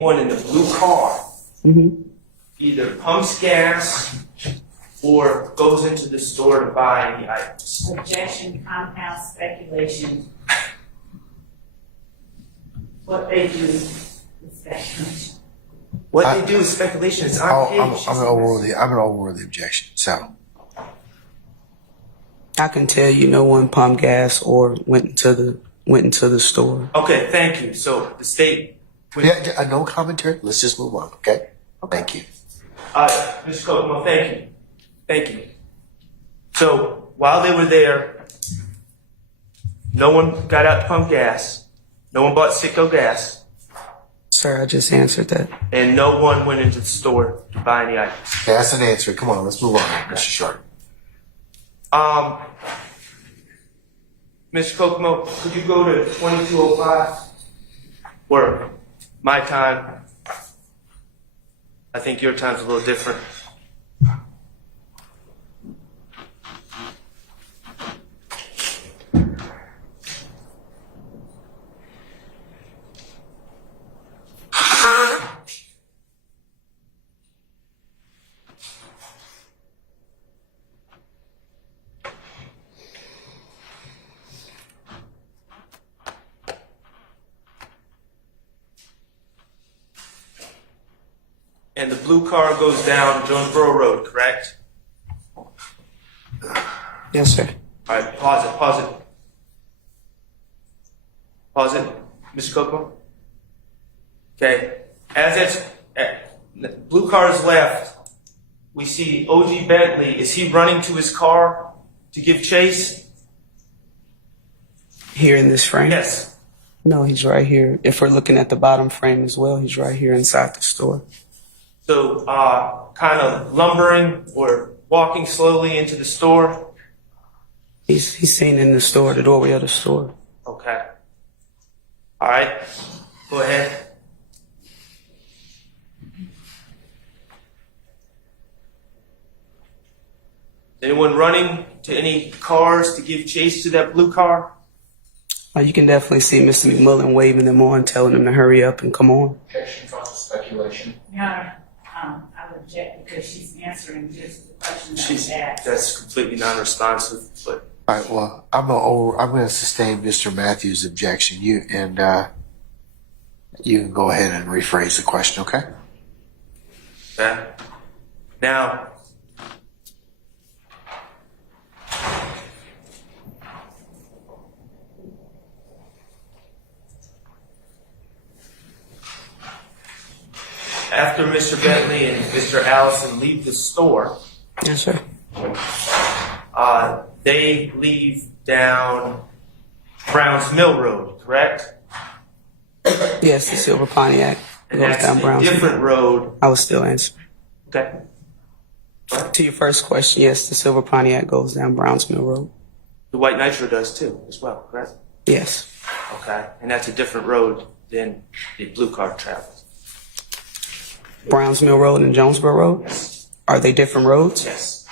One in the blue car either pumps gas or goes into the store to buy any items. Objection, compound speculation. What they do is speculation. What they do is speculation. It's on page. I'm gonna overrule the objection. So I can tell you no one pumped gas or went into the store. Okay, thank you. So the state. yeah, no commentary. Let's just move on. Okay. Thank you. Mr. Kokomo, thank you. Thank you. So while they were there, no one got out to pump gas. No one bought Citgo gas. Sir, I just answered that. And no one went into the store to buy any items. Okay, that's an answer. Come on, let's move on, Mr. Short. Mr. Kokomo, could you go to 2205? Where my time, I think your time's a little different. And the blue car goes down Jonesboro Road, correct? Yes, sir. All right, pause it, Mr. Kokomo. Okay, the blue car is left. We see OG Bentley. Is he running to his car to give chase? Here in this frame? Yes. No, he's right here. If we're looking at the bottom frame as well, he's right here inside the store. So, kind of lumbering or walking slowly into the store. He's seen in the store, the doorway of the store. Okay. All right. Go ahead. Anyone running to any cars to give chase to that blue car? You can definitely see Mr. McMullen waving them on, telling them to hurry up and come on. Objection, counsel, speculation. Your Honor, I would object because she's answering just the question that was asked. That's completely non-responsive, but. All right. Well, I'm gonna sustain Mr. Matthews' objection. You can go ahead and rephrase the question. Okay. Okay. Now, after Mr. Bentley and Mr. Allison leave the store, Yes, sir. they leave down Browns Mill Road, correct? Yes, the silver Pontiac And goes that's down a Brown. different road. I was still answering. Okay. To your first question, yes, the silver Pontiac goes down Browns Mill Road. The White Nitro does too, as well, correct? Yes. Okay. And that's a different road than the blue car travels. Browns Mill Road and Jonesboro Road? Yes. Are they different roads? Yes.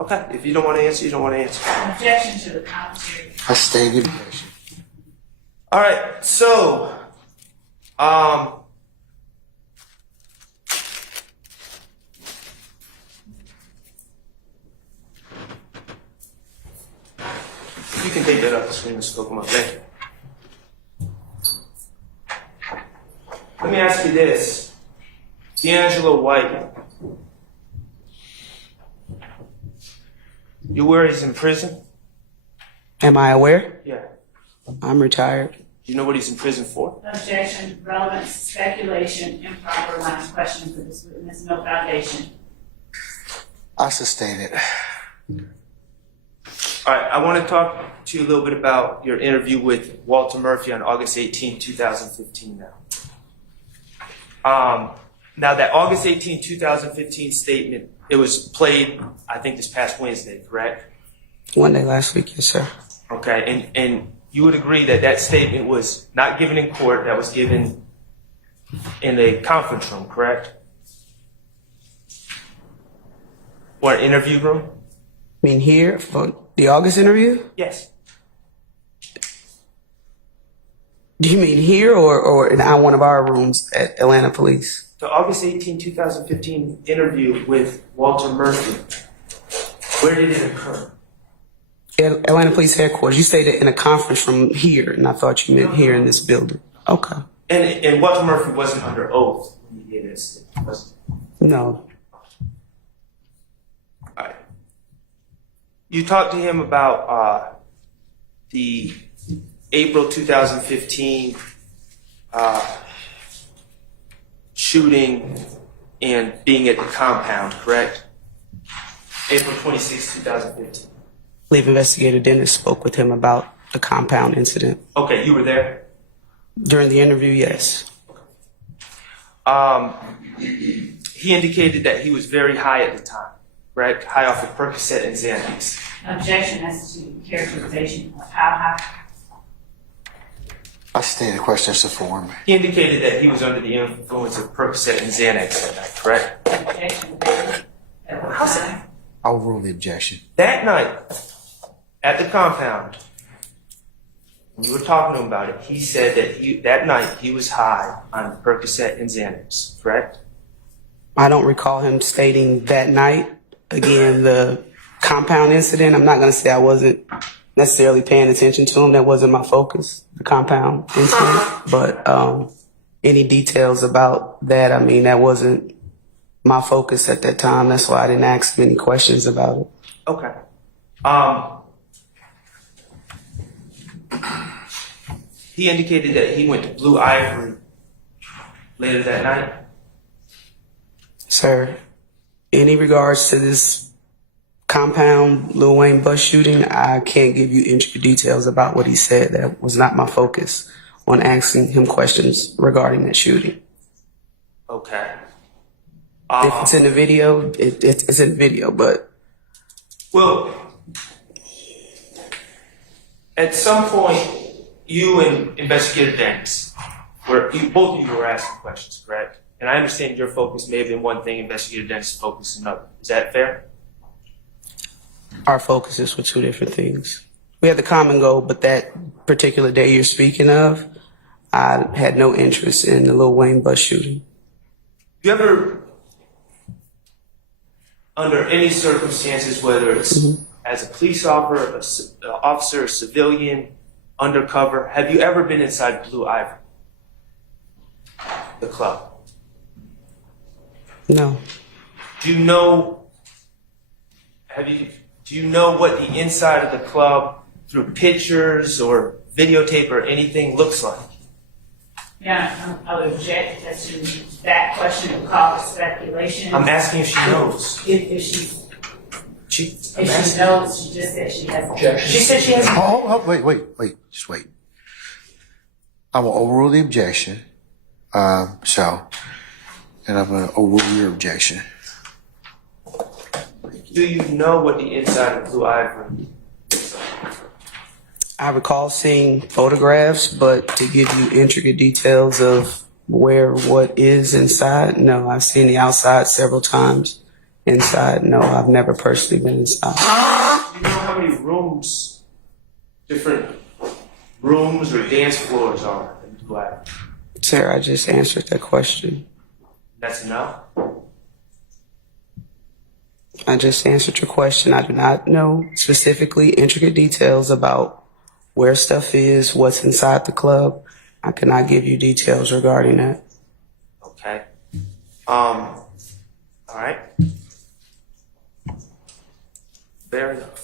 Okay. If you don't want to answer, you don't want to answer. Objection to the commentary. I stated the objection. All right. So, you can take that off the screen, Mr. Kokomo. Thank you. Let me ask you this. D'Angelo White, you aware he's in prison? Am I aware? Yeah. I'm retired. Do you know what he's in prison for? Objection, relevance, speculation, improper line of questioning for this witness, no foundation. I sustain it. All right, I want to talk to you a little bit about your interview with Walter Murphy on August 18, 2015 now. Now that August 18, 2015 statement, it was played, I think, this past Wednesday, correct? One day last week, yes, sir. Okay, and you would agree that that statement was not given in court, that was given in a conference room, correct? Or an interview room? I mean, here for the August interview? Yes. Do you mean here or in one of our rooms at Atlanta Police? The August 18, 2015 interview with Walter Murphy, where did it occur? At Atlanta Police Headquarters. You stated in a conference room here, and I thought you meant here in this building. Okay. And Walter Murphy wasn't under oath when he did this, was he? No. All right. You talked to him about the April 2015 shooting and being at the compound, correct? April 26, 2015. I believe Investigative Dennis spoke with him about the compound incident. Okay, you were there? During the interview, yes. He indicated that he was very high at the time, correct? High off of Percocet and Xanax. Objection as to characterization of how high. I stand the question as a form. He indicated that he was under the influence of Percocet and Xanax that night, correct? Objection. At what How's time? that? I'll rule the objection. That night, at the compound, when you were talking to him about it, he said that that night he was high on Percocet and Xanax, correct? I don't recall him stating that night. Again, the compound incident, I'm not going to say I wasn't necessarily paying attention to him. That wasn't my focus, the compound incident. But any details about that, I mean, that wasn't my focus at that time. That's why I didn't ask many questions about it. Okay. He indicated that he went to Blue Ivory later that night. Sir, any regards to this compound Lil Wayne bus shooting, I can't give you intricate details about what he said. That was not my focus on asking him questions regarding that shooting. Okay. If it's in the video, it's in the video, but... Well, at some point, you and Investigative Dennis, both of you were asking questions, correct? And I understand your focus may have been one thing, Investigative Dennis' focus another. Is that fair? Our focuses were two different things. We had the common goal, but that particular day you're speaking of, I had no interest in the Lil Wayne bus shooting. You ever, under any circumstances, whether it's as a police officer, a civilian, undercover, have you ever been inside Blue Ivory, the club? No. Do you know what the inside of the club through pictures or videotape or anything looks like? Yeah, I would object as to that question would call for speculation. I'm asking if she knows. If she knows, she just said she has. Objection. She said she has. Oh, wait. Just wait. I'm going to overrule the objection. And I'm going to overrule your objection. Do you know what the inside of Blue Ivory looks like? I recall seeing photographs, but to give you intricate details of what is inside, no. I've seen the outside several times. Inside, no. I've never personally been inside. Do you know how many rooms, different rooms or dance floors are in Blue Ivory? Sir, I just answered that question. That's enough? I just answered your question. I do not know specifically intricate details about where stuff is, what's inside the club. I cannot give you details regarding that. Okay. All right. Fair enough.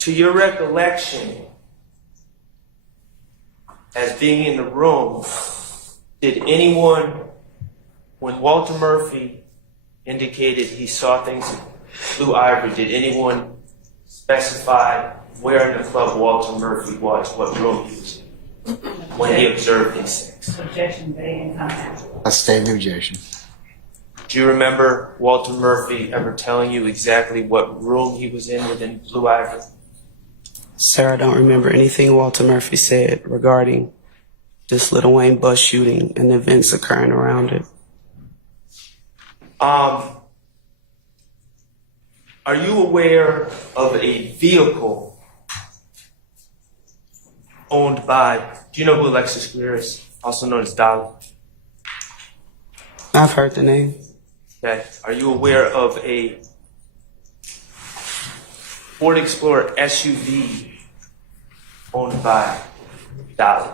To your recollection, as being in the room, did anyone, when Walter Murphy indicated he saw things in Blue Ivory, did anyone specify where in the club Walter Murphy was, what room he was in, when he observed these things? Objection, they in contact. I stand the objection. Do you remember Walter Murphy ever telling you exactly what room he was in within Blue Ivory? Sir, I don't remember anything Walter Murphy said regarding this Lil Wayne bus shooting and the events occurring around it. Are you aware of a vehicle owned by, do you know who Alexis Greer is? Also known as Dolly. I've heard the name. Okay. Are you aware of a Ford Explorer SUV owned by Dolly?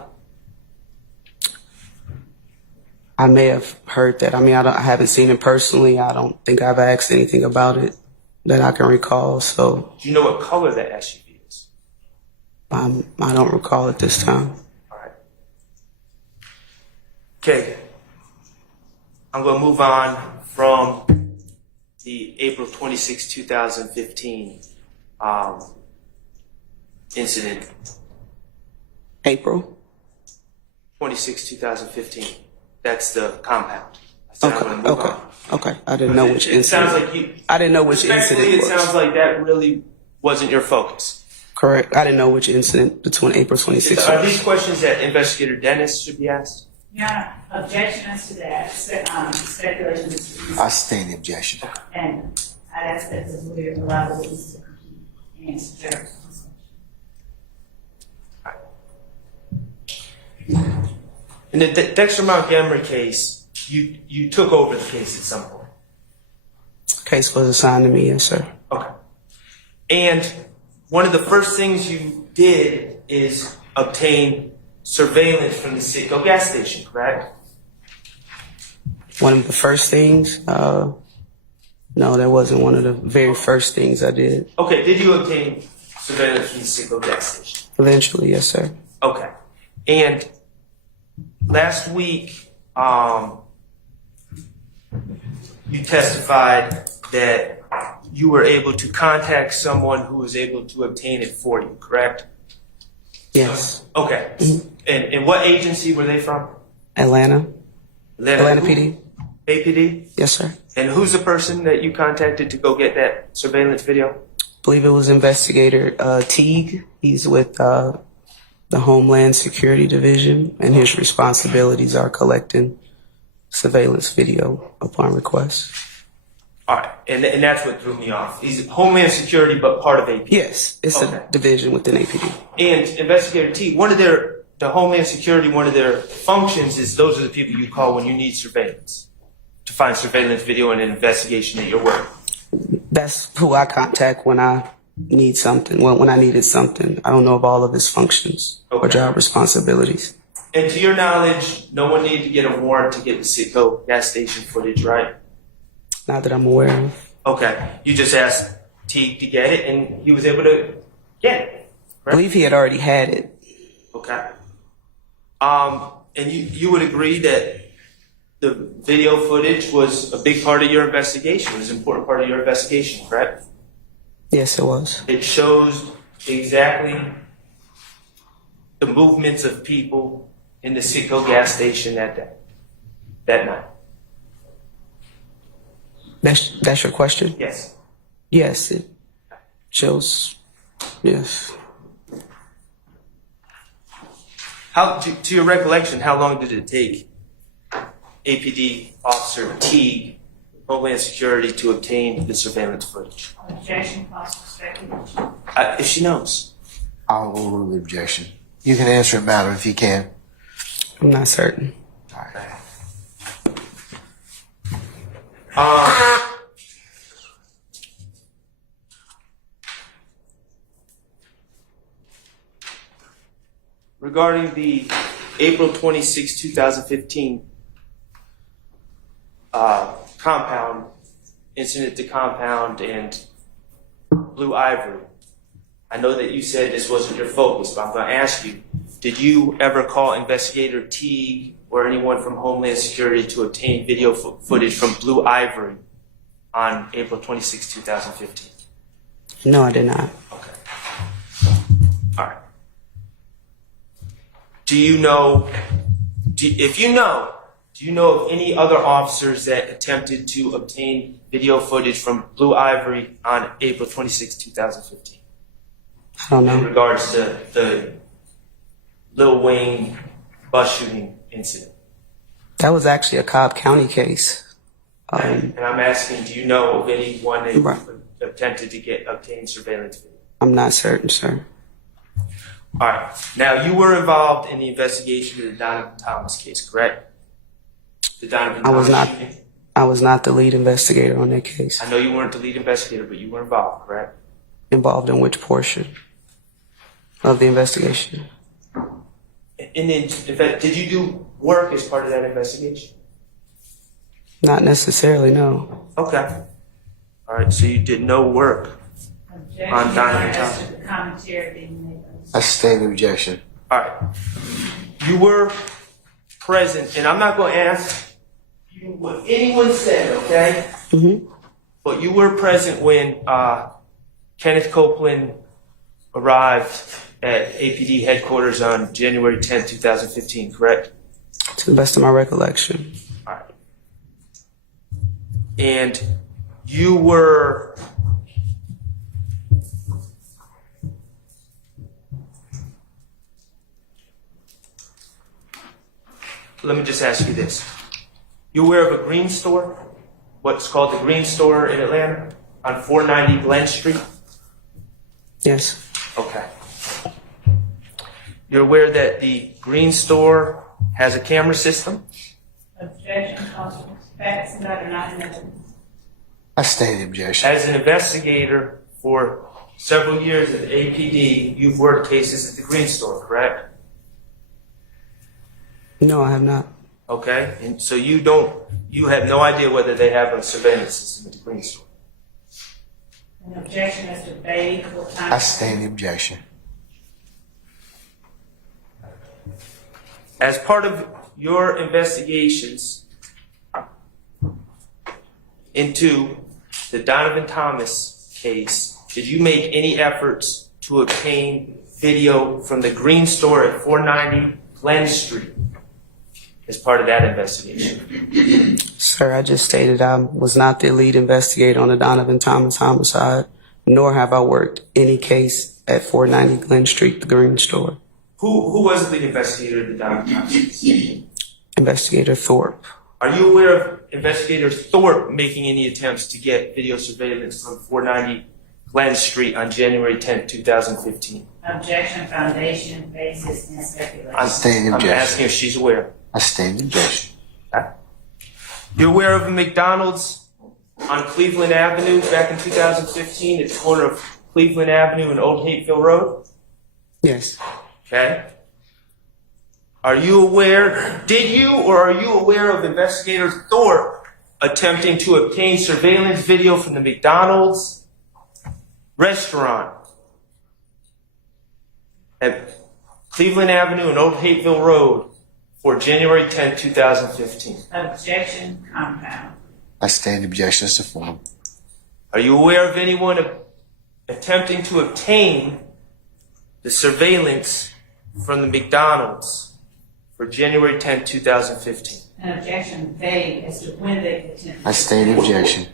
I may have heard that. I mean, I haven't seen it personally. I don't think I've asked anything about it that I can recall. So Do you know what color that SUV is? I don't recall it this time. All right. Okay. I'm going to move on from the April 26, 2015 incident. April? 26, 2015. That's the compound. I said I'm Okay, going to move okay, on. okay. I didn't know which It sounds incident. like you. I didn't know which Respectfully, incident it was. sounds like that really wasn't your focus. Correct. I didn't know which incident between April 26th. Are these questions that Investigator Dennis should be asked? Your Honor, objection as to that, speculation is, I sustain the objection. and I'd ask that the lawyer allow the witness to answer their question. In the Dexter Montgomery case, you took over the case at some point. Case was assigned to me, yes, sir. Okay. And one of the first things you did is obtain surveillance from the Citgo gas station, correct? One of the first things, no, that wasn't one of the very first things I did. Okay, did you obtain surveillance from the Citgo gas station? Eventually, yes, sir. Okay. And last week, you testified that you were able to contact someone who was able to obtain it for you, correct? Yes. Okay. And what agency were they from? Atlanta Atlanta PD. APD? Yes, sir. And who's the person that you contacted to go get that surveillance video? Believe it was Investigator Teague. He's with the Homeland Security Division, and his responsibilities are collecting surveillance video upon request. All right. And that's what threw me off. He's Homeland Security, but part of APD. Yes, it's Okay. a division within APD. And Investigator T, the Homeland Security, one of their functions is those are the people you call when you need surveillance, to find surveillance video in an investigation that you're working. That's who I contact when I need something. When I needed something, I don't know of all of his functions or Okay. job responsibilities. And to your knowledge, no one needed to get a warrant to get the Citgo gas station footage, right? Not that I'm aware of. Okay. You just asked T to get it, and he was able to get it. I believe he had already had it. Okay. And you would agree that the video footage was a big part of your investigation, was an important part of your investigation, correct? Yes, it was. It shows exactly the movements of people in the Citgo gas station that night. That's your question? Yes. Yes, it shows. Yes. How, to your recollection, how long did it take APD Officer Teague, Homeland Security, to obtain the surveillance footage? Objection, possible speculation. If she knows. I'll overrule the objection. You can answer it, madam, if you can. I'm not certain. All right. Regarding the April 26, 2015 compound, incident to compound and Blue Ivory, I know that you said this wasn't your focus, but I'm going to ask you, did you ever call Investigator Teague or anyone from Homeland Security to obtain video footage from Blue Ivory on April 26, 2015? No, I did not. Okay. All right. Do you know of any other officers that attempted to obtain video footage from Blue Ivory on April 26, 2015? I don't In know. regards to the Lil Wayne bus shooting incident. That was actually a Cobb County case. And I'm asking, do you know of anyone that Right. attempted to obtain surveillance video? I'm not certain, sir. All right. Now, you were involved in the investigation of the Donovan Thomas case, correct? The Donovan I was Thomas not. shooting? I was not the lead investigator on that case. I know you weren't the lead investigator, but you were involved, correct? Involved in which portion of the investigation? And then, in fact, did you do work as part of that investigation? Not necessarily, no. Okay. All right, so you did no work. Objection, On Your Donovan Honor, as Thomas. to the commentary being made. I sustain the objection. All right. You were present, and I'm not going to ask you what anyone said, okay? Mm-hmm. But you were present when Kenneth Copeland arrived at APD headquarters on January 10th, 2015, correct? To the best of my recollection. All right. And you were... Let me just ask you this. You aware of a green store? What's called the Green Store in Atlanta? On 490 Glen Street? Yes. Okay. You're aware that the Green Store has a camera system? Objection, counsel. Facts that are not in evidence. I sustain the objection. As an investigator for several years at APD, you've worked cases at the Green Store, correct? No, I have not. Okay. And so you have no idea whether they have a surveillance system at the Green Store? An objection as to vague or time. I sustain the objection. As part of your investigations into the Donovan Thomas case, did you make any efforts to obtain video from the Green Store at 490 Glen Street as part of that investigation? Sir, I just stated I was not the lead investigator on the Donovan Thomas homicide, nor have I worked any case at 490 Glen Street, the Green Store. Who was the lead investigator of the Donovan Thomas case? Investigator Thorpe. Are you aware of Investigator Thorpe making any attempts to get video surveillance from 490 Glen Street on January 10, 2015? Objection, foundation, basis, and speculation. I sustain the I'm asking objection. if she's aware. I sustain the objection. Okay. You're aware of a McDonald's on Cleveland Avenue back in 2015 at the corner of Cleveland Avenue and Old Hateville Road? Yes. Okay. Are you aware, did you or are you aware of Investigator Thorpe attempting to obtain surveillance video from the McDonald's restaurant at Cleveland Avenue and Old Hateville Road for January 10, 2015? Objection, compound. I sustain the objection as to form. Are you aware of anyone attempting to obtain the surveillance from the McDonald's for January 10, 2015? An objection vague as to when they attempted. I sustain the objection.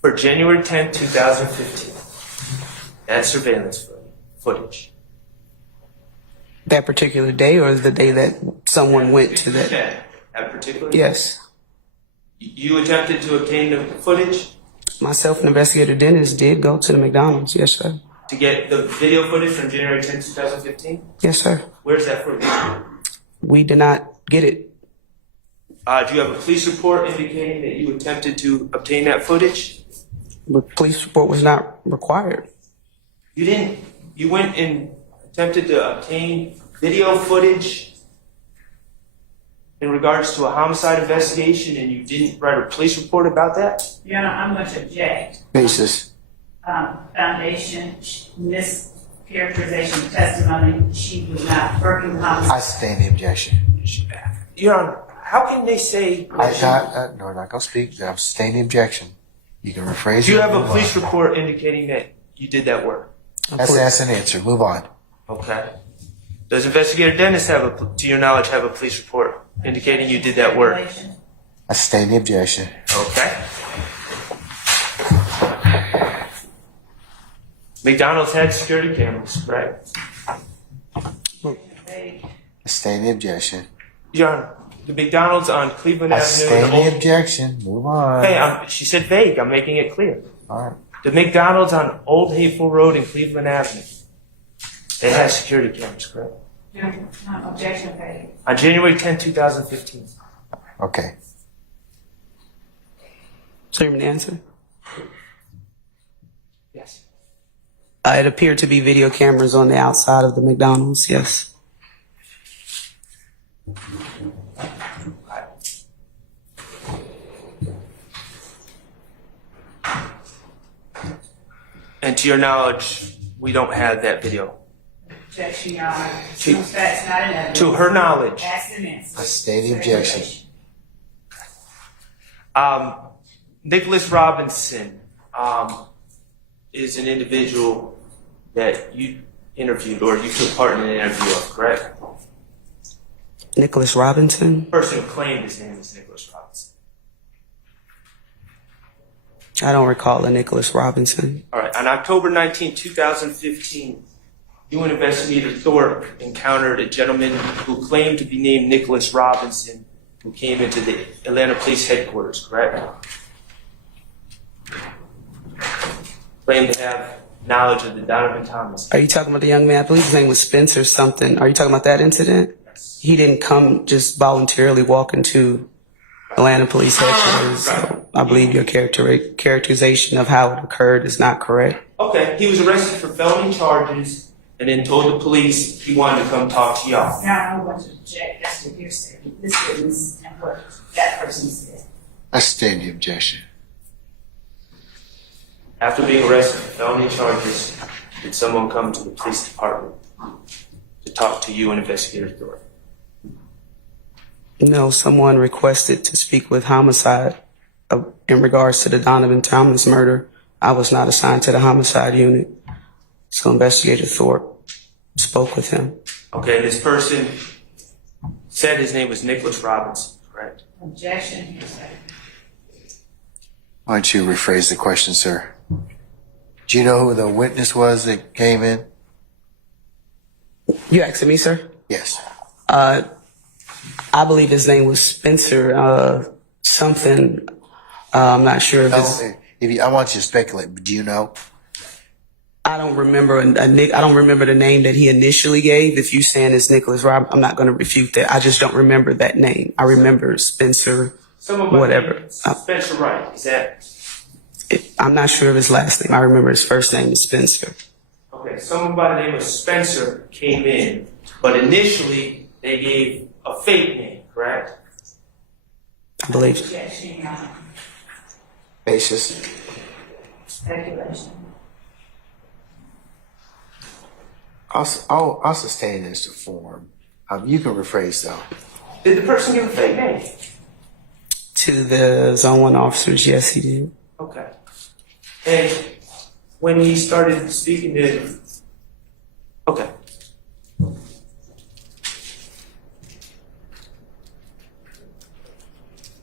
For January 10, 2015. That surveillance footage. That particular day, or the day that someone went to that? That particular? Yes. You attempted to obtain the footage Myself and Investigator Dennis did go to the McDonald's. Yes, sir. to get the video footage from January 10, 2015? Yes, sir. Where's that footage? We did not get it. Do you have a police report indicating that you attempted to obtain that footage? The police report was not required. You didn't. You went and attempted to obtain video footage in regards to a homicide investigation, and you didn't write a police report about that? Your Honor, I'm going to object. Basis. Foundation, mischaracterization of testimony. She was not working the homicide. I sustain the objection. Your Honor, how can they say? No, I'm not gonna speak. I'm sustaining the objection. You can rephrase it. Do you have and a move police on. report indicating that you did that work? That's an answer. Move on. Okay. Does Investigator Dennis to your knowledge, have a police report indicating you did that work? Speculation. I sustain the objection. Okay. McDonald's had security cameras, right? Vague. I sustain the objection. Your Honor, the McDonald's on Cleveland I Avenue. sustain and the Old- objection. Move on. Hey, she said vague. I'm making it clear. All right. The McDonald's on Old Hateful Road and Cleveland Avenue It has security cameras, correct? No, objection paid. On January 10, 2015. Okay. So you want me to answer? Yes. It appeared to be video cameras on the outside of the McDonald's, yes. And to your knowledge, we don't have that video. Objection, Your Honor. Those facts not in evidence. To her knowledge, Ask and answer. I state the objection. Nicholas Robinson is an individual that you interviewed or you took part in an interview of, correct? Nicholas Robinson? The person who claimed his name is Nicholas Robinson. I don't recall a Nicholas Robinson. All right. On October 19, 2015, you and Investigator Thorpe encountered a gentleman who claimed to be named Nicholas Robinson, who came into the Atlanta Police Headquarters, correct? Claimed to have knowledge of the Donovan Thomas. Are you talking about the young man? I believe his name was Spencer something. Are you talking about that incident? Yes. He didn't come just voluntarily walk into Atlanta Police Headquarters. So I believe your characterization of how it occurred is not correct. Okay. He was arrested for felony charges and then told the police he wanted to come talk to y'all. Now, I'm going to object. That's what you're saying. This witness and what that person said. I stand the objection. After being arrested for felony charges, did someone come to the police department to talk to you and Investigator Thorpe? No, someone requested to speak with homicide in regards to the Donovan Thomas murder. I was not assigned to the homicide unit, so Investigator Thorpe spoke with him. Okay, this person said his name was Nicholas Robinson, correct? Objection, hearsay. Why don't you rephrase the question, sir? Do you know who the witness was that came in? You asking me, sir? Yes. I believe his name was Spencer something. I'm not sure if it's... I want you to speculate, but do you know? I don't remember I don't remember the name that he initially gave. If you saying it's Nicholas Rob, I'm not going to refute that. I just don't remember that name. I remember Spencer, whatever. Spencer Wright, is that? I'm not sure of his last name. I remember his first name is Spencer. Okay, someone by the name of Spencer came in, but initially they gave a fake name, correct? I believe. Objection, Your Honor. Basis. Speculation. I'll sustain this to form. You can rephrase though. Did the person give a fake name? To the Zone 1 officers, yes, he did. Okay. And when he started speaking to... Okay.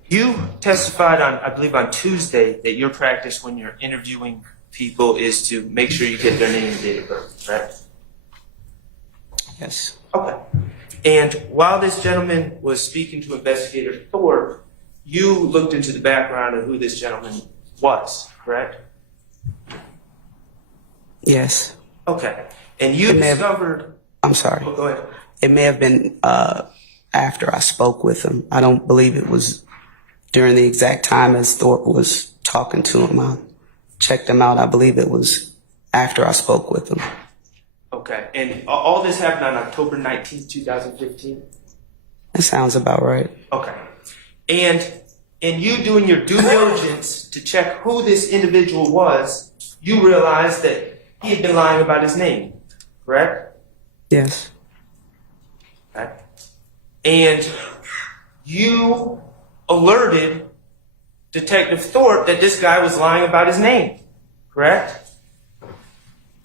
You testified on, I believe on Tuesday, that your practice when you're interviewing people is to make sure you get their name and date of birth, correct? Yes. Okay. And while this gentleman was speaking to Investigator Thorpe, you looked into the background of who this gentleman was, correct? Yes. Okay. And you discovered... I'm sorry. Oh, go ahead. It may have been after I spoke with him. I don't believe it was during the exact time as Thorpe was talking to him. I checked him out. I believe it was after I spoke with him. Okay. And all this happened on October 19th, 2015? That sounds about right. Okay. And in you doing your due diligence to check who this individual was, you realized that he had been lying about his name, correct? Yes. Okay. And you alerted Detective Thorpe that this guy was lying about his name, correct?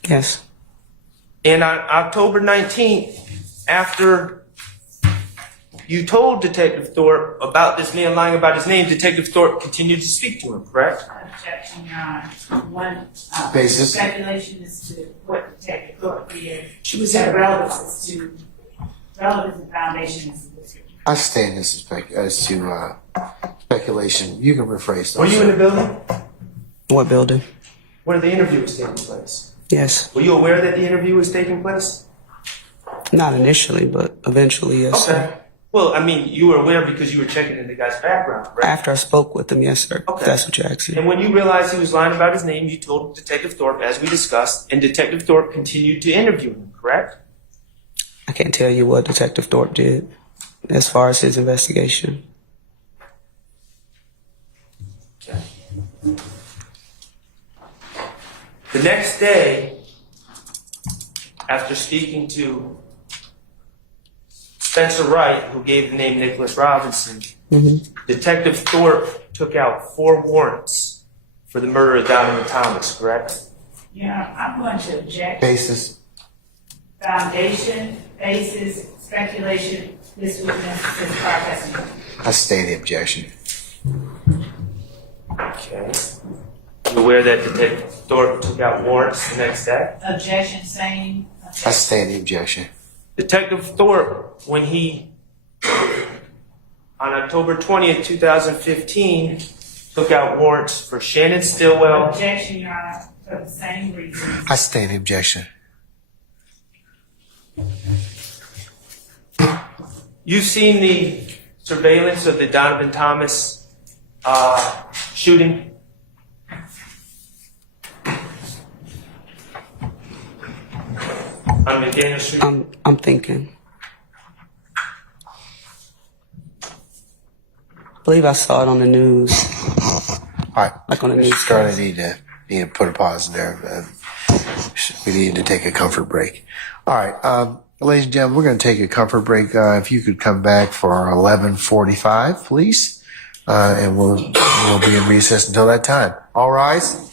Yes. And on October 19th, after you told Detective Thorpe about this man lying about his name, Detective Thorpe continued to speak to him, correct? Objection, Your Honor. One Basis. speculation is to what Detective Thorpe did. She was That there. relevance to foundations. I stand this as to speculation. You can rephrase. Were you in the building What building? where the interview was taking place? Yes. Were you aware that the interview was taking place? Not initially, but eventually, yes, Okay. sir. Well, I mean, you were aware because you were checking in the guy's background, right? After I spoke with him, yes, sir. Okay. That's what you're asking. And when you realized he was lying about his name, you told Detective Thorpe, as we discussed, and Detective Thorpe continued to interview him, correct? I can't tell you what Detective Thorpe did as far as his investigation. Okay. The next day, after speaking to Spencer Wright, who gave the name Nicholas Robinson, Detective Thorpe took out 4 warrants for the murder of Donovan Thomas, correct? Yeah, I'm going to object. Basis. Foundation, basis, speculation, this witness is prior testimony. I stay the objection. Okay. You aware that Detective Thorpe took out warrants the next day? Objection, same. I stay the objection. Detective Thorpe, when he, on October 20th, 2015, took out warrants for Shannon Stillwell. Objection, Your Honor, for the same reason. I stay the objection. You've seen the surveillance of the Donovan Thomas shooting? On McDaniel Street? I'm thinking. I believe I saw it on the news. All right. Like on the Mr. news. Scarlett, need to put a pause in there. We need to take a comfort break. All right. Ladies and gentlemen, we're going to take a comfort break. If you could come back for 11:45, please. And we'll be in recess until that time. All rise.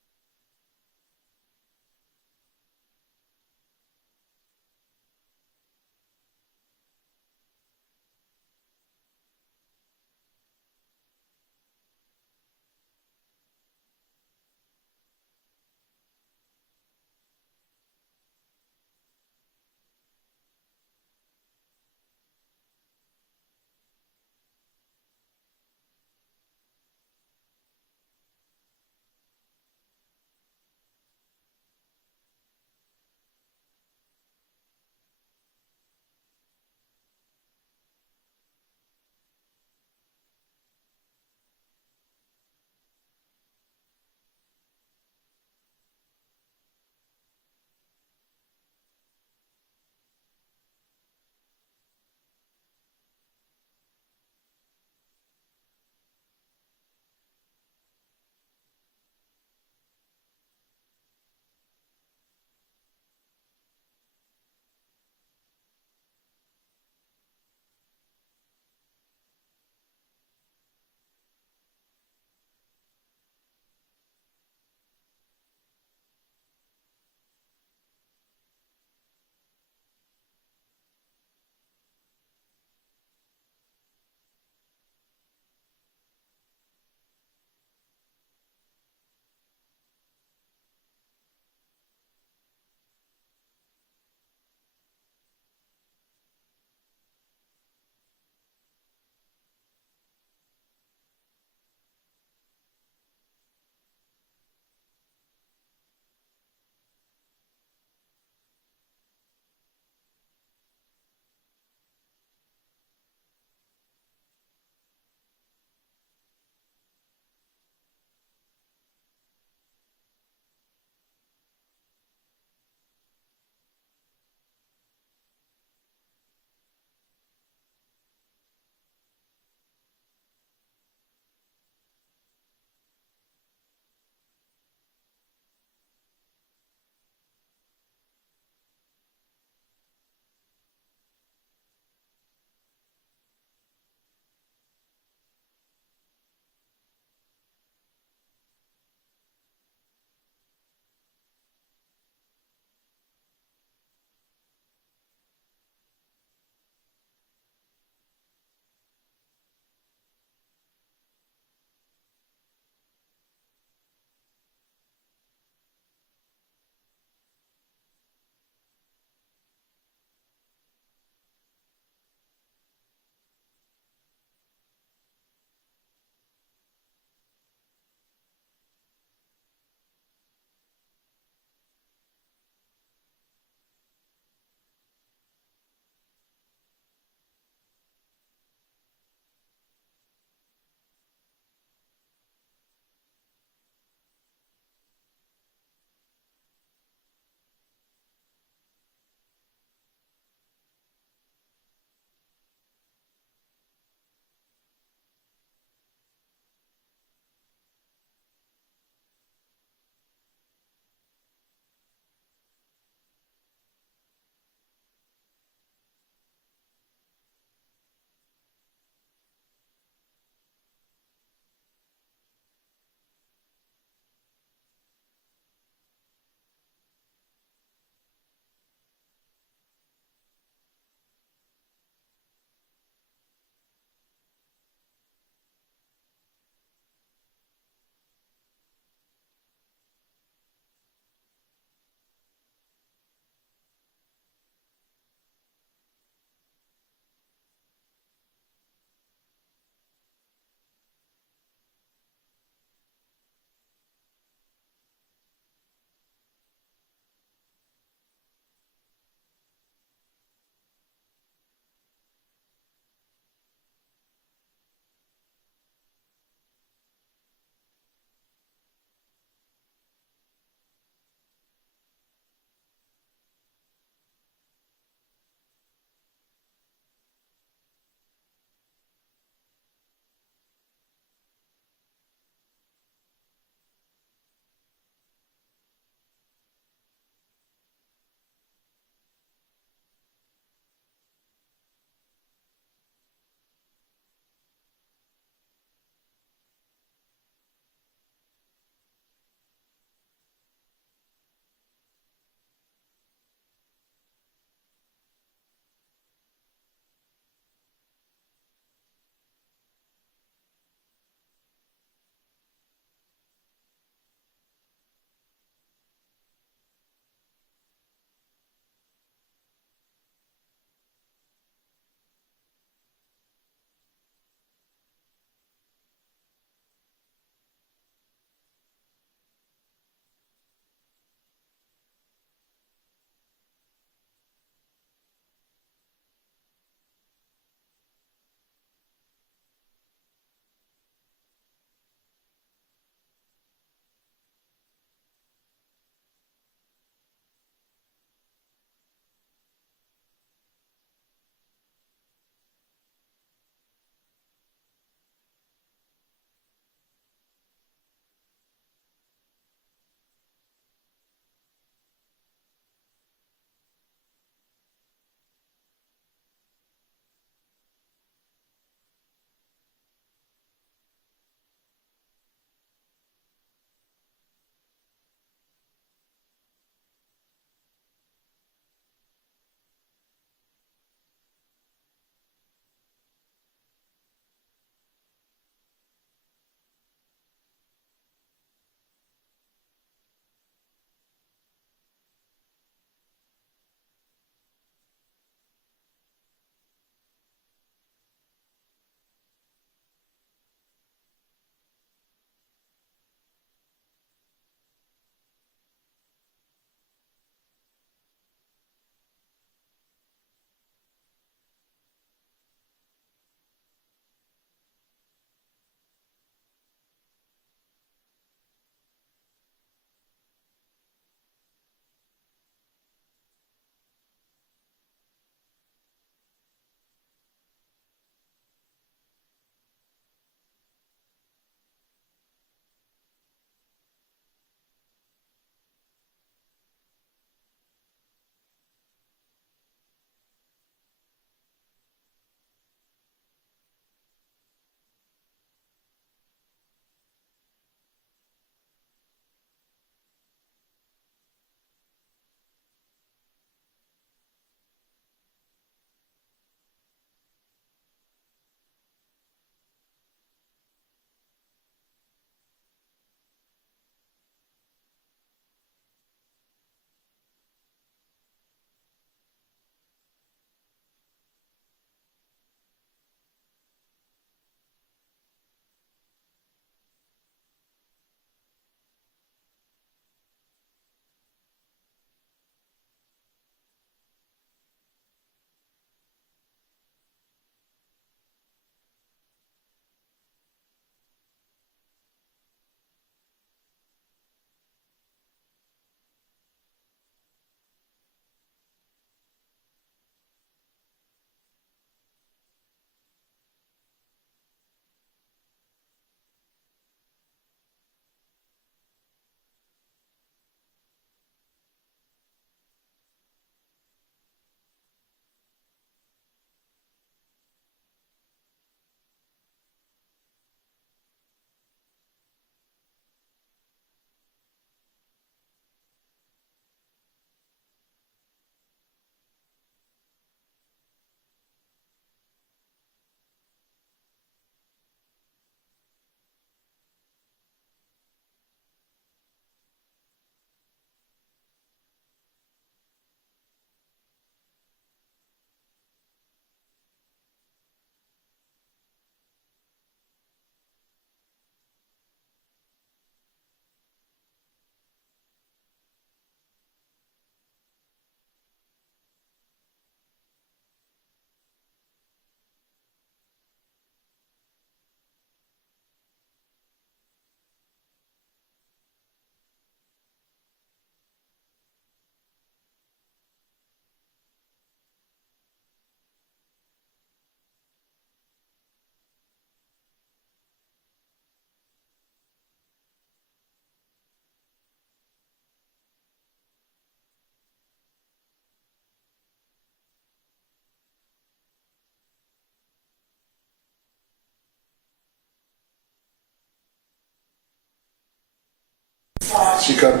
Speak up.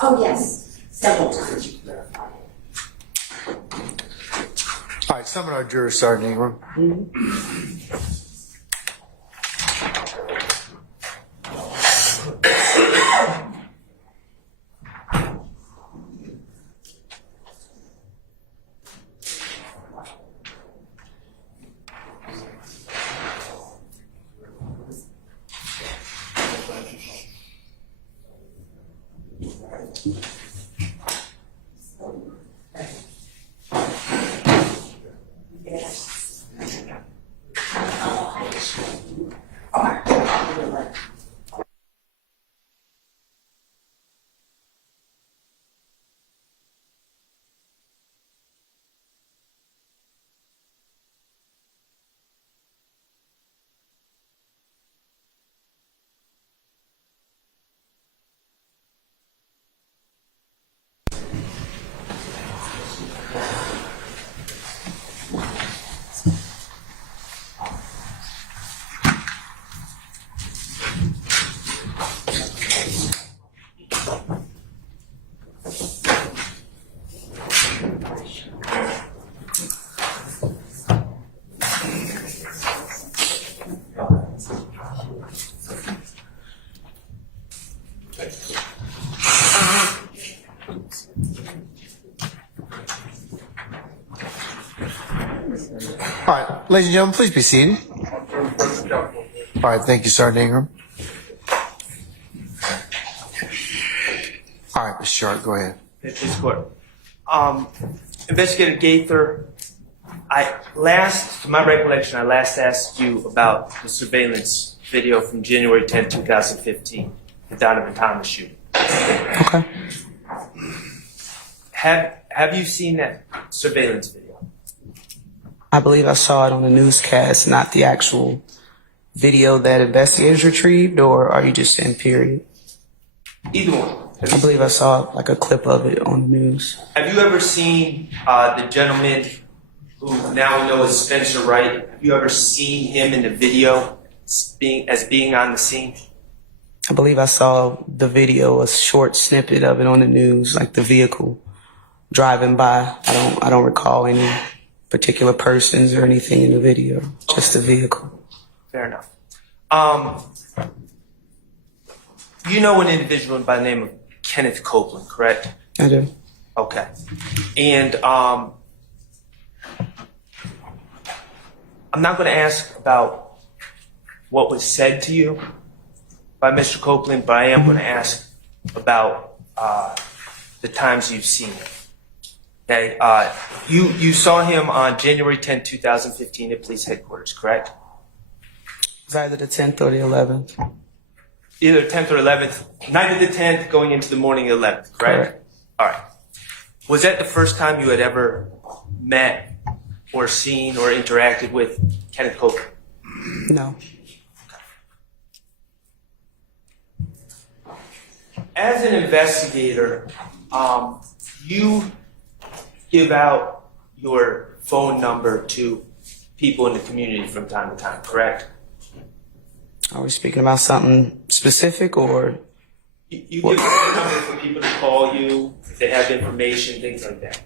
Oh, yes, several times. All right, summon our jurors, Sergeant Ingram. All right, ladies and gentlemen, please be seated. All right, thank you, Sergeant Ingram. All right, Mr. Sharp, go ahead. This court. Investigative Gaither, to my recollection, I last asked you about the surveillance video from January 10, 2015, the Donovan Thomas shooting. Okay. Have you seen that surveillance video? I believe I saw it on the newscast, not the actual video that investigators retrieved, or are you just saying period? Either one. I believe I saw like a clip of it on the news. Have you ever seen the gentleman who now we know is Spencer Wright? Have you ever seen him in the video being on the scene? I believe I saw the video, a short snippet of it on the news, like the vehicle driving by. I don't recall any particular persons or anything in the video, just the vehicle. Fair enough. You know an individual by the name of Kenneth Copeland, correct? I do. Okay. And I'm not going to ask about what was said to you by Mr. Copeland, but I am going to ask about the times you've seen him. Okay. You saw him on January 10, 2015 at police headquarters, correct? It was either the 10th or the 11th. Either 10th or 11th, night of the 10th going into the morning of the 11th, correct? Correct. All right. Was that the first time you had ever met or seen or interacted with Kenneth Copeland? No. As an investigator, you give out your phone number to people in the community from time to time, correct? Are we speaking about something specific or? You give your number for people to call you if they have information, things like that.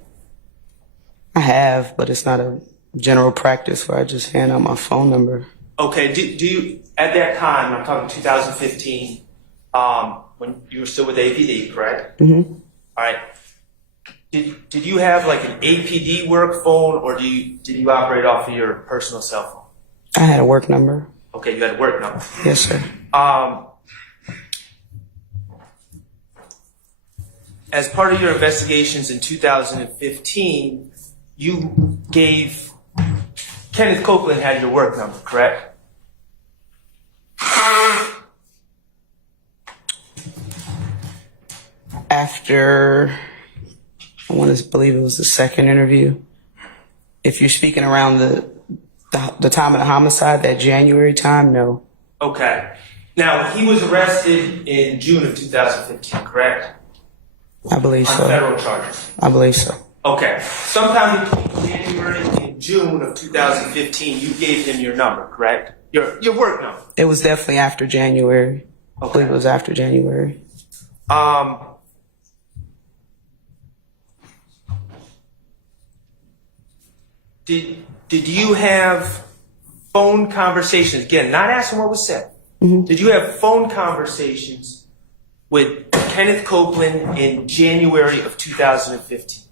I have, but it's not a general practice where I just hand out my phone number. Okay, do you, at that time, I'm talking 2015, when you were still with APD, correct? Mm-hmm. All right. Did you have like an APD work phone, or did you operate off of your personal cell phone? I had a work number. Okay, you had a work number. Yes, sir. As part of your investigations in 2015, you gave Kenneth Copeland had your work number, correct? After, I want to believe it was the second interview. If you're speaking around the time of the homicide, that January time, no. Okay. Now, he was arrested in June of 2015, correct? I believe on so. federal charges? I believe so. Okay. Sometime between January and June of 2015, you gave him your number, correct? Your work number. It was definitely after January. I believe it Okay. was after January. Did you have phone conversations? Again, not asking what was said. Did you have phone conversations with Kenneth Copeland in January of 2015?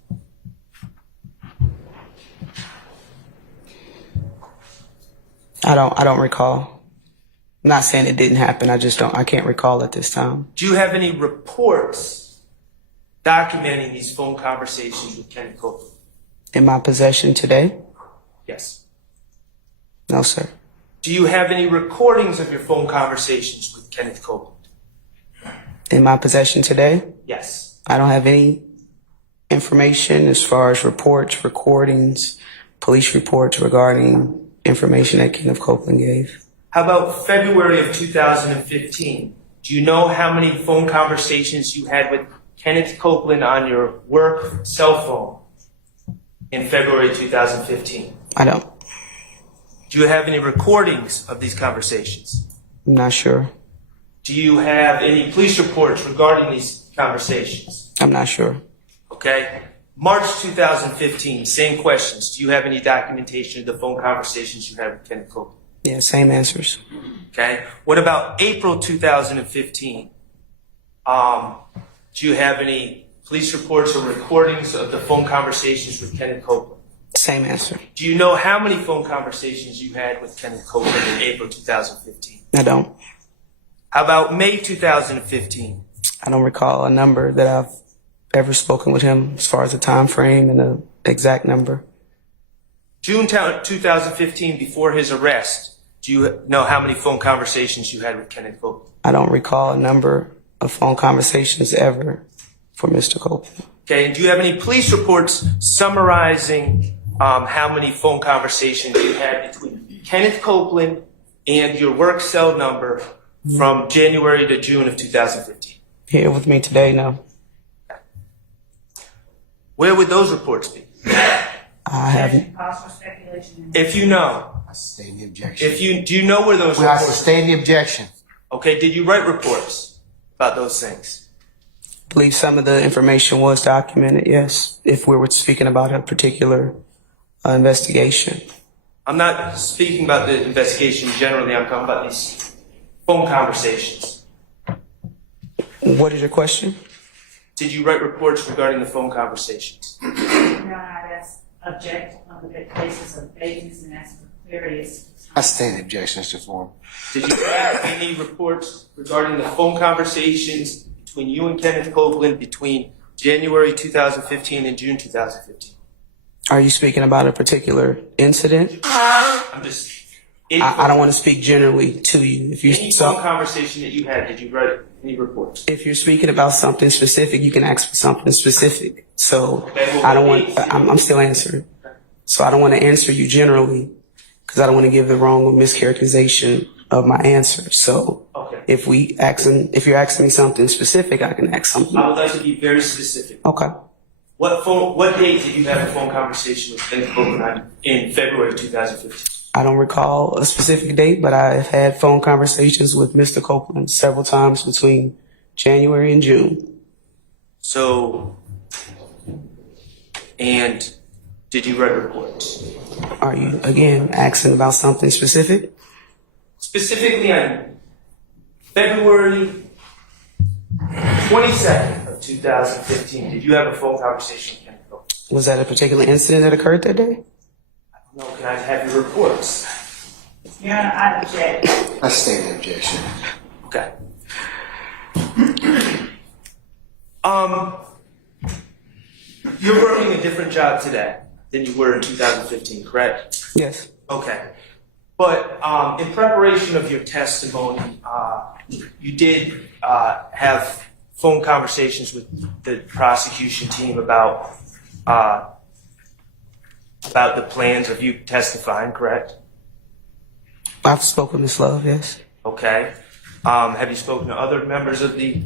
I don't recall. I'm not saying it didn't happen. I can't recall at this time. Do you have any reports documenting these phone conversations with Kenneth Copeland? In my possession today? Yes. No, sir. Do you have any recordings of your phone conversations with Kenneth Copeland? In my possession today? Yes. I don't have any information as far as reports, recordings, police reports regarding information that Kenneth Copeland gave. How about February of 2015? Do you know how many phone conversations you had with Kenneth Copeland on your work cell phone in February 2015? I don't. Do you have any recordings of these conversations? I'm not sure. Do you have any police reports regarding these conversations? I'm not sure. Okay. March 2015, same questions. Do you have any documentation of the phone conversations you had with Kenneth Copeland? Yeah, same answers. Okay. What about April 2015? Do you have any police reports or recordings of the phone conversations with Kenneth Copeland? Same answer. Do you know how many phone conversations you had with Kenneth Copeland in April 2015? I don't. How about May 2015? I don't recall a number that I've ever spoken with him as far as the time frame and the exact number. June 2015, before his arrest, do you know how many phone conversations you had with Kenneth Copeland? I don't recall a number of phone conversations ever for Mr. Copeland. Okay, and do you have any police reports summarizing how many phone conversations you had between Kenneth Copeland and your work cell number from January to June of 2015? Here with me today, no. Where would those reports be? I haven't. Cause for speculation. If you know, I sustain the objection. do you know where those Well, I reports? sustain the objection. Okay, did you write reports about those things? I believe some of the information was documented, yes, if we were speaking about a particular investigation. I'm not speaking about the investigation generally. I'm talking about these phone conversations. What is your question? Did you write reports regarding the phone conversations? Your Honor, I object on the basis of vagueness and ask for clarity. I sustain the objection, Mr. Form. Did you write any reports regarding the phone conversations between you and Kenneth Copeland between January 2015 and June 2015? Are you speaking about a particular incident? I'm just. I don't want to speak generally to you. Any phone conversation that you had, did you write any reports? If you're speaking about something specific, you can ask for something specific. So Okay, well, I don't want. I'm still answering. So I don't want to answer you generally because I don't want to give the wrong or mischaracterization of my answer. So Okay. if you're asking me something specific, I can ask something. I would like to be very specific. Okay. What date did you have a phone conversation with Kenneth Copeland on in February 2015? I don't recall a specific date, but I've had phone conversations with Mr. Copeland several times between January and June. So, and did you write reports? Are you, again, asking about something specific? Specifically on February 22nd of 2015, did you have a phone conversation with Kenneth Copeland? Was that a particular incident that occurred that day? No, can I have your reports? Your Honor, I object. I sustain the objection. Okay. You're working a different job today than you were in 2015, correct? Yes. Okay. But in preparation of your testimony, you did have phone conversations with the prosecution team about the plans of you testifying, correct? I've spoken with Ms. Love, yes. Okay. Have you spoken to other members of the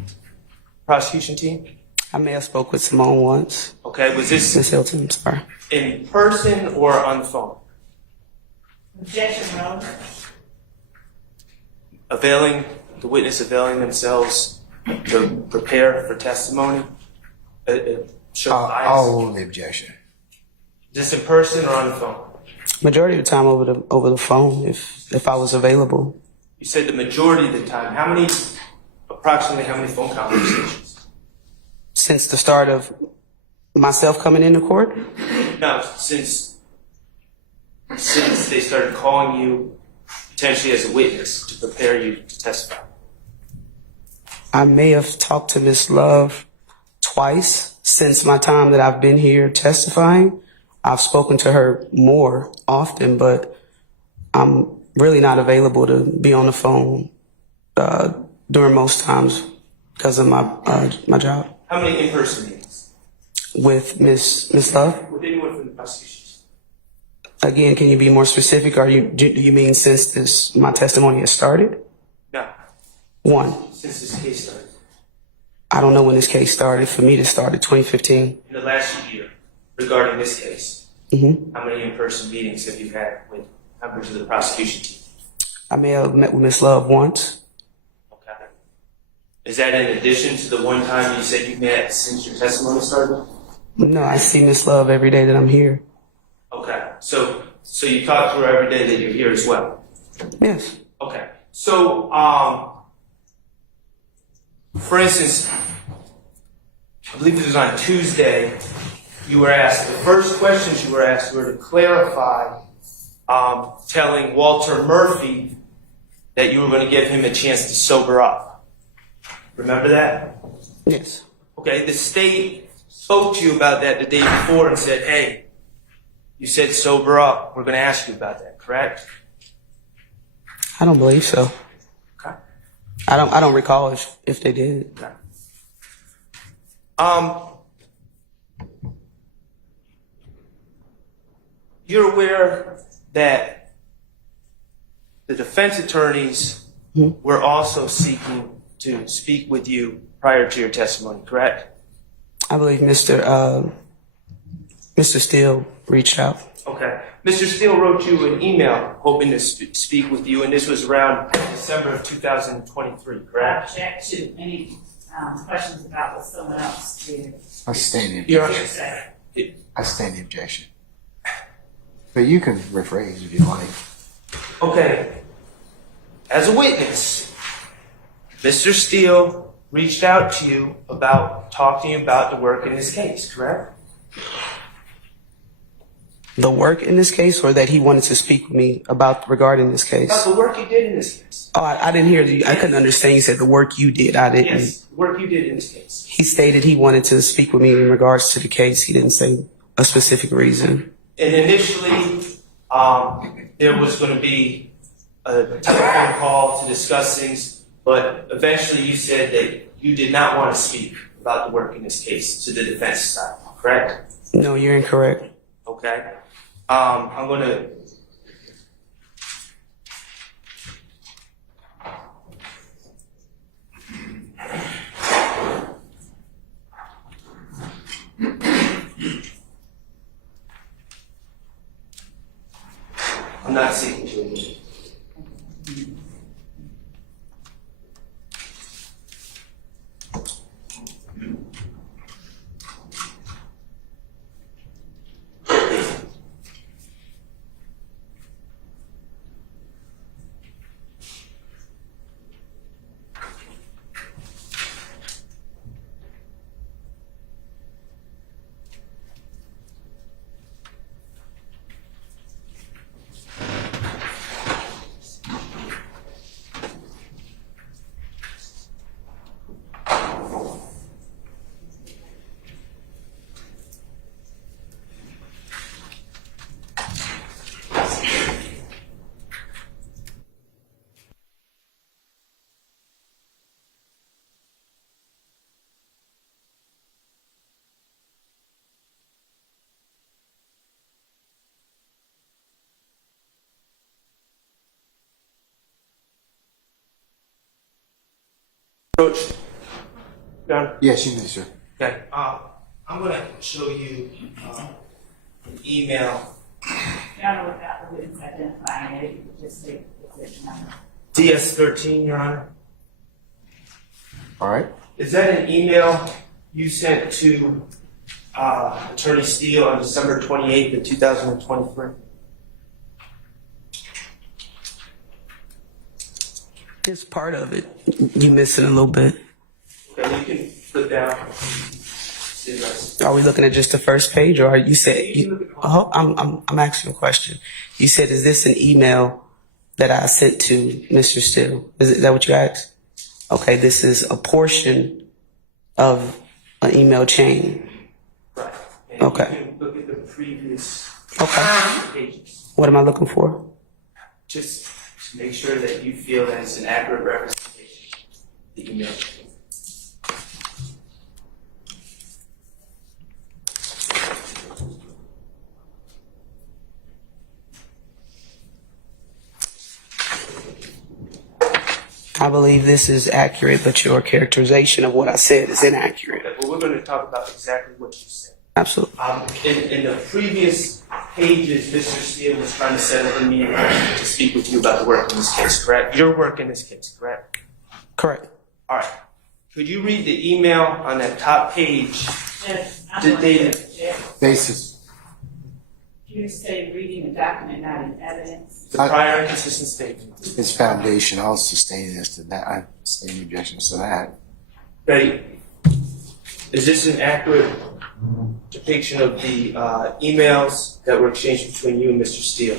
prosecution team? I may have spoke with Simone once. Okay, was this Miss Hilton, I'm sorry. in person or on the phone? Objection, no. The witness availing themselves to prepare for testimony? Show bias? I'll hold the objection. Is this in person or on the phone? Majority of the time over the phone, if I was available. You said the majority of the time. Approximately how many phone conversations? Since the start of myself coming into court, No, since they started calling you potentially as a witness to prepare you to testify. I may have talked to Miss Love twice since my time that I've been here testifying. I've spoken to her more often, but I'm really not available to be on the phone during most times because of my job. How many in-person meetings? With Miss Love? With anyone from the prosecution? Again, can you be more specific? Do you mean since my testimony has started? No, One. since this case started. I don't know when this case started. For me, it started 2015. In the last year, regarding this case, Mm-hmm. how many in-person meetings have you had with members of the prosecution team? I may have met with Miss Love once. Okay. Is that in addition to the one time you said you met since your testimony started? No, I see Miss Love every day that I'm here. Okay. So you talk to her every day that you're here as well? Yes. Okay. So, for instance, I believe it was on Tuesday, you were asked, the first questions you were asked were to clarify, telling Walter Murphy that you were going to give him a chance to sober up. Remember that? Yes. Okay, the state spoke to you about that the day before and said, hey, you said sober up. We're going to ask you about that, correct? I don't believe so. Okay. I don't recall if they did. Okay. You're aware that the defense attorneys were also seeking to speak with you prior to your testimony, correct? I believe Mr. Steele reached out. Okay. Mr. Steele wrote you an email hoping to speak with you, and this was around December of 2023, I correct? object to any questions about what someone else did. I stand the Your objection. Hearsay. I stand the objection. But you can rephrase if you like. Okay. As a witness, Mr. Steele reached out to you about talking about the work in this case, correct? The work in this case, or that he wanted to speak with me about regarding this case? About the work you did in this case. Oh, I didn't hear you. I couldn't understand. You said the work you did. I didn't. Yes, the work you did in this case. He stated he wanted to speak with me in regards to the case. He didn't say a specific reason. And initially, there was going to be a telephone call to discuss things, but eventually you said that you did not want to speak about the work in this case to the defense side, correct? No, you're incorrect. Okay. I'm going to. I'm not seeking to admit. Approach. Done. Yes, you may, sir. Okay. I'm going to show you an email. Your Honor, without the witness identifying it, you could just say it's number. DS13, Your Honor. All right. Is that an email you sent to Attorney Steele on December 28th of 2023? It's part of it. You missing a little bit. Okay, you can put down. See if that's- Are we looking at just the first page, or are you said? I'm asking a question. You said, is this an email that I sent to Mr. Steele? Is that what you asked? Okay, this is a portion of an email chain. Right. And Okay. you can look at the previous Okay. pages. What am I looking for? Just to make sure that you feel that it's an accurate representation of the email. I believe this is accurate, but your characterization of what I said is inaccurate. Okay, well, we're going to talk about exactly what you said. Absolutely. In the previous pages, Mr. Steele was trying to set up a meeting to speak with you about the work in this case, correct? Your work in this case, correct? Correct. All right. Could you read the email on that top page? Judge, I'm Did going they- to object. Basis. You say reading a document, not in evidence. The prior and consistent statement. It's foundation. I'll sustain this to that. I sustain objections to that. Okay. Is this an accurate depiction of the emails that were exchanged between you and Mr. Steele?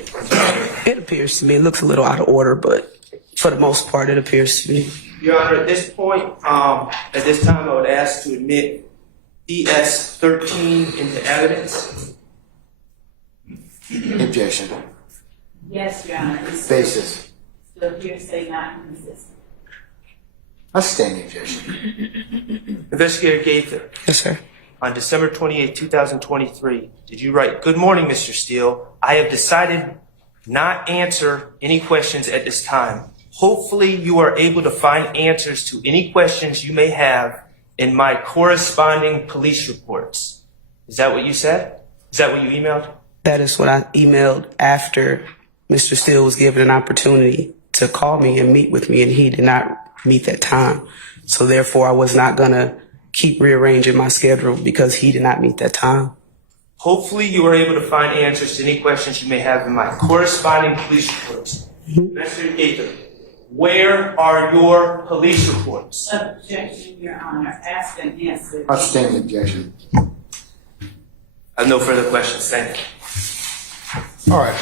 It appears to me, it looks a little out of order, but for the most part, it appears to me. Your Honor, at this point, at this time, I would ask to admit ES13 into evidence. Objection. Yes, Your Honor. It's Basis. still hearsay, not inconsistent. I sustain the objection. Investigator Gaither, Yes, sir. on December 28, 2023, did you write, "Good morning, Mr. Steele. I have decided not answer any questions at this time. Hopefully you are able to find answers to any questions you may have in my corresponding police reports." Is that what you said? Is that what you emailed? That is what I emailed after Mr. Steele was given an opportunity to call me and meet with me, and he did not meet that time. So therefore, I was not going to keep rearranging my schedule because he did not meet that time. Hopefully you are able to find answers to any questions you may have in my corresponding police reports. Investigator Gaither, where are your police reports? Objection, Your Honor. Ask and answer. I sustain the objection. I have no further questions. Thank you. All right.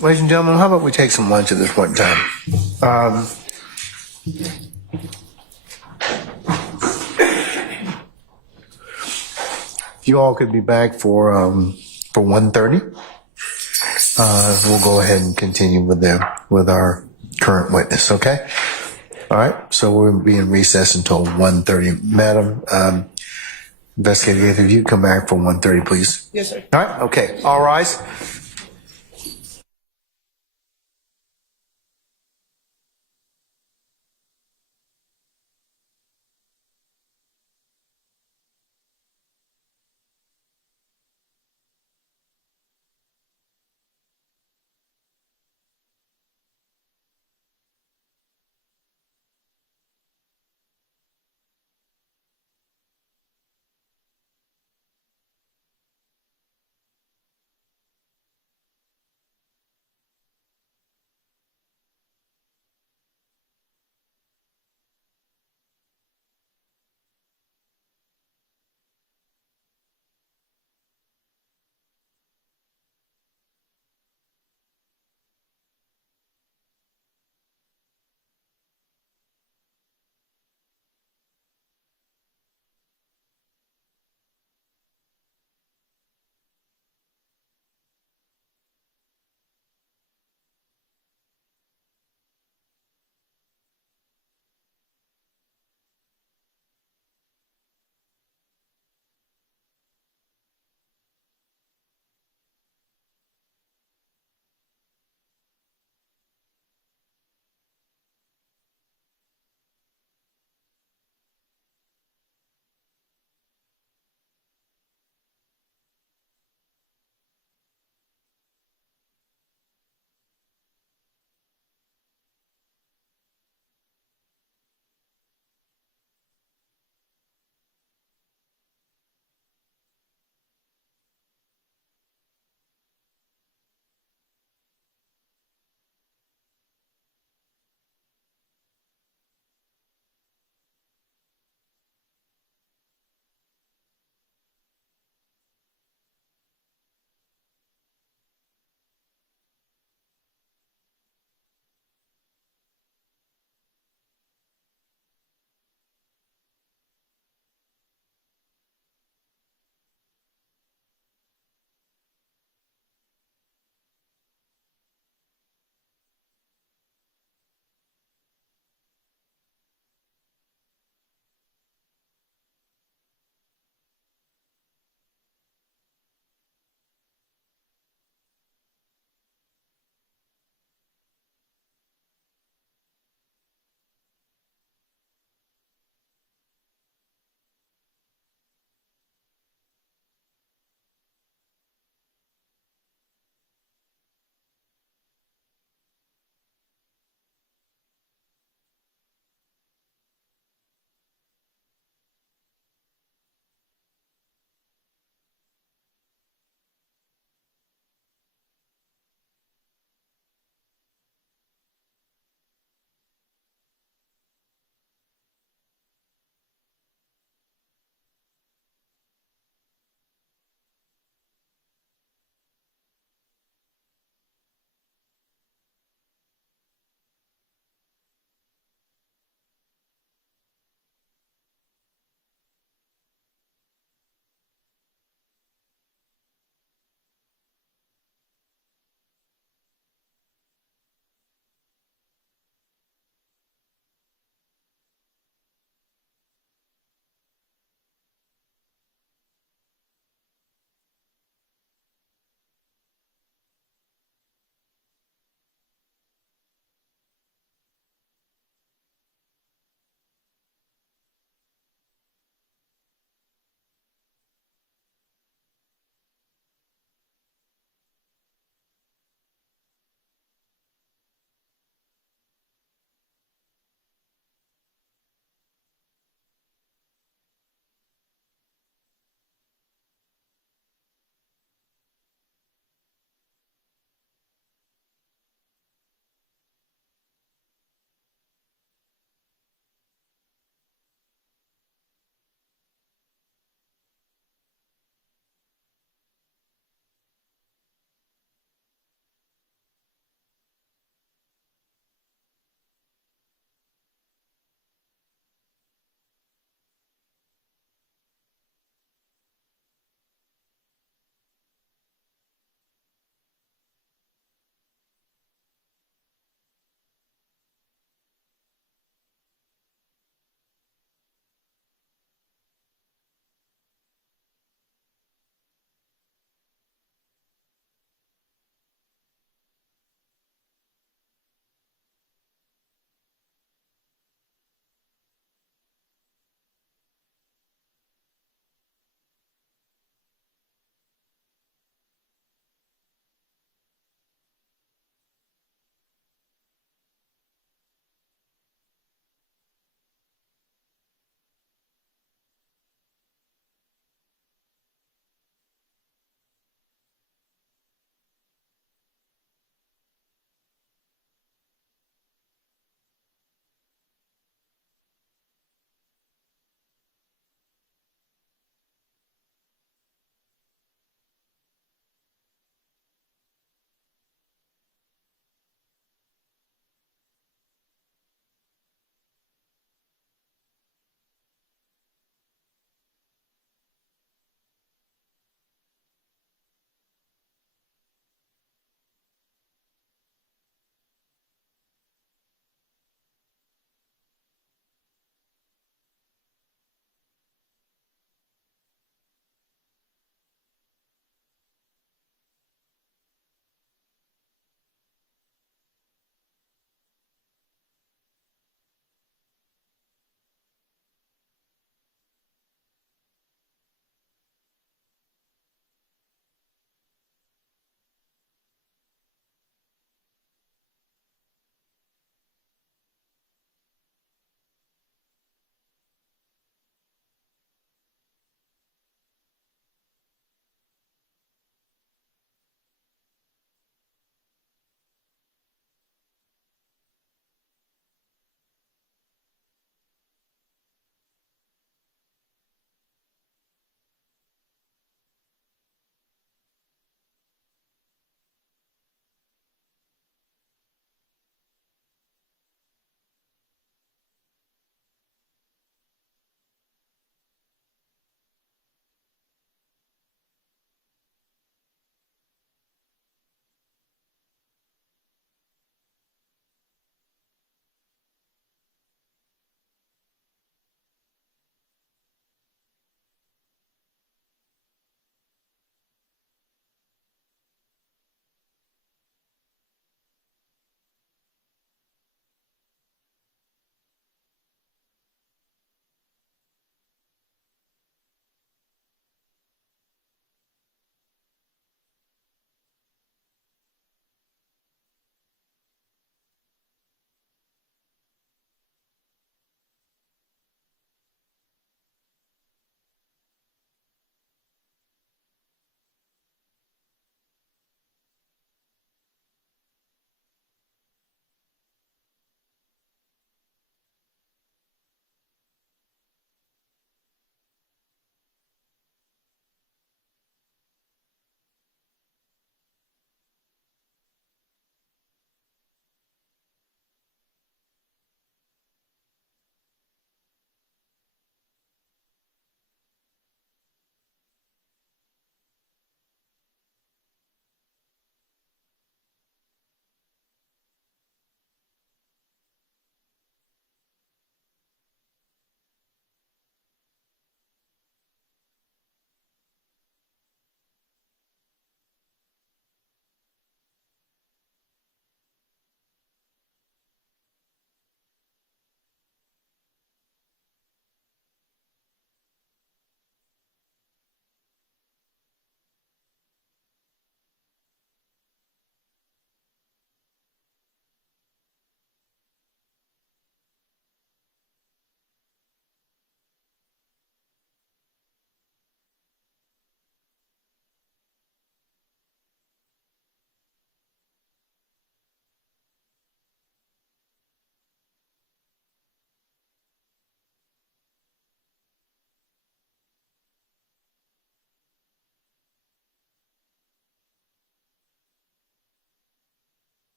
Ladies and gentlemen, how about we take some lunch at this point in time? If you all could be back for 1:30, we'll go ahead and continue with our current witness. Okay. All right. So we'll be in recess until 1:30. Madam Investigator, if you come back for 1:30, please. Yes, sir. All right. Okay. All rise.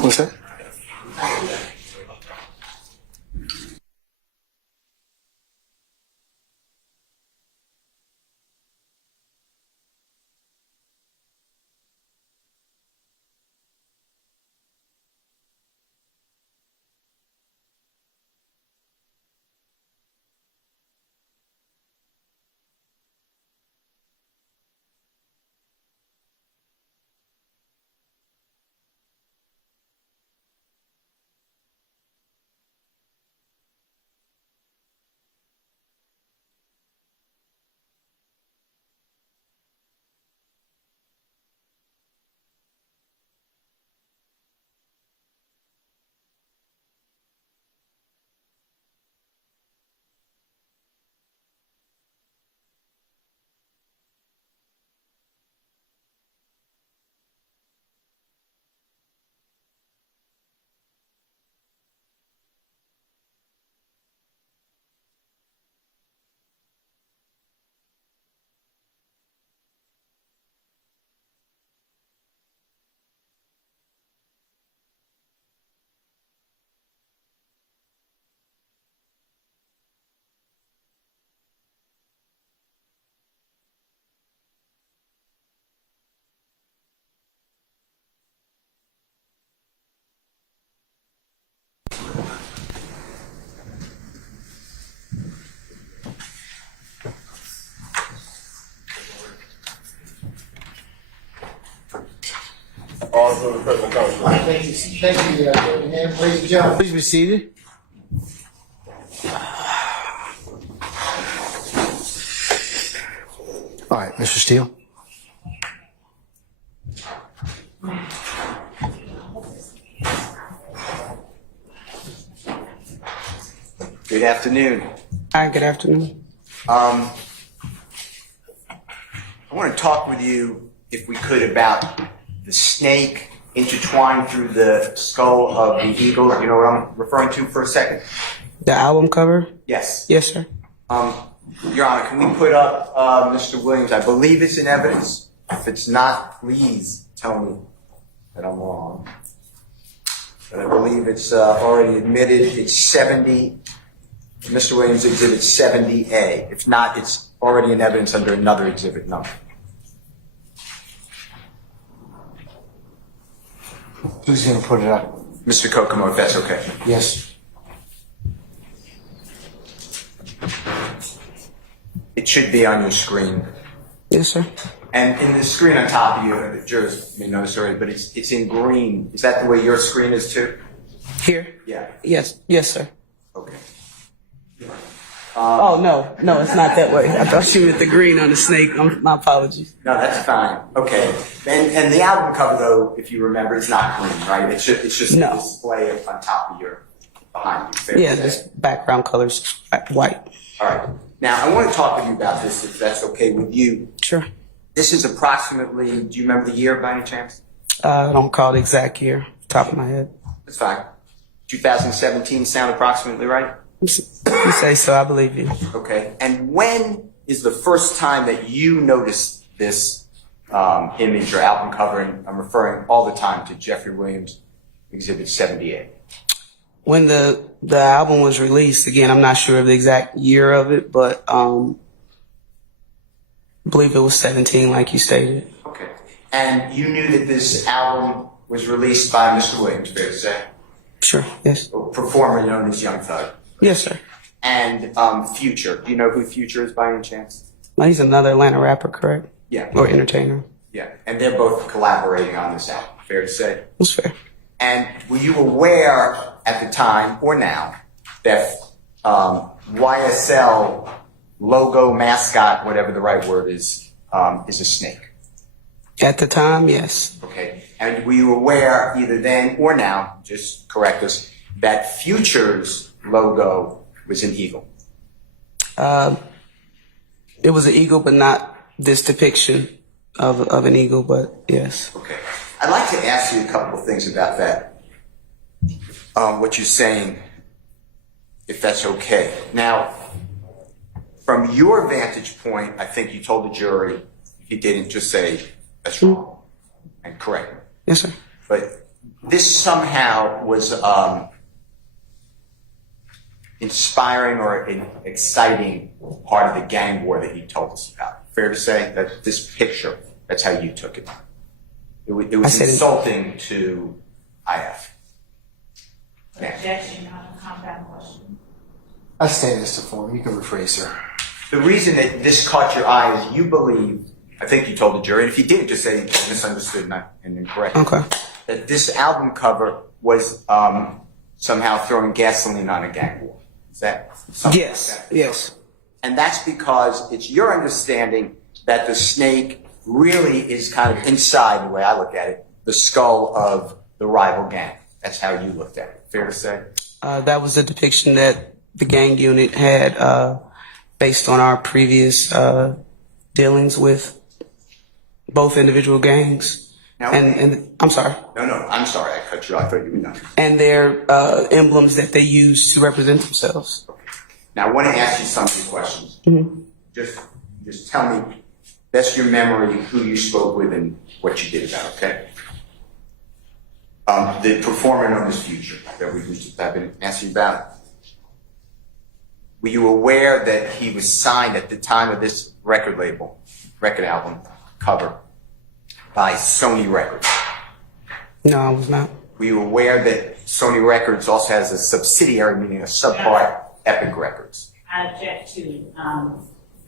What's that? Thank you, ladies and gentlemen. Please be seated. All right, Mr. Steele. Good afternoon. Hi, good afternoon. I want to talk with you, if we could, about the snake intertwined through the skull of the eagle. You know what I'm referring to for a second? The album cover? Yes. Yes, sir. Your Honor, can we put up Mr. Williams? I believe it's in evidence. If it's not, please tell me that I'm wrong. But I believe it's already admitted. It's 70. Mr. Williams, Exhibit 70A. If not, it's already in evidence under another exhibit number. Who's going to put it up? Mr. Kokomo, if that's okay. Yes. It should be on your screen. Yes, sir. And in the screen on top of you, the jurors may notice already, but it's in green. Is that the way your screen is too? Here? Yeah. Yes, yes, sir. Okay. Oh, no, it's not that way. I thought you meant the green on the snake. My apologies. No, that's fine. Okay. And the album cover, though, if you remember, it's not green, right? It's just No. a display on top of your, behind you. Fair to Yeah, say? just background colors, white. All right. Now, I want to talk with you about this, if that's okay with you. Sure. This is approximately, do you remember the year by any chance? I don't recall the exact year, top of my head. That's fine. 2017 sound approximately right? You say so, I believe you. Okay. And when is the first time that you noticed this image or album cover? And I'm referring all the time to Jeffrey Williams, Exhibit 78. When the album was released, again, I'm not sure of the exact year of it, but I believe it was 17, like you stated. Okay. And you knew that this album was released by Mr. Williams, fair to say? Sure, yes. A performer known as Young Thug. Yes, sir. And Future. Do you know who Future is by any chance? Well, he's another Atlanta rapper, correct? Yeah. Or entertainer. Yeah. And they're both collaborating on this album, fair to say? That's fair. And were you aware at the time, or now, that YSL logo, mascot, whatever the right word is a snake? At the time, yes. Okay. And were you aware, either then or now, just correct us, that Future's logo was an eagle? It was an eagle, but not this depiction of an eagle, but yes. Okay. I'd like to ask you a couple of things about that. What you're saying, if that's okay. Now, from your vantage point, I think you told the jury, if you didn't, just say That's wrong. And correct me. Yes, sir. But this somehow was inspiring or an exciting part of the gang war that he told us about. Fair to say that this picture, that's how you took it. It was insulting to IF. Objection, not a compound question. I stand as to form. You can rephrase, sir. The reason that this caught your eye is you believe, I think you told the jury, and if you didn't, just say misunderstood and incorrect. Okay. That this album cover was somehow throwing gasoline on a gang war. Is that something Yes. like that? Yes. And that's because it's your understanding that the snake really is kind of inside, the way I look at it, the skull of the rival gang. That's how you looked at it. Fair to say? That was a depiction that the gang unit had based on our previous dealings with both individual gangs. Now, And I'm sorry. No, I'm sorry. I cut you off. I thought you were done. And their emblems that they use to represent themselves. Now, I want to ask you some of the questions. Mm-hmm. Just tell me, best your memory, who you spoke with and what you did about it, okay? The performer known as Future that I've been asking about. Were you aware that he was signed at the time of this record album cover by Sony Records? No, I was not. Were you aware that Sony Records also has a subsidiary, meaning a subpart, Epic Records? I object to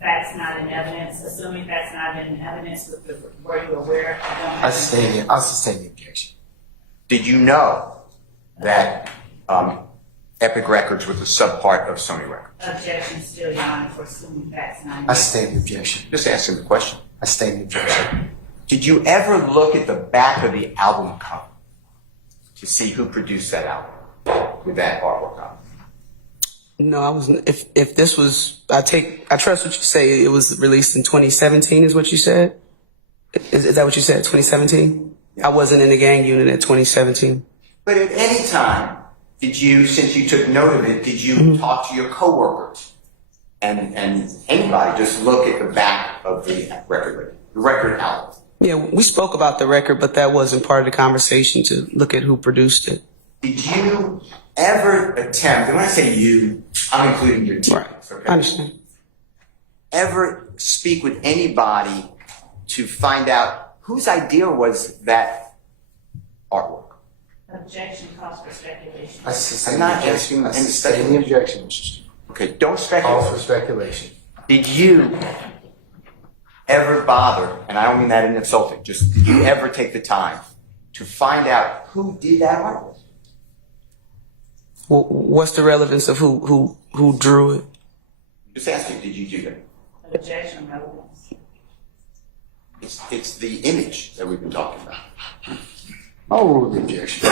facts not in evidence. Assuming facts not in evidence, were you aware? I sustain the objection. Did you know that Epic Records was a subpart of Sony Records? Objection still, Your Honor, for assuming facts not in I evidence. sustain the objection. Just asking the question. I sustain the objection. Did you ever look at the back of the album cover to see who produced that album with that artwork on it? No, I wasn't. If this was, I trust what you say. It was released in 2017, is what you said. Is that what you said? 2017. Yeah. I wasn't in the gang unit at 2017. But at any time, did you, since you took note of it, did you talk to your coworkers and anybody just look at the back of the record album? Yeah, we spoke about the record, but that wasn't part of the conversation to look at who produced it. Did you ever attempt, and when I say you, I'm including your team, Right. okay? I understand. Ever speak with anybody to find out whose idea was that artwork? Objection calls for speculation. I sustain I'm the not objection. asking I any sustain the objection, Mr. Stewart. Okay, don't Calls speculate. for speculation. Did you ever bother, and I don't mean that in insulting, just did you ever take the time to find out who did that artwork? What's the relevance of who drew it? Just asking, did you do that? Objection relevance. It's the image that we've been talking about. I'll rule the objection.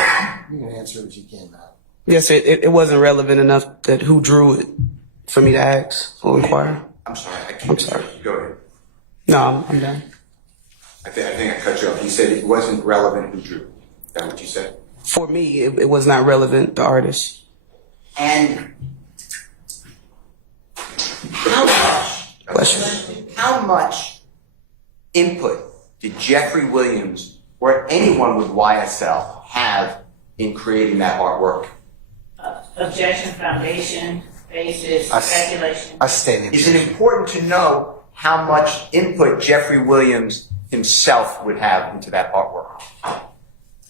You can answer as you can now. Yes, it wasn't relevant enough that who drew it for me to ask or inquire. I'm sorry, I can't. I'm sorry. Go ahead. No, I'm done. I think I cut you off. You said it wasn't relevant who drew. Is that what you said? For me, it was not relevant, the artist. And how much input did Jeffrey Williams or anyone with YSL have in creating that artwork? Objection, foundation, basis, speculation. I sustain the Is objection. it important to know how much input Jeffrey Williams himself would have into that artwork?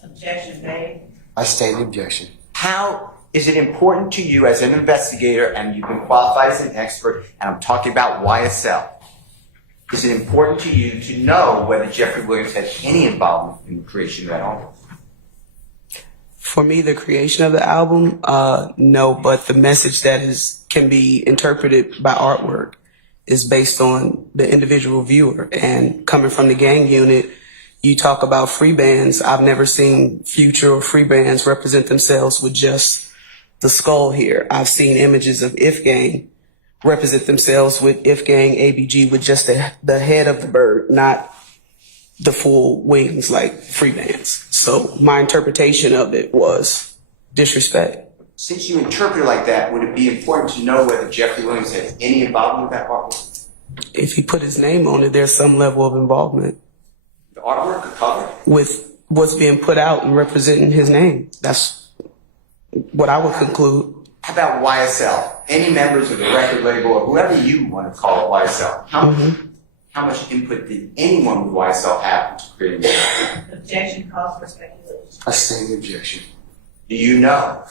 Objection vague. I sustain the objection. How is it important to you as an investigator, and you've been qualified as an expert, and I'm talking about YSL, is it important to you to know whether Jeffrey Williams had any involvement in the creation of that artwork? For me, the creation of the album, no, but the message that can be interpreted by artwork is based on the individual viewer. And coming from the gang unit, you talk about free bands. I've never seen Future or free bands represent themselves with just the skull here. I've seen images of If Gang represent themselves with If Gang, ABG, with just the head of the bird, not the full wings like free bands. So my interpretation of it was disrespect. Since you interpret it like that, would it be important to know whether Jeffrey Williams had any involvement with that artwork? If he put his name on it, there's some level of involvement. The artwork, the cover? with what's being put out and representing his name. That's what I would conclude. How about YSL? Any members of the record label or whoever you want to call it YSL, how much input did anyone with YSL have into creating this? Objection calls for speculation. I stand the objection. Do you know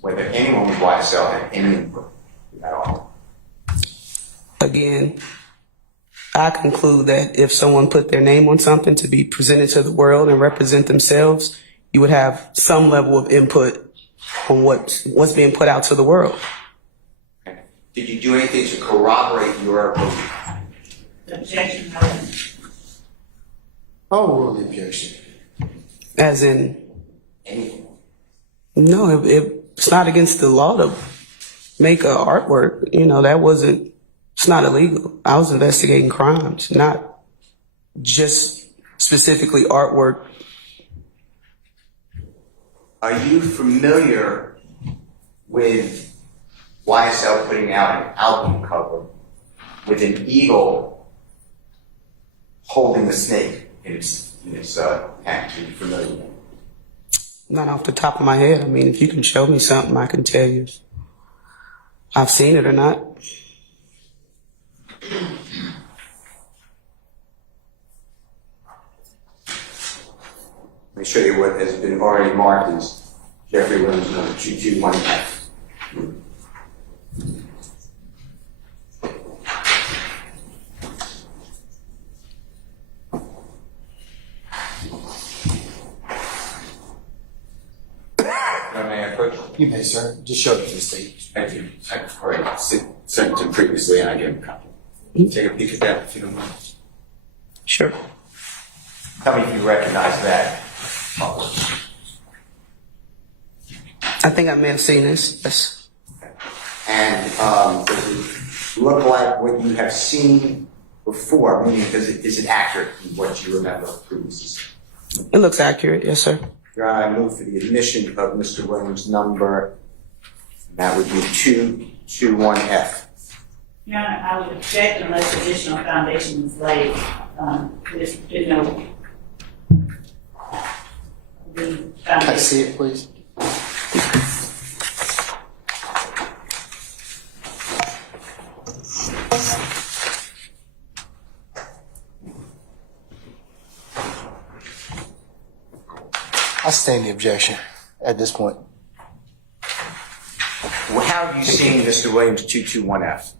whether anyone with YSL had any input at all? Again, I conclude that if someone put their name on something to be presented to the world and represent themselves, you would have some level of input on what's being put out to the world. Okay. Did you do anything to corroborate your belief? Objection noted. Overrule the objection. As in, Anything? no, it's not against the law to make a artwork. You know, it's not illegal. I was investigating crimes, not just specifically artwork. Are you familiar with YSL putting out an album cover with an eagle holding the snake in its hand? Are you familiar with that? Not off the top of my head. I mean, if you can show me something, I can tell you if I've seen it or not. Let me show you what has been already marked as Jeffrey Williams number 221F. May I approach? You may, sir. Just show it to the stage. Thank you. I've already sent it to him previously and I gave him a copy. Take a peek at that if you don't mind. Sure. Tell me if you recognize that. I think I may have seen this. Yes. And does it look like what you have seen before? Meaning, is it accurate in what you remember previously? It looks accurate. Yes, sir. Your Honor, I move for the admission of Mr. Williams' number. That would be 221F. Your Honor, I would object unless additional foundation is laid. There's been no. The Can I foundation. see it, please? I stand the objection at this point. Well, how have you seen Mr. Williams' 221F?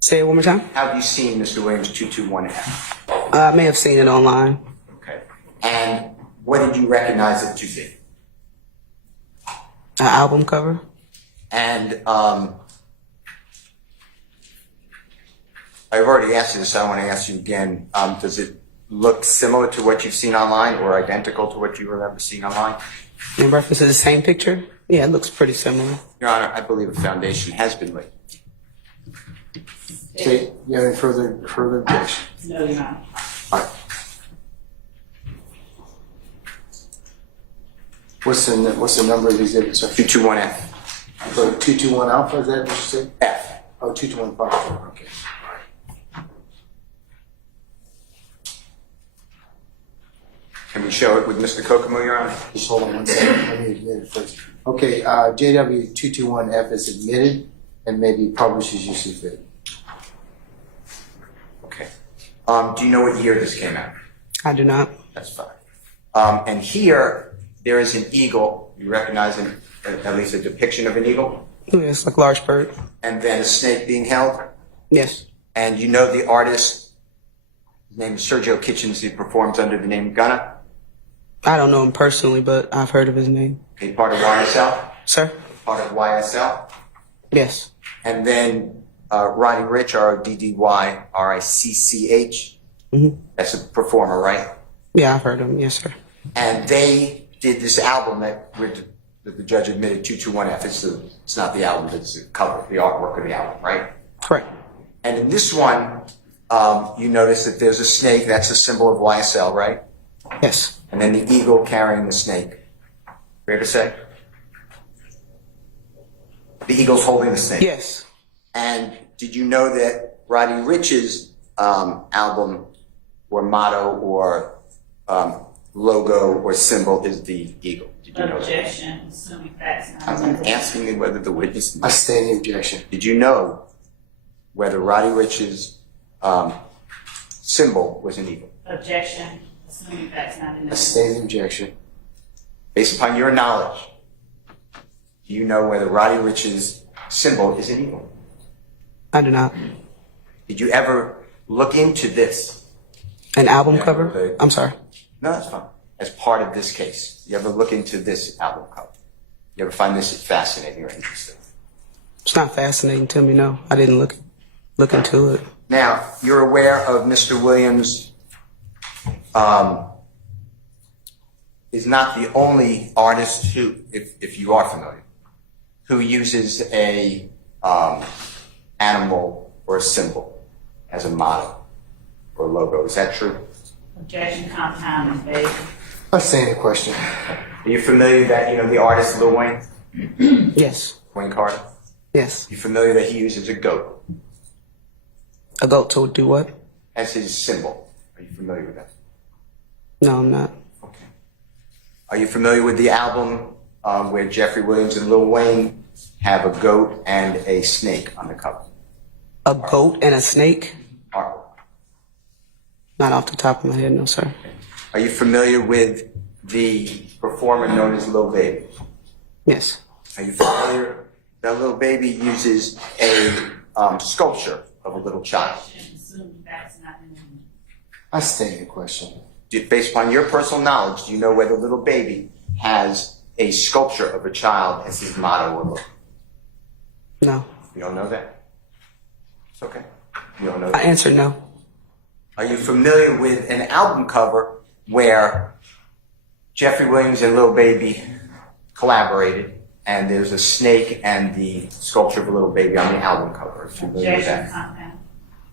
Say it one more time. How have you seen Mr. Williams' 221F? I may have seen it online. Okay. And what did you recognize it to be? An album cover. And I've already asked you this, so I want to ask you again. Does it look similar to what you've seen online or identical to what you remember seeing online? In reference to the same picture? Yeah, it looks pretty similar. Your Honor, I believe a foundation has been laid. Okay, you have any further objection? No, Your Honor. All right. What's the number of these exhibits, sir? 221F. So 221 alpha, is that what you said? F. Oh, 221 alpha, okay. Can we show it with Mr. Kokomo, Your Honor? Just hold on one second. Let me admit it first. Okay, JW221F is admitted and may be published as you see fit. Okay. Do you know what year this came out? I do not. That's fine. And here, there is an eagle. You recognize at least a depiction of an eagle? Yeah, it's like large bird. And then a snake being held? Yes. And you know the artist, his name is Sergio Kitchens, he performs under the name Gunna? I don't know him personally, but I've heard of his name. Okay, part of YSL? Sir? Part of YSL? Yes. And then Roddy Ricch, R-O-D-D-Y-R-I-C-C-H? Mm-hmm. That's a performer, right? Yeah, I've heard of him. Yes, sir. And they did this album that the judge admitted 221F. It's not the album, it's the cover, the artwork of the album, right? Correct. And in this one, you notice that there's a snake. That's a symbol of YSL, right? Yes. And then the eagle carrying the snake. Fair to say? The eagle's holding the snake. Yes. And did you know that Roddy Ricch's album or motto or logo or symbol is the eagle? Did you know that? Objection, assuming facts not I'm evidence. asking you whether the witness. I stand the objection. Did you know whether Roddy Rich's symbol was an eagle? Objection, assuming facts not I evidence. stand the objection. Based upon your knowledge, do you know whether Roddy Rich's symbol is an eagle? I do not. Did you ever look into this? An album Yeah, cover? okay. I'm sorry. No, that's fine. As part of this case, you ever look into this album cover? You ever find this fascinating or interesting? It's not fascinating to me, no. I didn't look into it. Now, you're aware of Mr. Williams is not the only artist who, if you are familiar, who uses a animal or a symbol as a motto or logo. Is that true? Objection, compound is vague. I stand the question. Are you familiar that, you know, the artist Lil Wayne, Yes. Wayne Carter? Yes. You familiar that he uses a goat A goat to do what? as his symbol? Are you familiar with that? No, I'm not. Okay. Are you familiar with the album where Jeffrey Williams and Lil Wayne have a goat and a snake on the cover? A goat and a snake? Artwork. Not off the top of my head, no, sir. Are you familiar with the performer known as Lil Baby? Yes. Are you familiar that Lil Baby uses a sculpture of a little child? Assuming facts not evidence. I stand the question. Based upon your personal knowledge, do you know whether Lil Baby has a sculpture of a child as his motto or logo? No. You don't know that? It's okay. You don't know I that? answered no. Are you familiar with an album cover where Jeffrey Williams and Lil Baby collaborated, and there's a snake and the sculpture of a little baby on the album cover? Are you familiar with Objection, that? compound.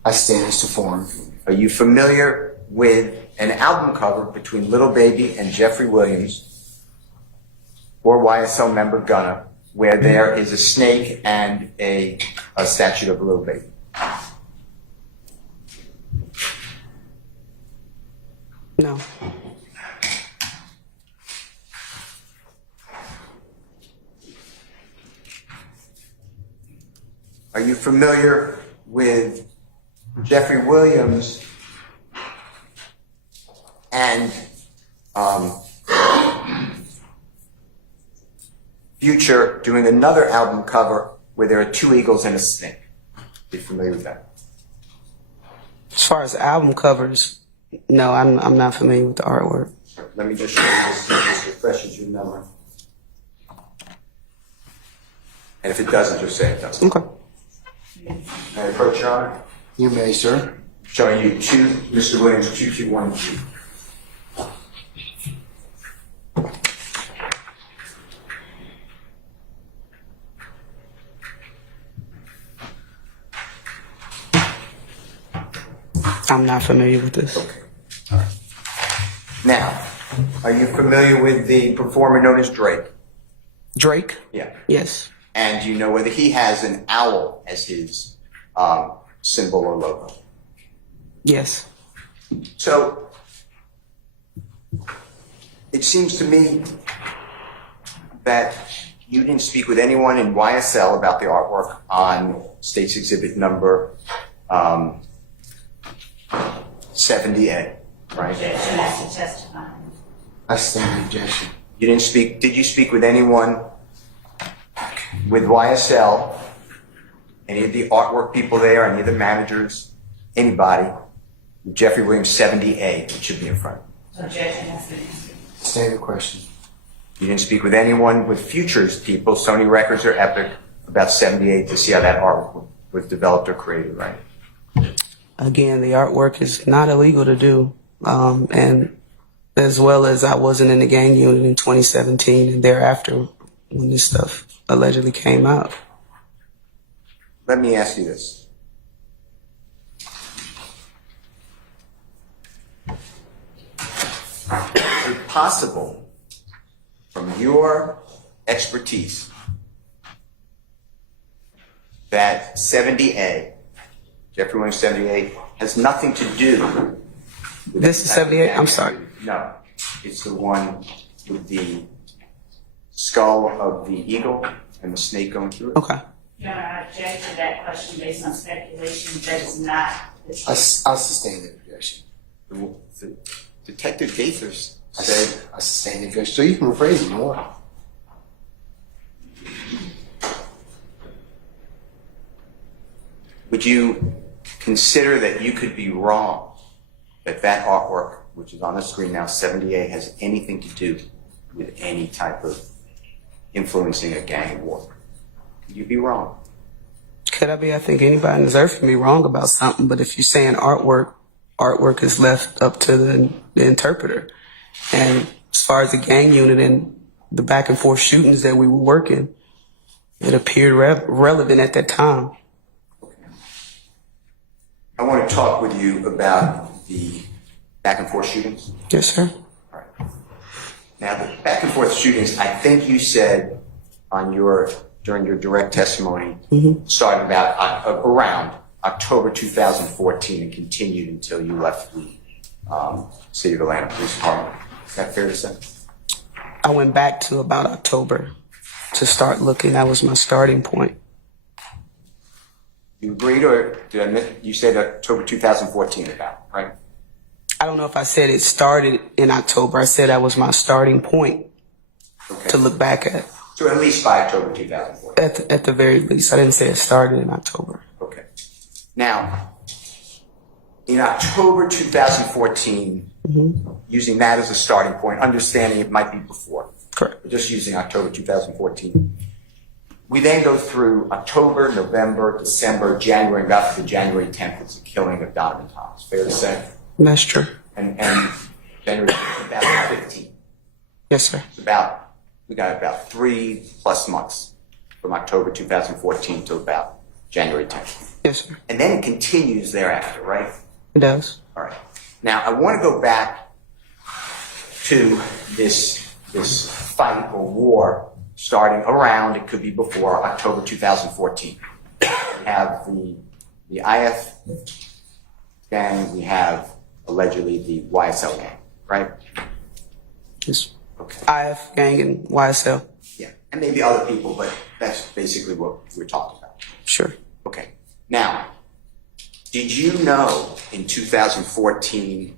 I stand as to form. Are you familiar with an album cover between Lil Baby and Jeffrey Williams or YSL member Gunna, where there is a snake and a statue of a little baby? No. Are you familiar with Jeffrey Williams and Future doing another album cover where there are two eagles and a snake? Are you familiar with that? As far as album covers, no, I'm not familiar with the artwork. Let me just show you this, this refreshes your memory. And if it doesn't, just say it doesn't. Okay. May I approach, Your Honor? You may, sir. Showing you Mr. Williams 221G. I'm not familiar with this. Okay. All right. Now, are you familiar with the performer known as Drake? Drake? Yeah. Yes. And do you know whether he has an owl as his symbol or logo? Yes. So, it seems to me that you didn't speak with anyone in YSL about the artwork on State's Exhibit number 70A, right? Objection as to testifying. I stand the objection. You didn't speak, did you speak with anyone with YSL, any of the artwork people there, any of the managers, anybody, with Jeffrey Williams 70A, which should be in front? Objection as to answer. Stand the question. You didn't speak with anyone with Futures people, Sony Records or Epic, about 78 to see how that artwork was developed or created, right? Again, the artwork is not illegal to do. And as well as I wasn't in the gang unit in 2017 and thereafter when this stuff allegedly came out. Let me ask you this. Is it possible, from your expertise, that 70A, Jeffrey Williams 70A, has nothing to do This is 78? I'm sorry. No, it's the one with the skull of the eagle and the snake going through it. Okay. Your Honor, I object to that question based on speculation. That is not the I'll case. sustain the objection. The Detective Gaithers said, I sustain the objection. So you can rephrase it if you want. would you consider that you could be wrong, that that artwork, which is on the screen now, 78, has anything to do with any type of influencing a gang war? Could you be wrong? Could I be? I think anybody on this earth can be wrong about something, but if you're saying artwork is left up to the interpreter. And as far as the gang unit and the back and forth shootings that we were working, it appeared relevant at that time. I want to talk with you about the back and forth shootings. Yes, sir. All right. Now, the back and forth shootings, I think you said during your direct testimony, started about around October 2014 and continued until you left the City of Atlanta Police Department. Is that fair to say? I went back to about October to start looking. That was my starting point. You agreed, or did I miss? You said October 2014 about, right? I don't know if I said it started in October. I said that was my starting point Okay. to look back at. So at least by October 2014. At the very least. I didn't say it started in October. Okay. Now, in October 2014, using that as a starting point, understanding it might be before, Correct. but just using October 2014, we then go through October, November, December, January, and got to the January 10th. It's the killing of Donovan Thomas. Fair to say? That's true. And January 2015. Yes, sir. We got about 3+ months from October 2014 to about January 10th. Yes, sir. And then it continues thereafter, right? It does. All right. Now, I want to go back to this fight or war starting around, it could be before, October 2014. We have the IF gang, we have allegedly the YSL gang, right? Yes. Okay. IF, gang, and YSL. Yeah, and maybe other people, but that's basically what we're talking about. Sure. Okay. Now, did you know in 2014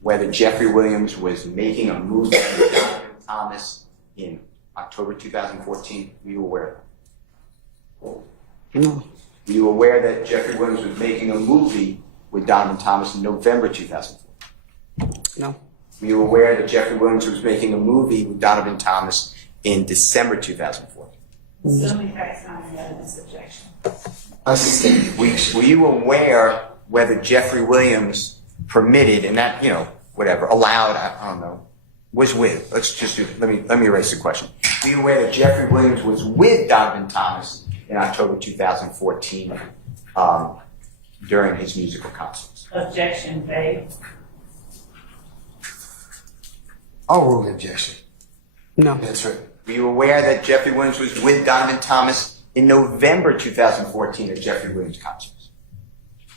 whether Jeffrey Williams was making a movie with Donovan Thomas in October 2014? Were you aware of that? No. Were you aware that Jeffrey Williams was making a movie with Donovan Thomas in November 2014? No. Were you aware that Jeffrey Williams was making a movie with Donovan Thomas in December 2014? Assuming facts not in evidence objection. I sustain the Were you aware whether Jeffrey Williams permitted, and that, whatever, allowed, I don't know, was with, let's just do, let me erase the question. Were you aware that Jeffrey Williams was with Donovan Thomas in October 2014 during his musical concerts? Objection, vague. I'll rule the objection. No. That's right. Were you aware that Jeffrey Williams was with Donovan Thomas in November 2014 at Jeffrey Williams concerts?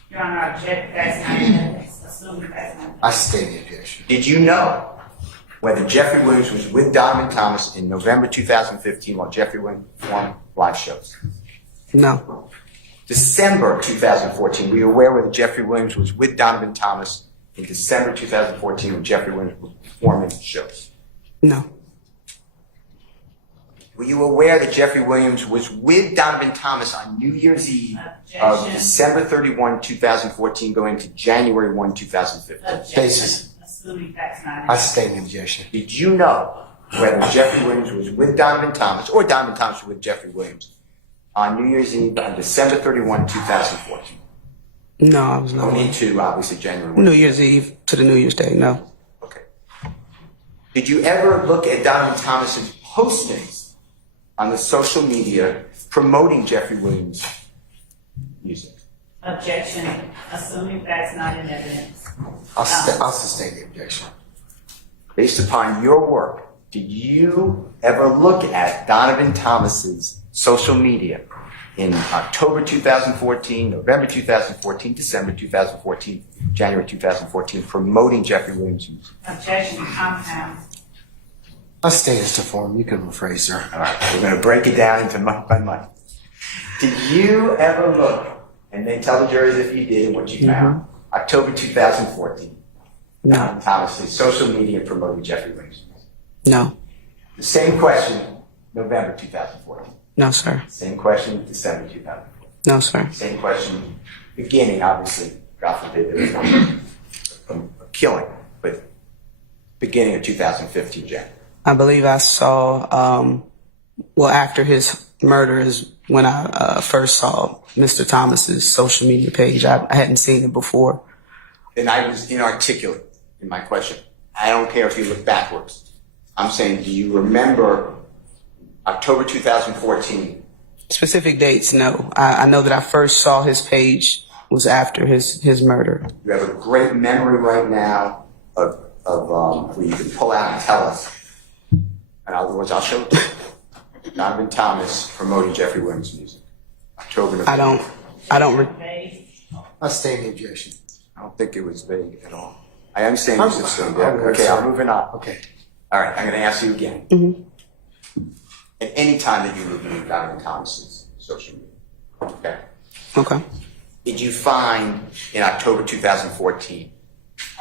Your Honor, I object facts not in evidence. Assuming facts not in I evidence. sustain the objection. Did you know whether Jeffrey Williams was with Donovan Thomas in November 2015 while Jeffrey Williams performed live shows? No. December 2014, were you aware whether Jeffrey Williams was with Donovan Thomas in December 2014 when Jeffrey Williams was performing shows? No. Were you aware that Jeffrey Williams was with Donovan Thomas on New Year's Eve of Objection. December 31, 2014, going to January 1, 2015? Basis. Objection. Assuming facts not in I evidence. sustain the objection. Did you know whether Jeffrey Williams was with Donovan Thomas or Donovan Thomas was with Jeffrey Williams on New Year's Eve on December 31, 2014? No, I was not. Going into, obviously, January 1. New Year's Eve to the New Year's Day. No. Okay. Did you ever look at Donovan Thomas's postings on the social media promoting Jeffrey Williams' music? Objection. Assuming facts not in evidence. I'll sustain the objection. Based upon your work, did you ever look at Donovan Thomas's social media in October 2014, November 2014, December 2014, January 2014, promoting Jeffrey Williams' music? Objection, compound. Let's stay as to form. You can rephrase, sir. All right, we're going to break it down into month by month. Did you ever look, and then tell the jury if you did, what you found, October 2014, No. Thomas's social media promoting Jeffrey Williams' music? No. The same question, November 2014. No, sir. Same question, December 2014. No, sir. Same question, beginning, obviously, God forbid there was a killing, but beginning of 2015, Jack. I believe I saw, well, after his murder is when I first saw Mr. Thomas's social media page. I hadn't seen it before. And I was inarticulate in my question. I don't care if you look backwards. I'm saying, do you remember October 2014? Specific dates, no. I know that I first saw his page was after his murder. You have a great memory right now of where you can pull out and tell us. In other words, I'll show it to you. Donovan Thomas promoting Jeffrey Williams' music. October, November. I don't, Vague. Let's stay in the objection. I don't think it was vague at all. I understand you just saying that. I'm good, Okay, sir. I'm moving on. Okay. All right, I'm going to ask you again. Mm-hmm. At any time that you reviewed Donovan Thomas's social media, okay, Okay. did you find in October 2014,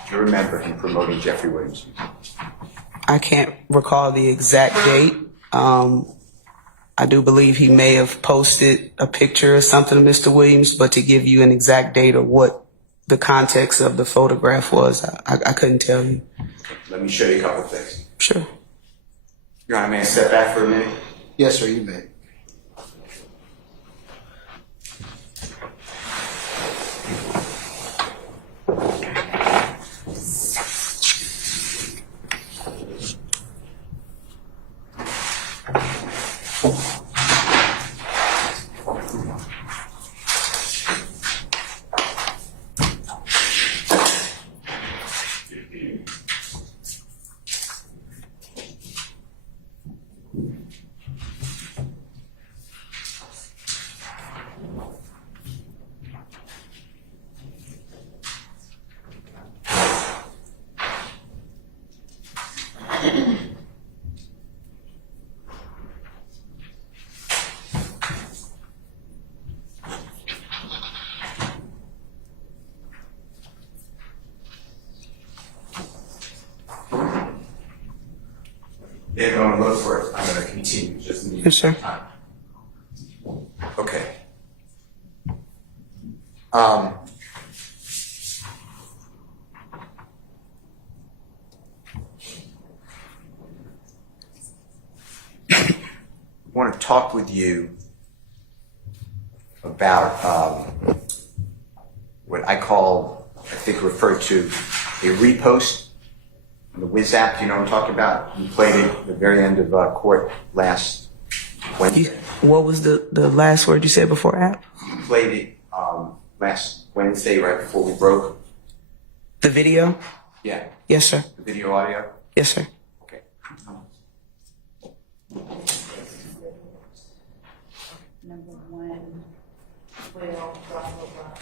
do you remember him promoting Jeffrey Williams' music? I can't recall the exact date. I do believe he may have posted a picture or something of Mr. Williams, but to give you an exact date or what the context of the photograph was, I couldn't tell you. Let me show you a couple of things. Sure. Your Honor, may I step back for a minute? Yes, sir, you may. They're going to look for it. I'm going to continue just in the Yes, sir. time. Okay. I want to talk with you about what I call, I think referred to, a repost on the Wiz app. You know what I'm talking about? You played it at the very end of court last Wednesday. What was the last word you said before app? You played it last Wednesday right before we broke. The video? Yeah, Yes, sir. the video audio. Yes, sir. Okay. Number 1, 12, Bravo, Bravo.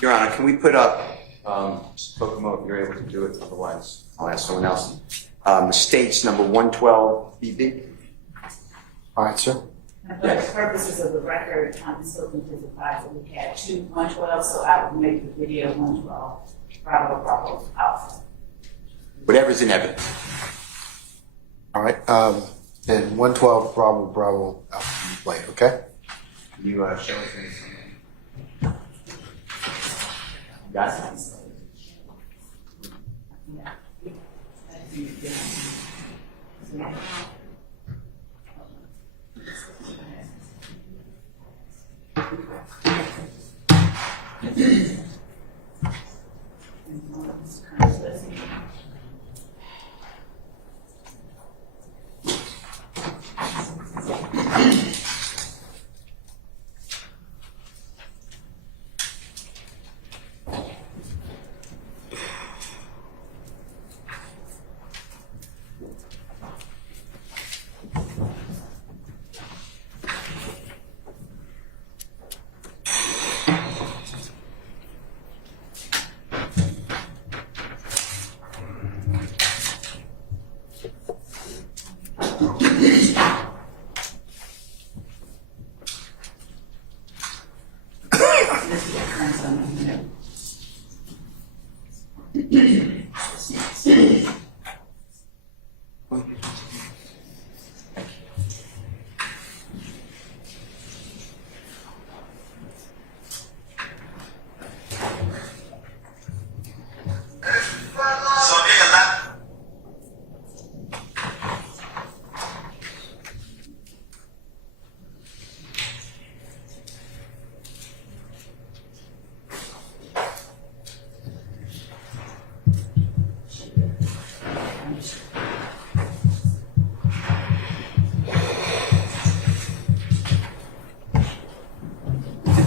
Your Honor, can we put up, Kokomo, if you're able to do it, otherwise I'll ask someone else. The state's number 112 BB. All right, sir. And for the purposes of the record, I'm still testified that we had 112, so I would make the video 112, Bravo, Bravo, Alpha. Whatever's in evidence. All right. Then 112 Bravo Bravo Alpha, you play, okay? Can you show it to me? Got it? Yeah.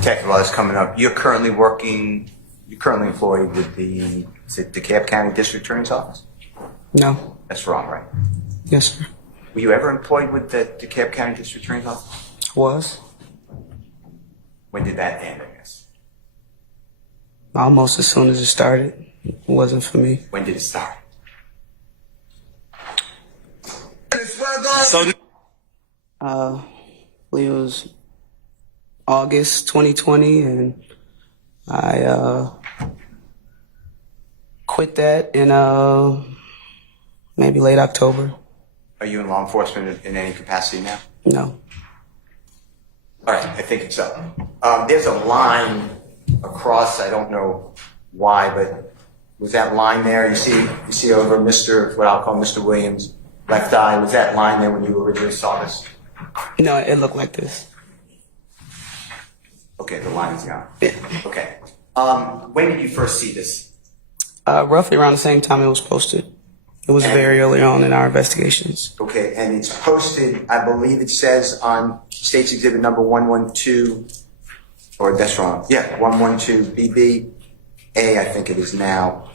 Detective, while it's coming up, you're currently employed with is it DeKalb County District Attorney's Office? No. That's wrong, right? Yes, sir. Were you ever employed with the DeKalb County District Attorney's Office? Was. When did that end, I guess? Almost as soon as it started. It wasn't for me. When did it start? So, I believe it was August 2020, and I quit that in maybe late October. Are you in law enforcement in any capacity now? No. All right, I think it's up. There's a line across, I don't know why, but was that line there? You see over what I'll call Mr. Williams' left eye. Was that line there when you originally saw this? No, it looked like this. Okay, the line is gone. Yeah. Okay. When did you first see this? Roughly around the same time it was posted. It was very early on in our investigations. Okay, and it's posted, I believe it says on State's Exhibit number 112, or that's wrong. Yeah, 112BB. I think it is now.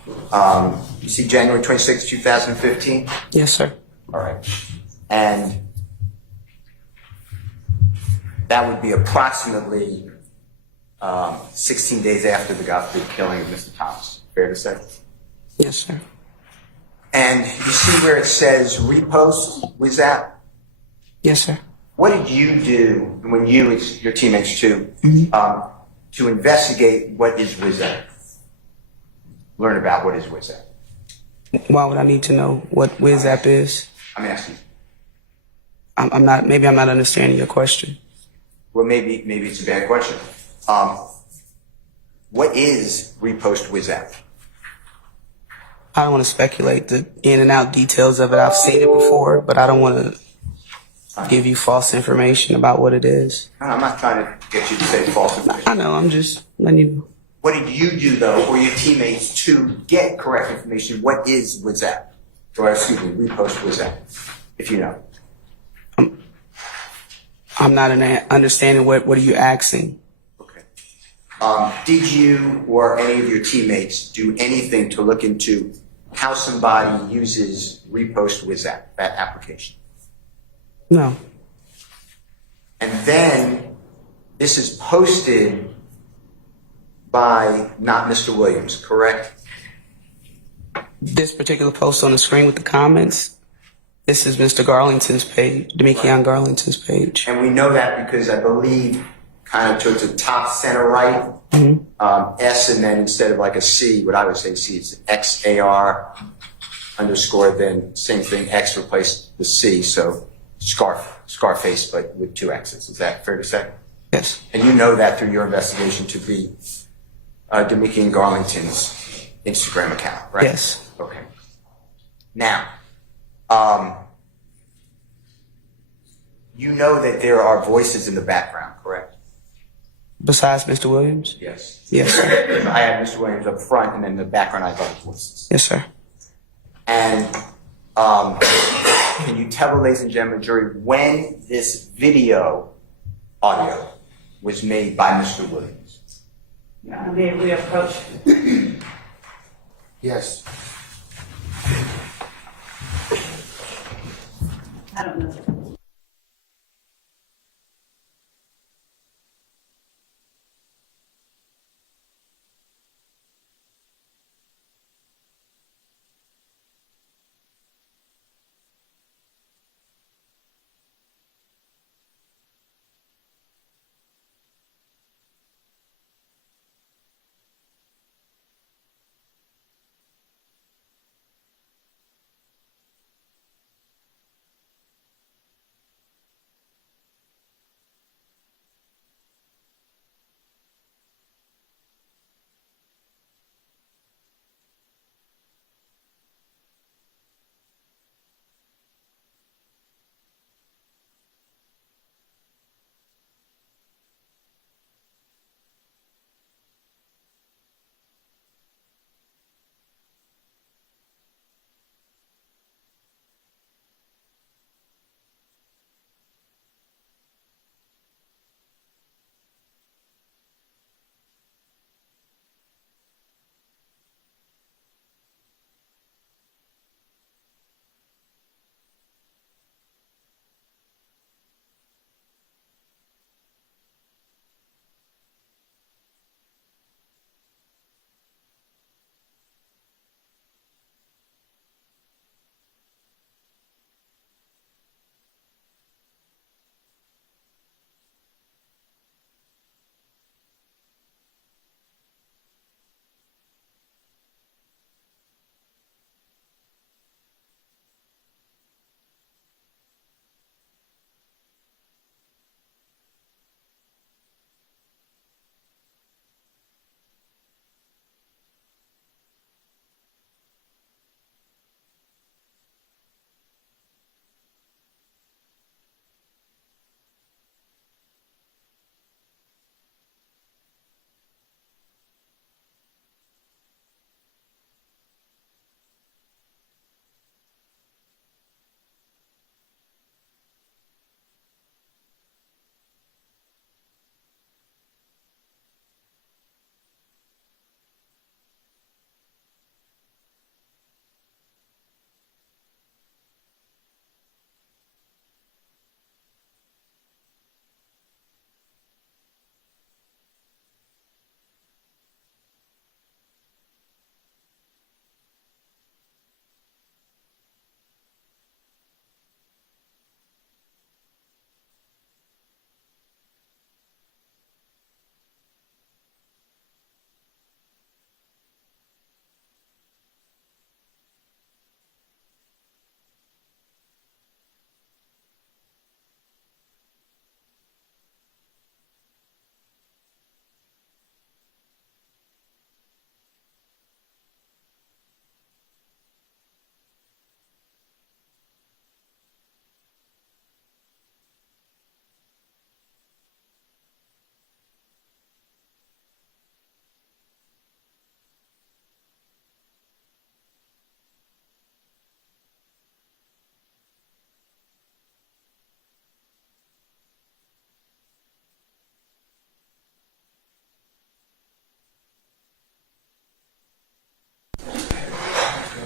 You see January 26, 2015? Yes, sir. All right. And that would be approximately 16 days after the killing of Mr. Thomas. Fair to say? Yes, sir. And you see where it says repost? Was that? Yes, sir. What did you do when you and your teammates too, to investigate what is WizApp? Learn about what is WizApp. Why would I need to know what WizApp is? I'm asking. I'm not. Maybe I'm not understanding your question. Well, maybe it's a bad question. What is repost WizApp? I don't want to speculate the in and out details of it. I've seen it before, but I don't want to give you false information about what it is. I'm not trying to get you to say false information. I know. I'm just letting you know. What did you do, though, or your teammates, to get correct information? What is WizApp? Or, excuse me, repost WizApp, if you know. I'm not understanding what are you asking? Okay. Did you or any of your teammates do anything to look into how somebody uses repost WizApp, that application? No. And then this is posted by not Mr. Williams, correct? This particular post on the screen with the comments, this is Mr. Garlington's page, Demikian Garlington's page. And we know that because I believe kind of towards the top center right, S, and then instead of like a C, what I would say C is XAR underscore, then same thing, X replaced the C, so Scarface, but with two X's. Is that fair to say? Yes. And you know that through your investigation to be Demikian Garlington's Instagram account, right? Yes. Okay. Now, you know that there are voices in the background, correct? Besides Mr. Williams? Yes. Yes, sir. I had Mr. Williams up front, and then in the background I have other voices. Yes, sir. And can you tell the ladies and gentlemen jury when this audio was made by Mr. Williams? May we approach? Yes. I don't know.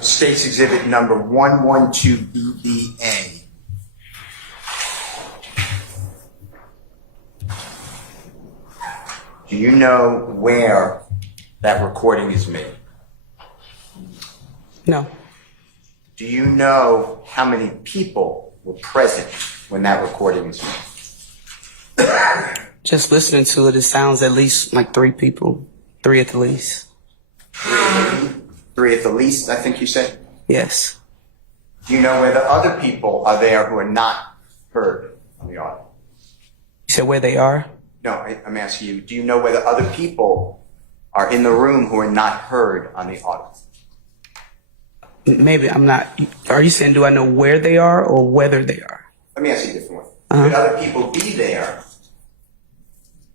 State's Exhibit number 112BBA. Do you know where that recording is made? No. Do you know how many people were present when that recording was made? Just listening to it, it sounds at least like 3 people. 3 at the least. 3 at the least, I think you said? Yes. Do you know whether other people are there who are not heard on the audio? You said where they are? No, I'm asking you, do you know whether other people are in the room who are not heard on the audio? Maybe I'm not. Are you saying do I know where they are or whether they are? Let me ask you a different way. Could other people be there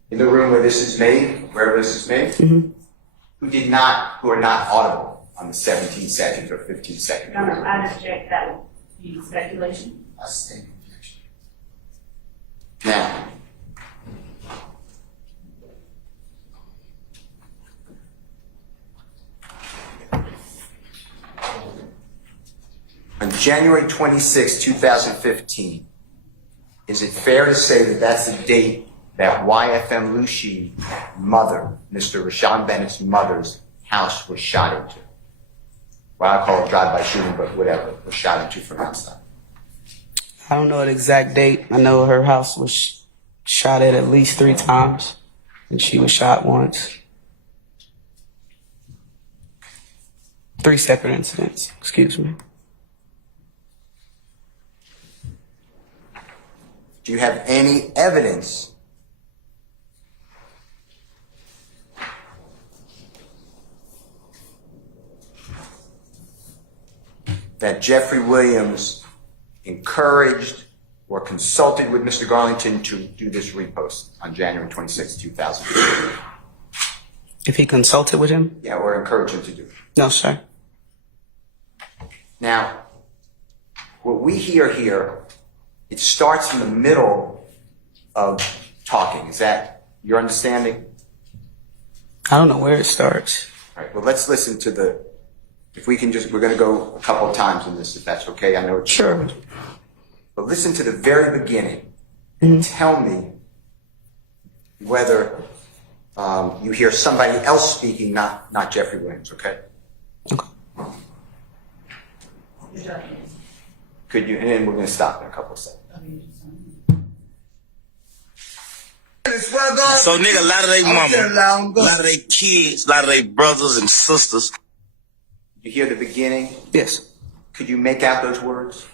in the room where this is made, wherever this is made, who are not audible on the 17 seconds or 15 seconds? No, I object, that would be speculation. Now, on January 26, 2015, is it fair to say that that's the date that YFM Lucy mother, Mr. Rashawn Bennett's mother's house was shot into? Well, I call it drive-by shooting, but whatever, was shot into from outside. I don't know the exact date. I know her house was shot at least 3 times, and she was shot once. 3 separate incidents, excuse me. Do you have any evidence that Jeffrey Williams encouraged or consulted with Mr. Garlington to do this repost on January 26, 2015? If he consulted with him? Yeah, or encouraged him to do it. No, sir. Now, what we hear here, it starts in the middle of talking. Is that your understanding? I don't know where it starts. All right, well, let's listen to if we can we're going to go a couple of times in this, if that's okay. I know it's Sure. But listen to the very beginning and tell me whether you hear somebody else speaking, not Jeffrey Williams, okay? Okay. Could you, and then we're going to stop in a couple of seconds. So nigga, a lot of they mama, a lot of they kids, a lot of they brothers and sisters. You hear the beginning? Yes. Could you make out those words?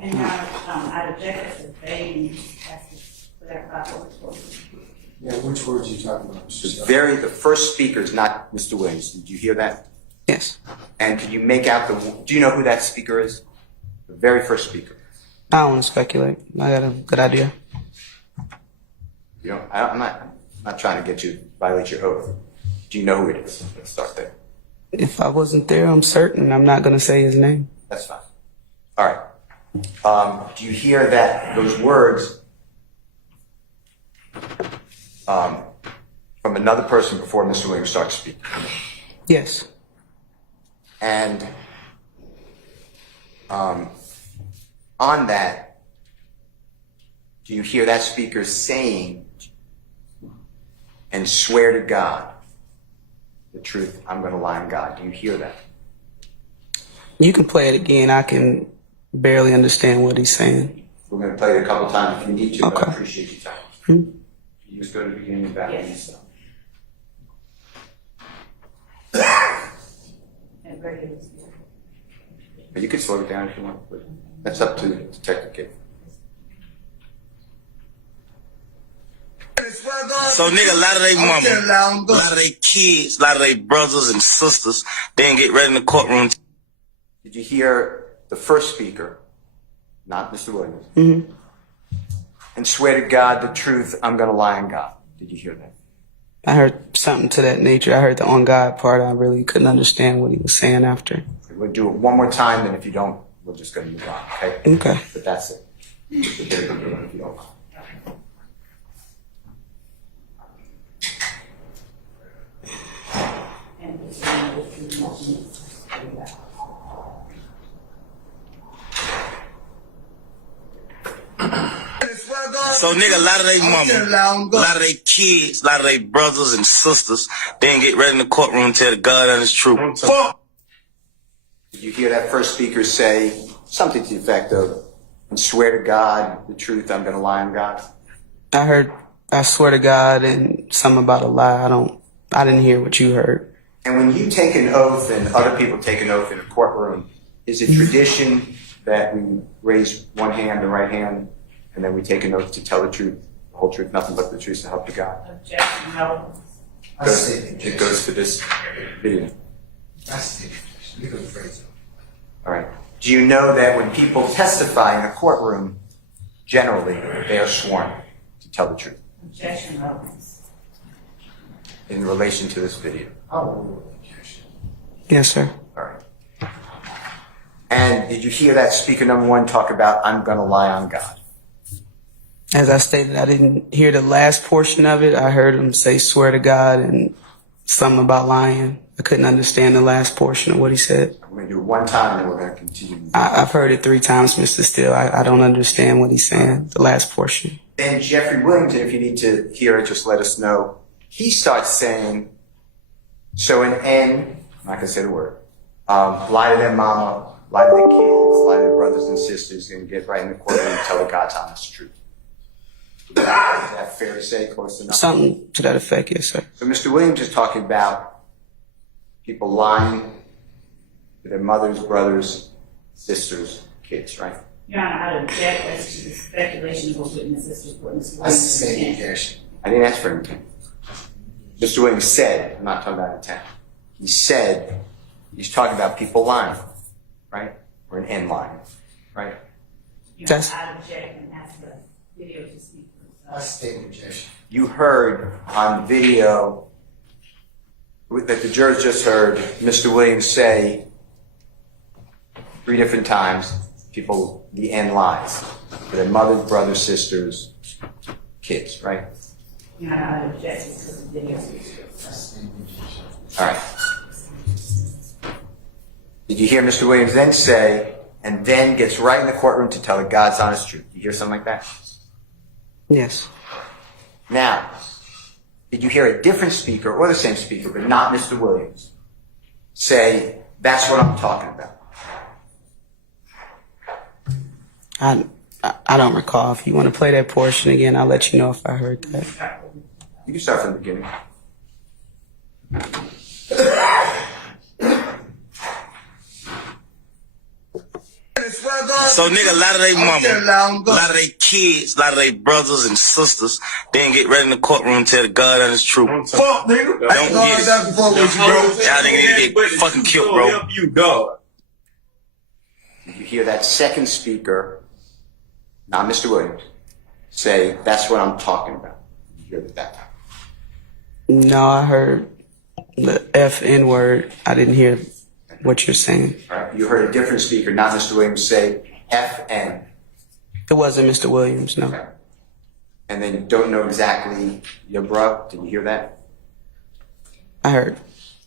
And I object that they have to clarify what it's for. Yeah, which words are you talking about? The first speaker is not Mr. Williams. Did you hear that? Yes. And could you make out do you know who that speaker is? The very first speaker. I don't want to speculate. I got a good idea. You know, I'm not trying to get you to violate your oath. Do you know who it is? Let's start there. If I wasn't there, I'm certain I'm not going to say his name. That's fine. All right. Do you hear those words from another person before Mr. Williams starts speaking? Yes. And on that, do you hear that speaker saying, and swear to God, the truth, I'm going to lie on God? Do you hear that? You can play it again. I can barely understand what he's saying. We're going to play it a couple times if you need to, but I Okay. appreciate your time. Hmm? You just go to the beginning and back and Yes. stuff. And regular. But you can slow it down if you want, but that's up to Detective Kid. So nigga, a lot of they mama, a lot of they kids, a lot of they brothers and sisters, then get ready in the courtroom. Did you hear the first speaker, not Mr. Williams, and swear to God the truth, I'm going to lie on God? Did you hear that? I heard something to that nature. I heard the on God part. I really couldn't understand what he was saying after. We'll do it one more time, and if you don't, we're just going to move on, okay? Okay. But that's it. Just a very good one, if you don't mind. So nigga, a lot of they mama, a lot of they kids, a lot of they brothers and sisters didn't get ready in the courtroom and tell the God honest truth. Fuck. Did you hear that first speaker say something to the effect of, and swear to God the truth, I'm gonna lie on God? I heard, I swear to God, and something about a lie. I didn't hear what you heard. And when you take an oath and other people take an oath in a courtroom, is it tradition that we raise one hand, the right hand, and then we take an oath to tell the truth, the whole truth, nothing but the truth, to help you God? Objection, no. It goes to this video. All right. Do you know that when people testify in a courtroom, generally they are sworn to tell the truth? Objection, no. In relation to this video. Yes, sir. All right. And did you hear that speaker number one talk about, I'm going to lie on God? As I stated, I didn't hear the last portion of it. I heard him say swear to God and something about lying. I couldn't understand the last portion of what he said. I'm going to do it one time and we're going to continue. I've heard it 3 times, Mr. Steele. I don't understand what he's saying, the last portion. Then Jeffrey Williams, if you need to hear it, just let us know. He starts saying, so an N, I'm not going to say the word, lie to their mama, lie to their kids, lie to their brothers and sisters, and get right in the courtroom and tell the God's honest truth. Is that fair to say? Close enough? Something to that effect, yes, sir. So Mr. Williams is talking about people lying to their mothers, brothers, sisters, kids, right? Your Honor, I object as to the speculation of what witnesses report. I didn't ask for intent. Mr. Williams said, I'm not talking about intent. He said, he's talking about people lying, right? Or an N lying, right? Your That's- Honor, I object and ask the video to speak for itself. You heard on video that the jurors just heard Mr. Williams say 3 different times, people, the N lies. For their mothers, brothers, sisters, kids, right? Your Honor, I object because the video speaks for itself. All right. Did you hear Mr. Williams then say, and then gets right in the courtroom to tell the God's honest truth? Did you hear something like that? Yes. Now, did you hear a different speaker, or the same speaker, but not Mr. Williams, say, that's what I'm talking about? I don't recall. If you want to play that portion again, I'll let you know if I heard that. You can start from the beginning. So nigga, a lot of they mama, a lot of they kids, a lot of they brothers and sisters didn't get ready in the courtroom and tell the God honest truth. Fuck, nigga. Don't get it. Y'all niggas need to get fucking killed, bro. You dog. Did you hear that second speaker, not Mr. Williams, say, that's what I'm talking about? Did you hear that time? No, I heard the FN word. I didn't hear what you're saying. All right. You heard a different speaker, not Mr. Williams, say FN. It wasn't Mr. Williams, no. Okay. And then you don't know exactly your bro. Did you hear that? I heard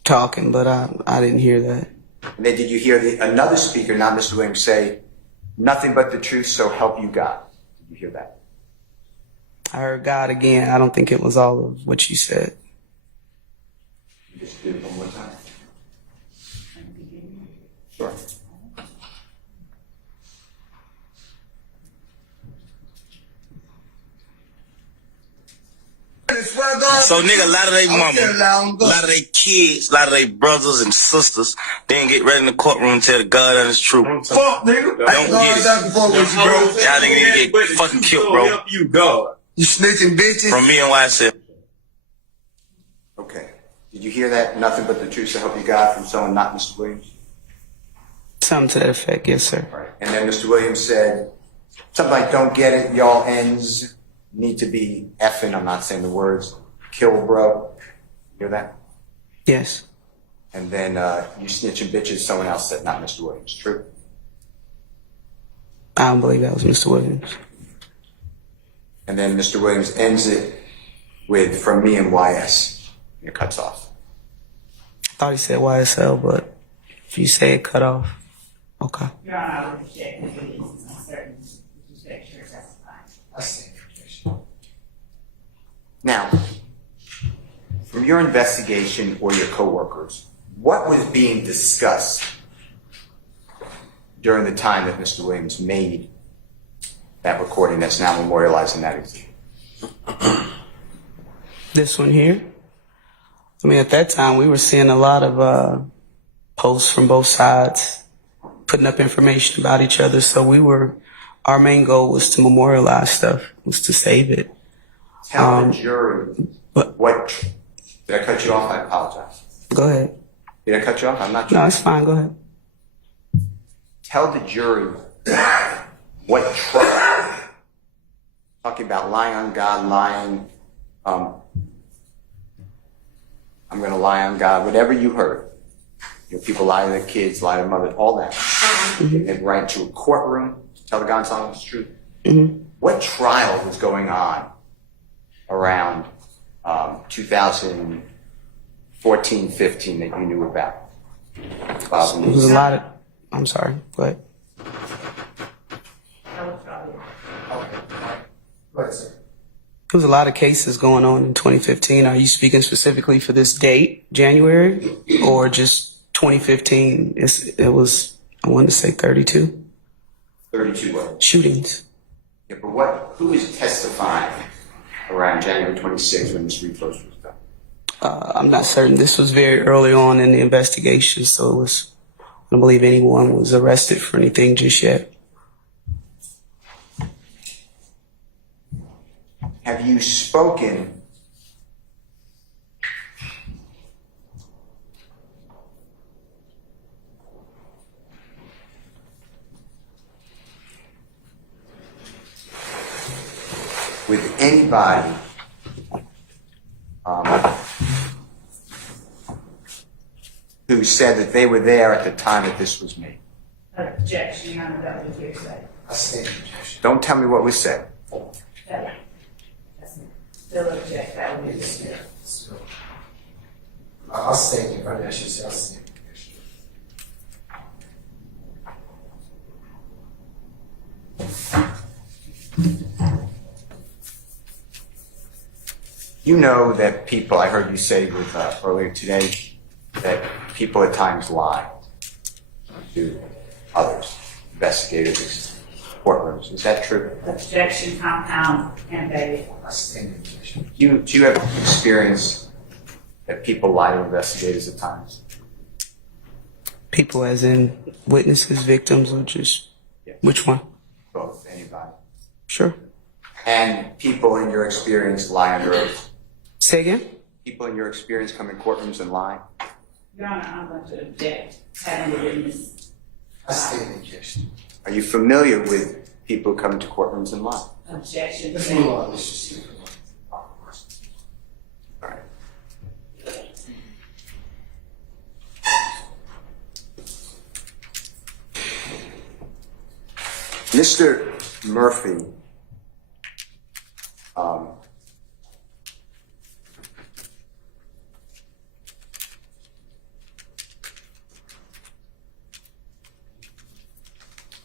talking, but I didn't hear that. And then did you hear another speaker, not Mr. Williams, say, nothing but the truth, so help you God? Did you hear that? I heard God again. I don't think it was all of what you said. You just did it one more time. Sure. So nigga, a lot of they mama, a lot of they kids, a lot of they brothers and sisters didn't get ready in the courtroom and tell the God honest truth. Fuck, nigga. Don't get it. Y'all niggas need to get fucking killed, bro. You dog. You snitching bitches. From me and YSL. Okay. Did you hear that? Nothing but the truth, so help you God, from someone not Mr. Williams? Something to that effect, yes, sir. All right. And then Mr. Williams said something like, don't get it, y'all ends need to be effing, I'm not saying the words, kill bro. You hear that? Yes. And then you snitching bitches, someone else said, not Mr. Williams. True? I don't believe that was Mr. Williams. And then Mr. Williams ends it with, from me and YS. And it cuts off. I thought he said YSL, but if you say it cut off, okay. Your Honor, I would object because it is uncertain with respect to your testifying. your investigation or your coworkers, what was being discussed during the time that Mr. Williams made that recording that's now memorialized in that exhibit? This one here. I mean, at that time, we were seeing a lot of posts from both sides, putting up information about each other. So our main goal was to memorialize stuff, was to save it. Tell the jury what. Did I cut you off? I apologize. Go ahead. Did I cut you off? I'm not No, sure. it's fine. Go ahead. Tell the jury what trust. Talking about lying on God, lying. I'm going to lie on God. Whatever you heard. People lie to their kids, lie to their mother, all that. They write to a courtroom to tell the God and honest truth. What trial was going on around 2014, 15 that you knew about? It was a lot of. I'm sorry. Go ahead. Go ahead, sir. There was a lot of cases going on in 2015. Are you speaking specifically for this date, January, or just 2015? It was, I wanted to say 32 32 what? shootings. Yeah, but who was testifying around January 26th when this repost was done? I'm not certain. This was very early on in the investigation, so I don't believe anyone was arrested for anything just yet. Have you spoken with anybody who said that they were there at the time that this was made? Objection, Your Honor, that was hearsay. I stand in objection. Don't tell me what was said. Still object, that was hearsay. I'll stand in front of you. I should say I'll stand in objection. You know that people, I heard you say earlier today, that people at times lie to others, investigators, courtrooms. Is that true? Objection, compound, and baby. I stand in objection. Do you have experience that people lie to investigators at times? People as in witnesses, victims, or just Yes. which one? Both, anybody. Sure. And people in your experience lie under oath? Say again? People in your experience come in courtrooms and lie? Your Honor, I'm going to object, having the witness. I stand in objection. Are you familiar with people who come into courtrooms and lie? Objection. Let's move on, Mr. Stephen. All right. Mr. Murphy, well,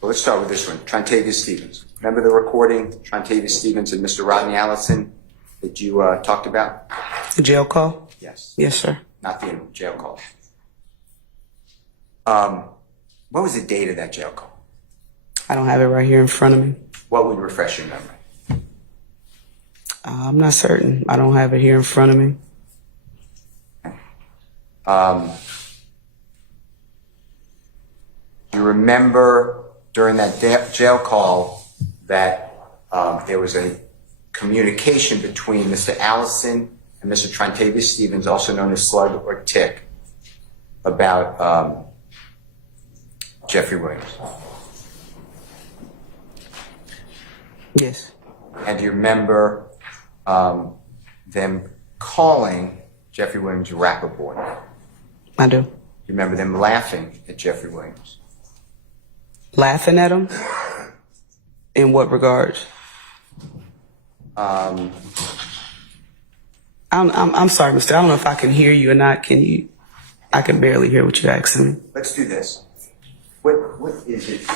let's start with this one. Trantavius Stevens. Remember the recording, Trantavius Stevens and Mr. Rodney Allison, that you talked about? The jail call? Yes. Yes, sir. Not the jail call. What was the date of that jail call? I don't have it right here in front of me. What would refresh your memory? I'm not certain. I don't have it here in front of me. You remember during that jail call that there was a communication between Mr. Allison and Mr. Trantavius Stevens, also known as Slug or Tick, about Jeffrey Williams. Yes. And do you remember them calling Jeffrey Williams rapper boy? I do. You remember them laughing at Jeffrey Williams? Laughing at him? In what regards? I'm sorry, mister. I don't know if I can hear you or not. Can you? I can barely hear what you're asking me. Let's do this. What is it?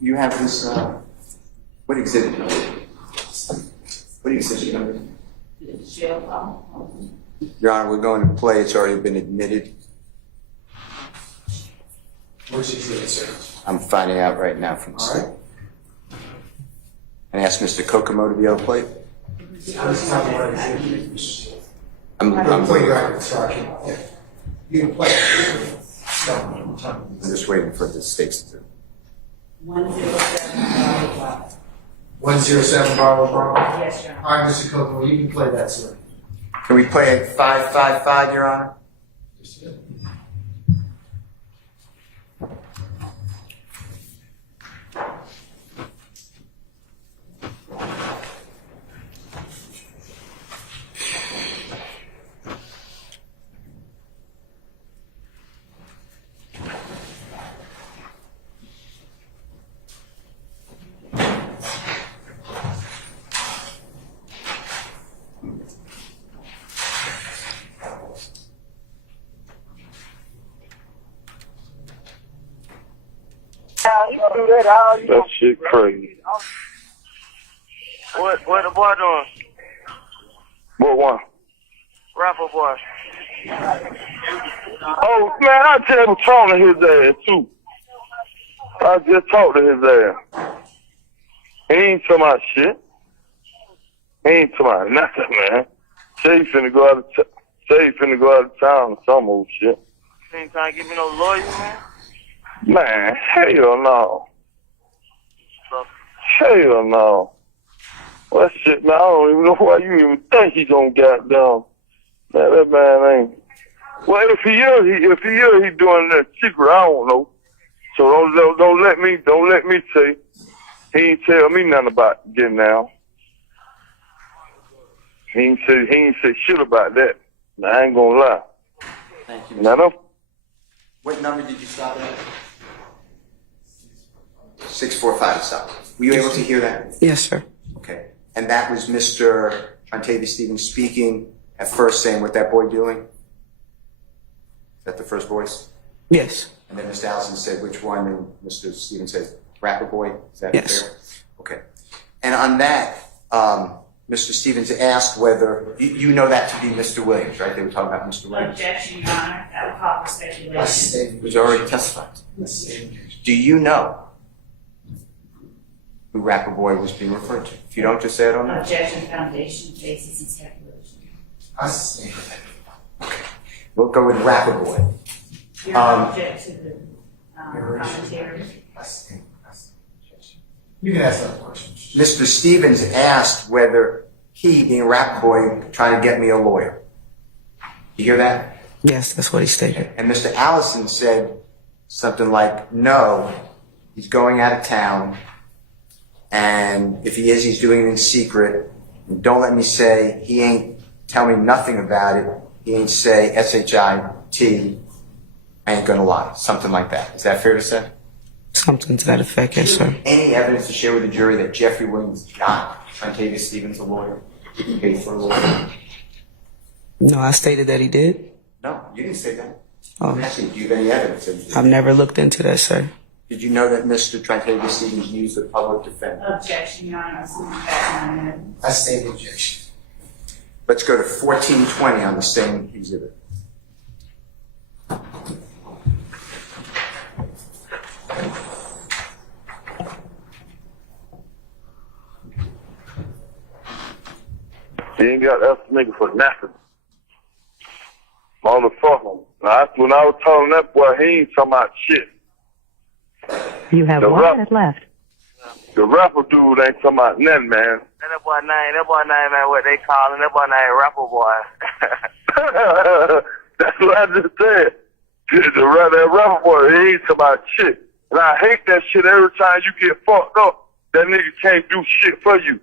You have this, what exhibit number? What exhibit number? Jail call. Your Honor, we're going to play. It's already been admitted. Where's the exhibit, sir? I'm finding out right now from the All state. right. And ask Mr. Kokomo to be able to play it. I'll just tell you what exhibit. I'm Play your record, so I can, yeah. You can play it. No, I'm just waiting for the states to do it. 107 Bravo. 107 Bravo Bravo. Yes, Your Honor. All right, Mr. Kokomo, you can play that, sir. Can we play it 555, Your Honor? Just a minute. That shit crazy. What the boy doing? What one? Rapper boy. Oh, man, I just was talking to his ass, too. I just talked to his ass. He ain't talking about shit. He ain't talking about nothing, man. Say he finna go out of town or some old shit. You ain't trying to give me no lawyer, man? Man, hell no. Hell no. Well, that shit, man, I don't even know why you even think he gonna goddamn. Man, that man ain't. Well, if he is, he doing that secret. I don't know. So don't let me say. He ain't tell me nothing about getting down. He ain't say shit about that. Now, I ain't gonna lie. Thank you. Now, What number did you stop at? 645 stop. Were you able to hear that? Yes, sir. Okay. And that was Mr. Trontavia Stevens speaking at first, saying, what that boy doing? Is that the first voice? Yes. And then Mr. Allison said, which one? And Mr. Stevens said, Rapper Boy? Is that Yes. fair? Okay. And on that, Mr. Stevens asked whether, you know that to be Mr. Williams, right? They were talking about Mr. Williams. Objection, Your Honor. That would call for speculation. It was already testified. Do you know who Rapper Boy was being referred to? If you don't, just say I don't know. Objection, foundation, basis, and speculation. We'll go with Rapper Boy. Your Honor, object to the commentary. You can ask that question. Mr. Stevens asked whether he, being Rapper Boy, trying to get me a lawyer. You hear that? Yes, that's what he stated. And Mr. Allison said something like, no, he's going out of town, and if he is, he's doing it in secret. And don't let me say, he ain't tell me nothing about it. He ain't say S-H-I-T, I ain't gonna lie. Something like that. Is that fair to say? Something to that effect, yes, sir. Any evidence to share with the jury that Jeffrey Williams got Trontavia Stevens a lawyer? He paid for a lawyer? No, I stated that he did. No, you didn't say that. Oh. I'm asking, do you have any evidence of it? I've never looked into that, sir. Did you know that Mr. Trontavia Stevens used a public defender? Objection, Your Honor. Assuming facts and evidence. I state objection. Let's go to 1420 on the same exhibit. he ain't got to ask the nigga for nothing. Motherfucker. Now, when I was telling that boy, he ain't talking about shit. You have The 1 rap- minute left. The rapper dude ain't talking about nothing, man. That boy name, man, what they call him, that boy name Rapper Boy. That's what I just said. That rapper boy, he ain't talking about shit. And I hate that shit every time you get fucked up. That nigga can't do shit for you.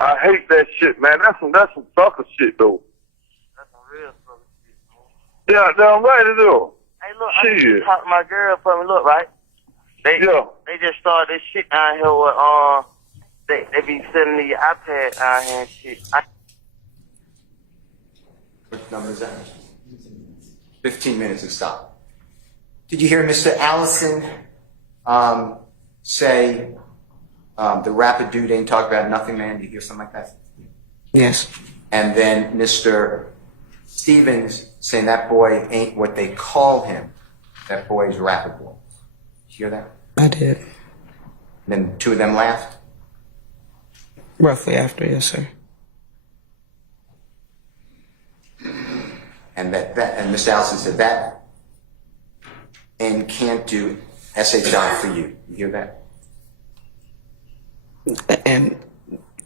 I hate that shit, man. That's some sucker shit, though. That's some real fucking shit, man. Yeah, damn right it is. Hey, look, I Shit. just talked to my girl for me. Look, right? They just started this shit down here with, they be sending me your iPad out here and shit. What number is that? 15 minutes and stop. Did you hear Mr. Allison say the rapper dude ain't talking about nothing, man? Did you hear something like that? Yes. And then Mr. Stevens saying that boy ain't what they call him. That boy is rapper boy. Did you hear that? I did. And then two of them laughed. Roughly after, yes, sir. And and Miss Allison said that and can't do SHI for you. You hear that? And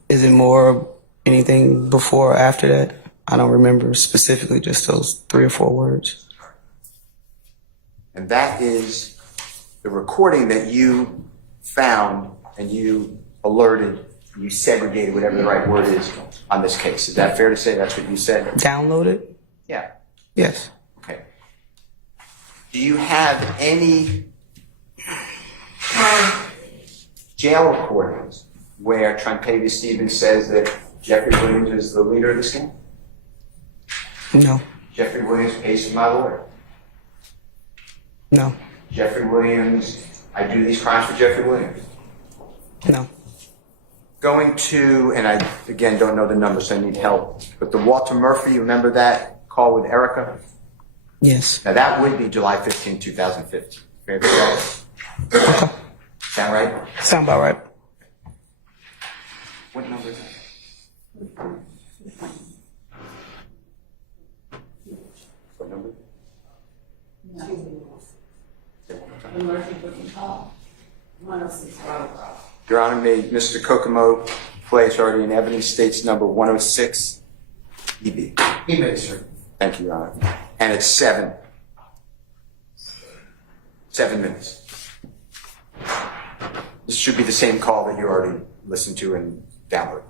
is it more anything before or after that? I don't remember specifically, just those 3 or 4 words. And that is the recording that you found and you alerted, you segregated, whatever the right word is, on this case. Is that fair to say that's what you said? Downloaded? Yeah. Yes. Okay. Do you have any jail recordings where Trontavia Stevens says that Jeffrey Williams is the leader of this gang? No. Jeffrey Williams pays for my lawyer. No. Jeffrey Williams, I do these crimes for Jeffrey Williams. No. Going to, and I, again, don't know the numbers, so I need help, but the Walter Murphy, remember that call with Erica? Yes. Now that would be July 15, 2015. Fair to say? Sound right? Sound about right. What number is that? What number? The Murphy booking call, 106 Bravo. Your Honor, may Mr. Kokomo place already in evidence states number 106 EB. He makes sure. Thank you, Your Honor. And it's 7 minutes. This should be the same call that you already listened to and downloaded.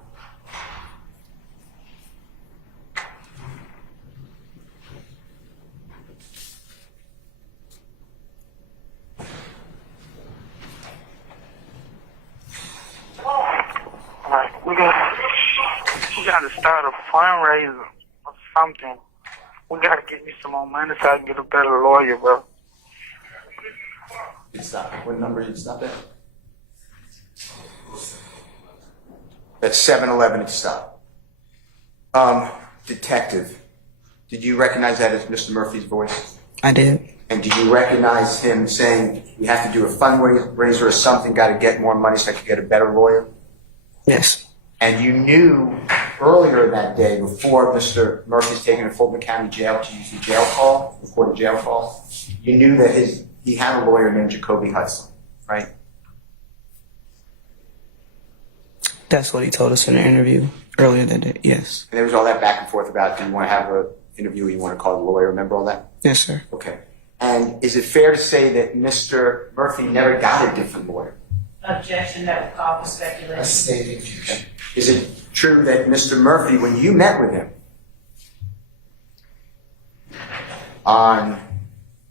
Like, we gotta start a fundraiser or something. We gotta get me some more money so I can get a better lawyer, bro. Stop. What number did you stop at? That's 711 to stop. Detective, did you recognize that as Mr. Murphy's voice? I did. And did you recognize him saying, we have to do a fundraiser or something, got to get more money so I can get a better lawyer? Yes. And you knew earlier that day, before Mr. Murphy's taken to Fulton County Jail to use the jail call, record a jail call, you knew that he had a lawyer named Jacoby Hudson, right? That's what he told us in the interview earlier that day. Yes. And there was all that back and forth about, do you want to have an interview or you want to call the lawyer? Remember all that? Yes, sir. Okay. And is it fair to say that Mr. Murphy never got a different lawyer? Objection, that would call for A speculation. state objection. Is it true that Mr. Murphy, when you met with him on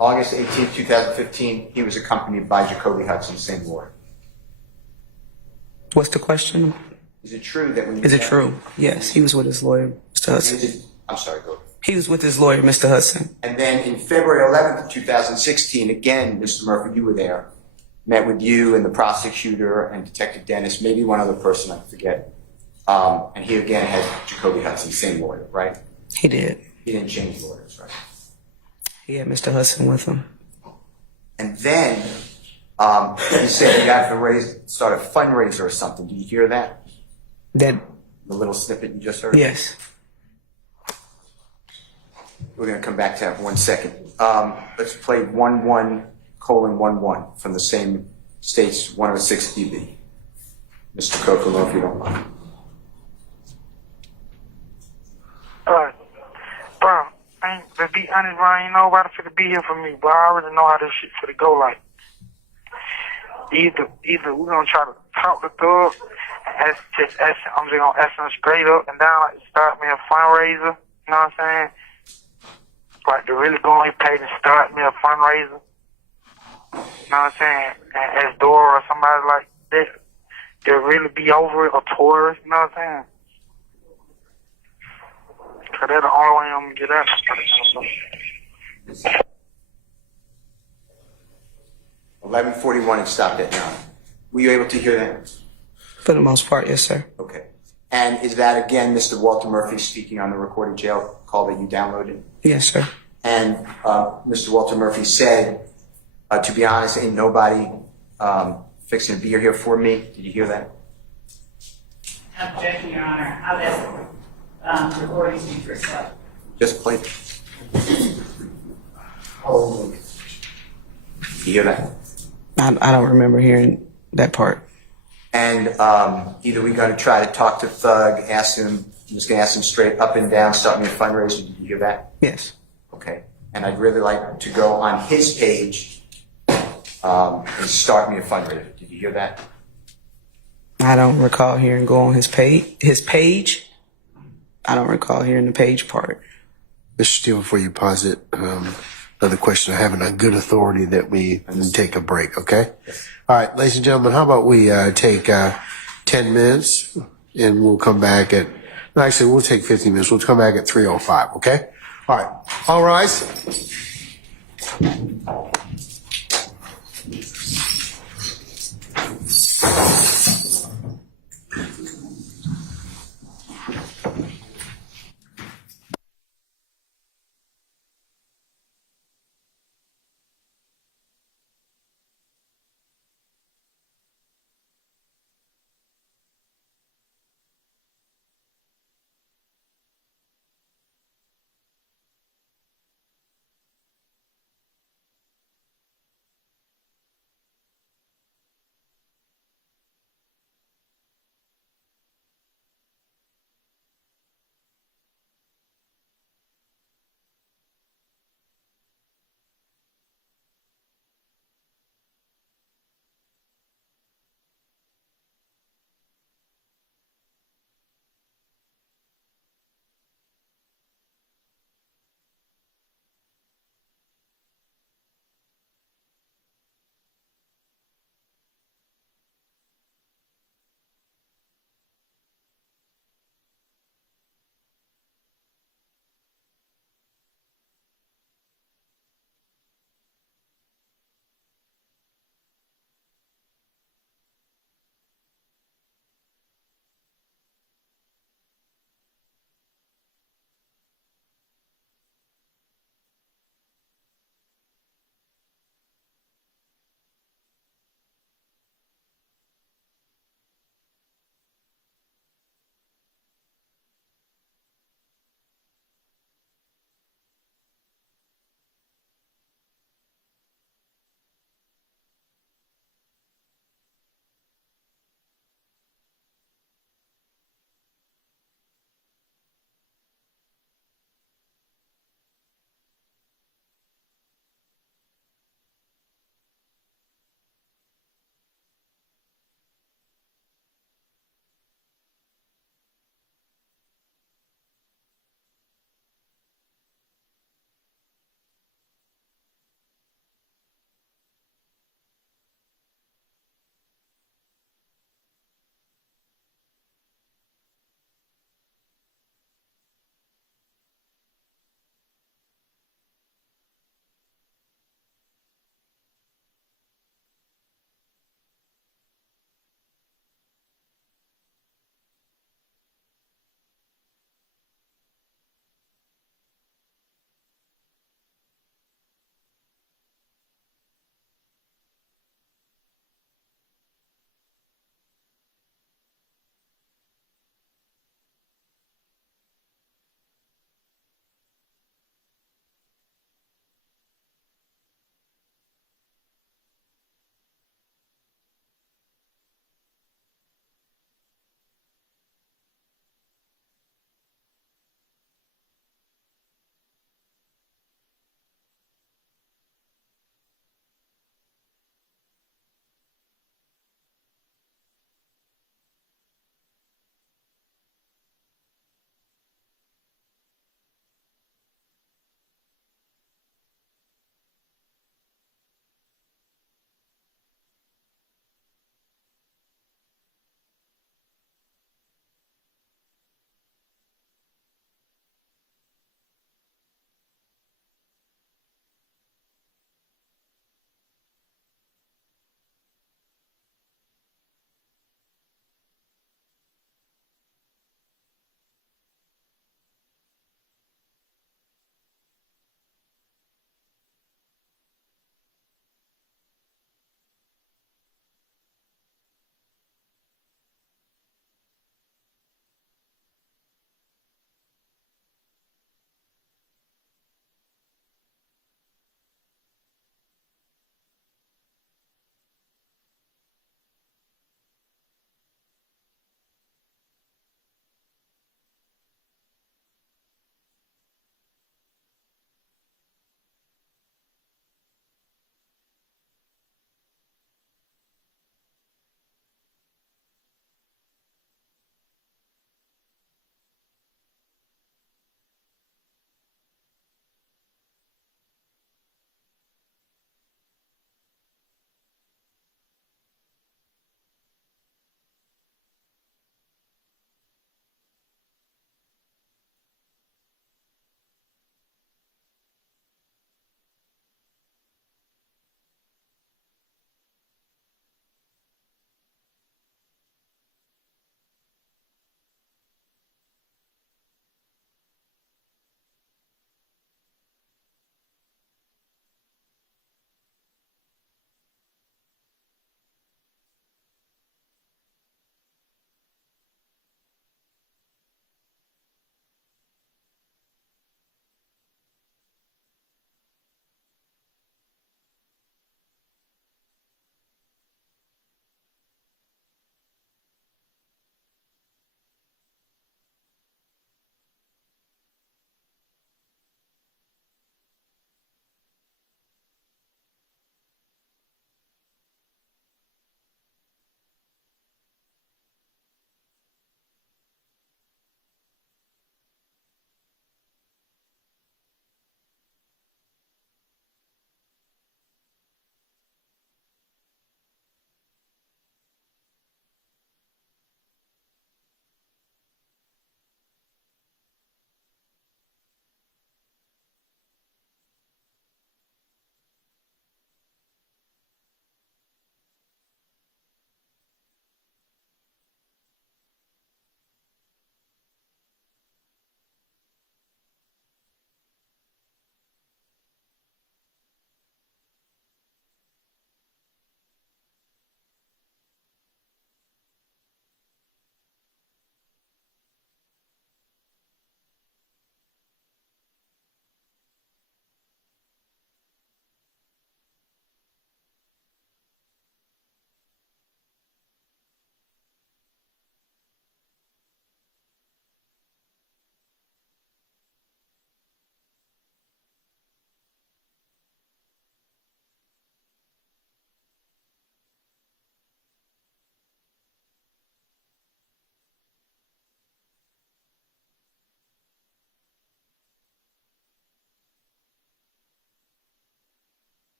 August 18, 2015, he was accompanied by Jacoby Hudson, same lawyer? What's the question? Is it true that when you Is it met- true? Yes, he was with his lawyer, Mr. Hudson. I'm sorry, go ahead. He was with his lawyer, Mr. Hudson. And then in February 11th, 2016, again, Mr. Murphy, you were there, met with you and the prosecutor and Detective Dennis, maybe one other person, I forget. And he again had Jacoby Hudson, same lawyer, right? He did. He didn't change lawyers, right? He had Mr. Hudson with him. And then he said you have to start a fundraiser or something. Did you hear that? That, The little snippet you just heard? yes. We're going to come back to that in 1 second. Let's play 11:11 from the same state's 106 dB. Mr. Kokomo, if you don't mind. Alright. Bro, to be honest, bro, ain't nobody finna be here for me, but I already know how this shit finna go like. Either we're gonna try to talk the thug, I'm just gonna ask him straight up and down, like, start me a fundraiser, you know what I'm saying? Like, to really go on his page and start me a fundraiser, you know what I'm saying? And as Dora or somebody like that, they'll really be over it, or tourist, you know what I'm saying? Cause that's the only way I'm gonna get out. 11:41 and stopped at 9. Were you able to hear that? For the most part, yes, sir. Okay. And is that again Mr. Walter Murphy speaking on the recorded jail call that you downloaded? Yes, sir. And Mr. Walter Murphy said, to be honest, ain't nobody fixing a beer here for me. Did you hear that? Objection, Your Honor. How does recording speak for itself? Just play. Oh. You hear that? I don't remember hearing that part. And either we're going to try to talk to Thug, ask him, I'm just going to ask him straight up and down, start me a fundraiser. Did you hear that? Yes. Okay. And I'd really like to go on his page and start me a fundraiser. Did you hear that? I don't recall hearing go on his page. His page? I don't recall hearing the page part. Mr. Steele, before you pause it, another question. I have it on good authority that we take a break, okay? All right, ladies and gentlemen, how about we take 10 minutes and we'll come back at, no, actually, we'll take 15 minutes. We'll come back at 3:05, okay? All right, all rise.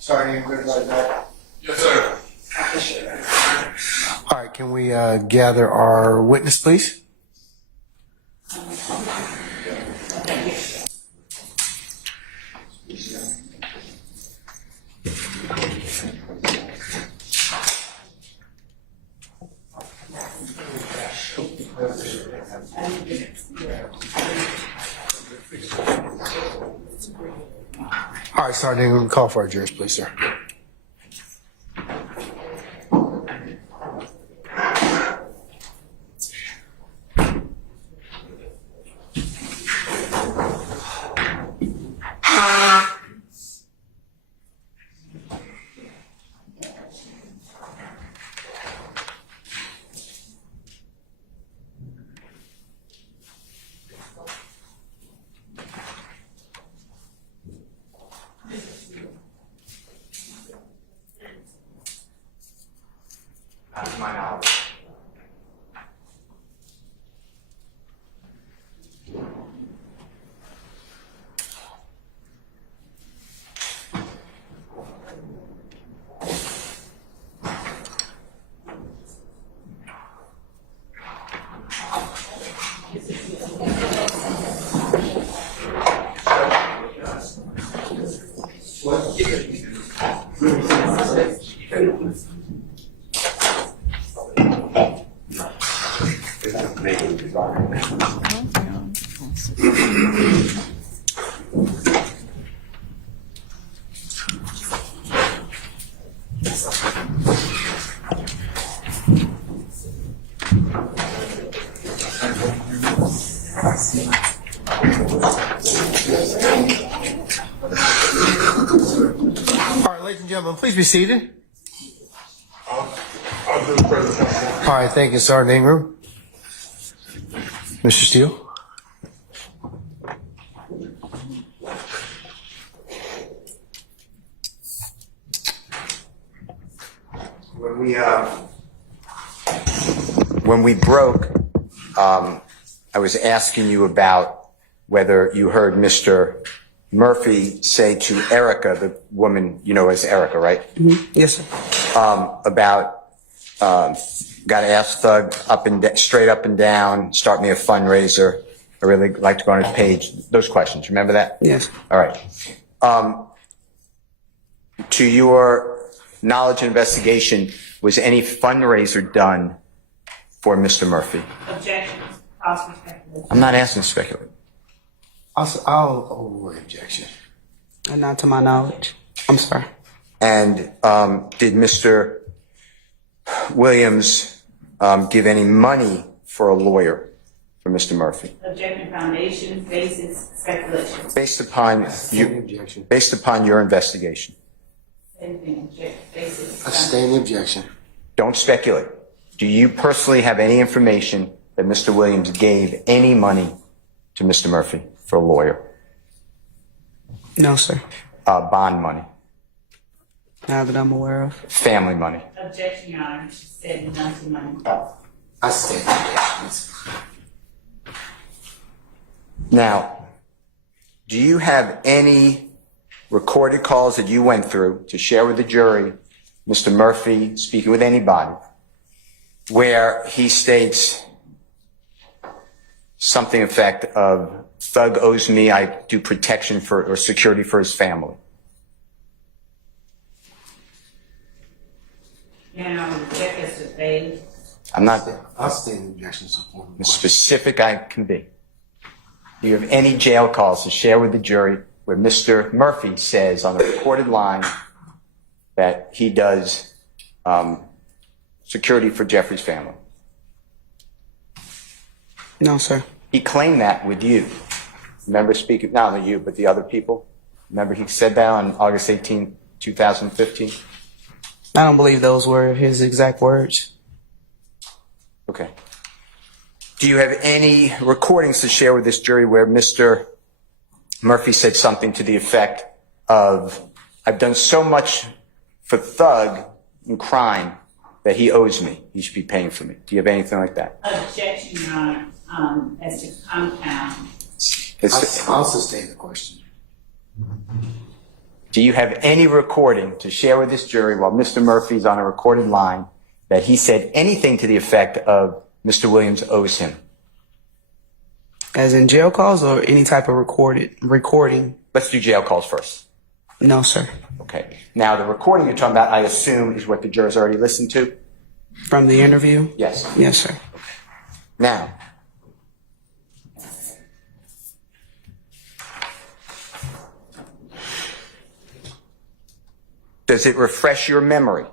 Sorry, good like that. Yes, sir. All right, can we gather our witness, please? All right, Sergeant Ingram, call for our jurors, please, sir. That's my knowledge. All right, ladies and gentlemen, please be seated. I'll do the presentation. All right, thank you, Sergeant Ingram. Mr. Steele? When we broke, I was asking you about whether you heard Mr. Murphy say to Erica, the woman you know as Erica, right? Yes, sir. About got to ask Thug straight up and down, start me a fundraiser. I really like to go on his page. Those questions, remember that? Yes. All right. To your knowledge and investigation, was any fundraiser done for Mr. Murphy? Objection. Cross respectfully. I'm not asking to speculate. I'll overrule objection. And not to my knowledge. I'm sorry. And did Mr. Williams give any money for a lawyer for Mr. Murphy? Objection. Foundation. Basis. Speculation. Based upon Objection. based upon your investigation. Same thing. Object. Basis. I sustain the objection. Don't speculate. Do you personally have any information that Mr. Williams gave any money to Mr. Murphy for a lawyer? No, sir. Bond money, Now that I'm aware of. family money. Objection, Your Honor. She said nothing, money. I sustain the objection. Now, do you have any recorded calls that you went through to share with the jury, Mr. Murphy speaking with anybody, where he states something effect of, Thug owes me, I do protection for or security for his family? Your Honor, I would object as to faith. I'm not I'll sustain the objection. Support. as specific I can be. Do you have any jail calls to share with the jury where Mr. Murphy says on a recorded line that he does security for Jeffrey's family? No, sir. He claimed that with you. Remember speaking, not only you, but the other people? Remember he said that on August 18, 2015? I don't believe those were his exact words. Okay. Do you have any recordings to share with this jury where Mr. Murphy said something to the effect of, I've done so much for Thug in crime that he owes me. He should be paying for me. Do you have anything like that? Objection, Your Honor, as to compound. I'll sustain the question. Do you have any recording to share with this jury while Mr. Murphy's on a recorded line that he said anything to the effect of Mr. Williams owes him? As in jail calls or any type of recording? Let's do jail calls first. No, sir. Okay. Now, the recording you're talking about, I assume, is what the jurors already listened to? From the interview? Yes. Yes, sir. Now, does it refresh your memory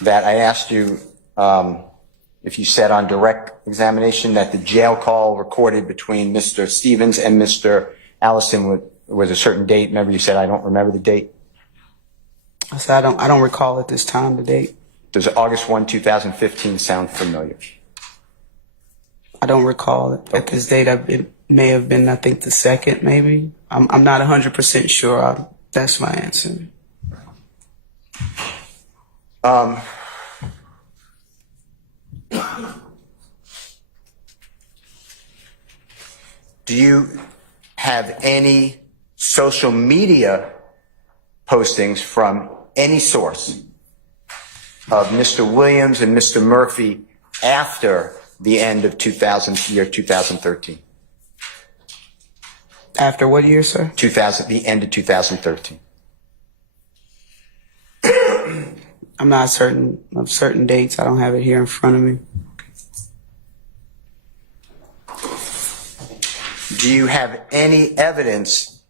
that I asked you if you said on direct examination that the jail call recorded between Mr. Stevens and Mr. Allison was a certain date? Remember you said, I don't remember the date? I said I don't recall at this time the date. Does August 1, 2015 sound familiar? I don't recall it. At this date. It may have been, I think, the 2nd, maybe. I'm not 100% sure. That's my answer. Do you have any social media postings from any source of Mr. Williams and Mr. Murphy after the end of 2013? After what year, sir? The end of 2013. I'm not certain of certain dates. I don't have it here in front of me. Do you have any evidence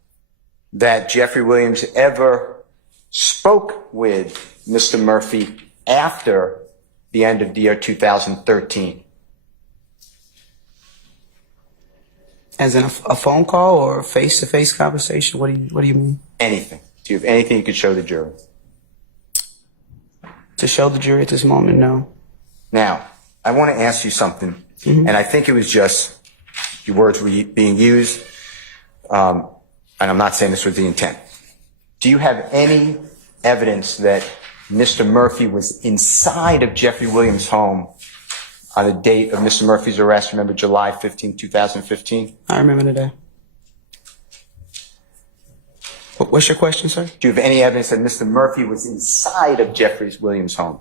that Jeffrey Williams ever spoke with Mr. Murphy after the end of the year 2013? As in a phone call or a face-to-face conversation? What do you mean? Anything. Do you have anything you could show the jury? To show the jury at this moment, no. Now, I want to ask you something, and I think it was just your words were being used, and I'm not saying this was the intent. Do you have any evidence that Mr. Murphy was inside of Jeffrey Williams' home on the date of Mr. Murphy's arrest? Remember July 15, 2015? I remember the day. What's your question, sir? Do you have any evidence that Mr. Murphy was inside of Jeffrey Williams' home?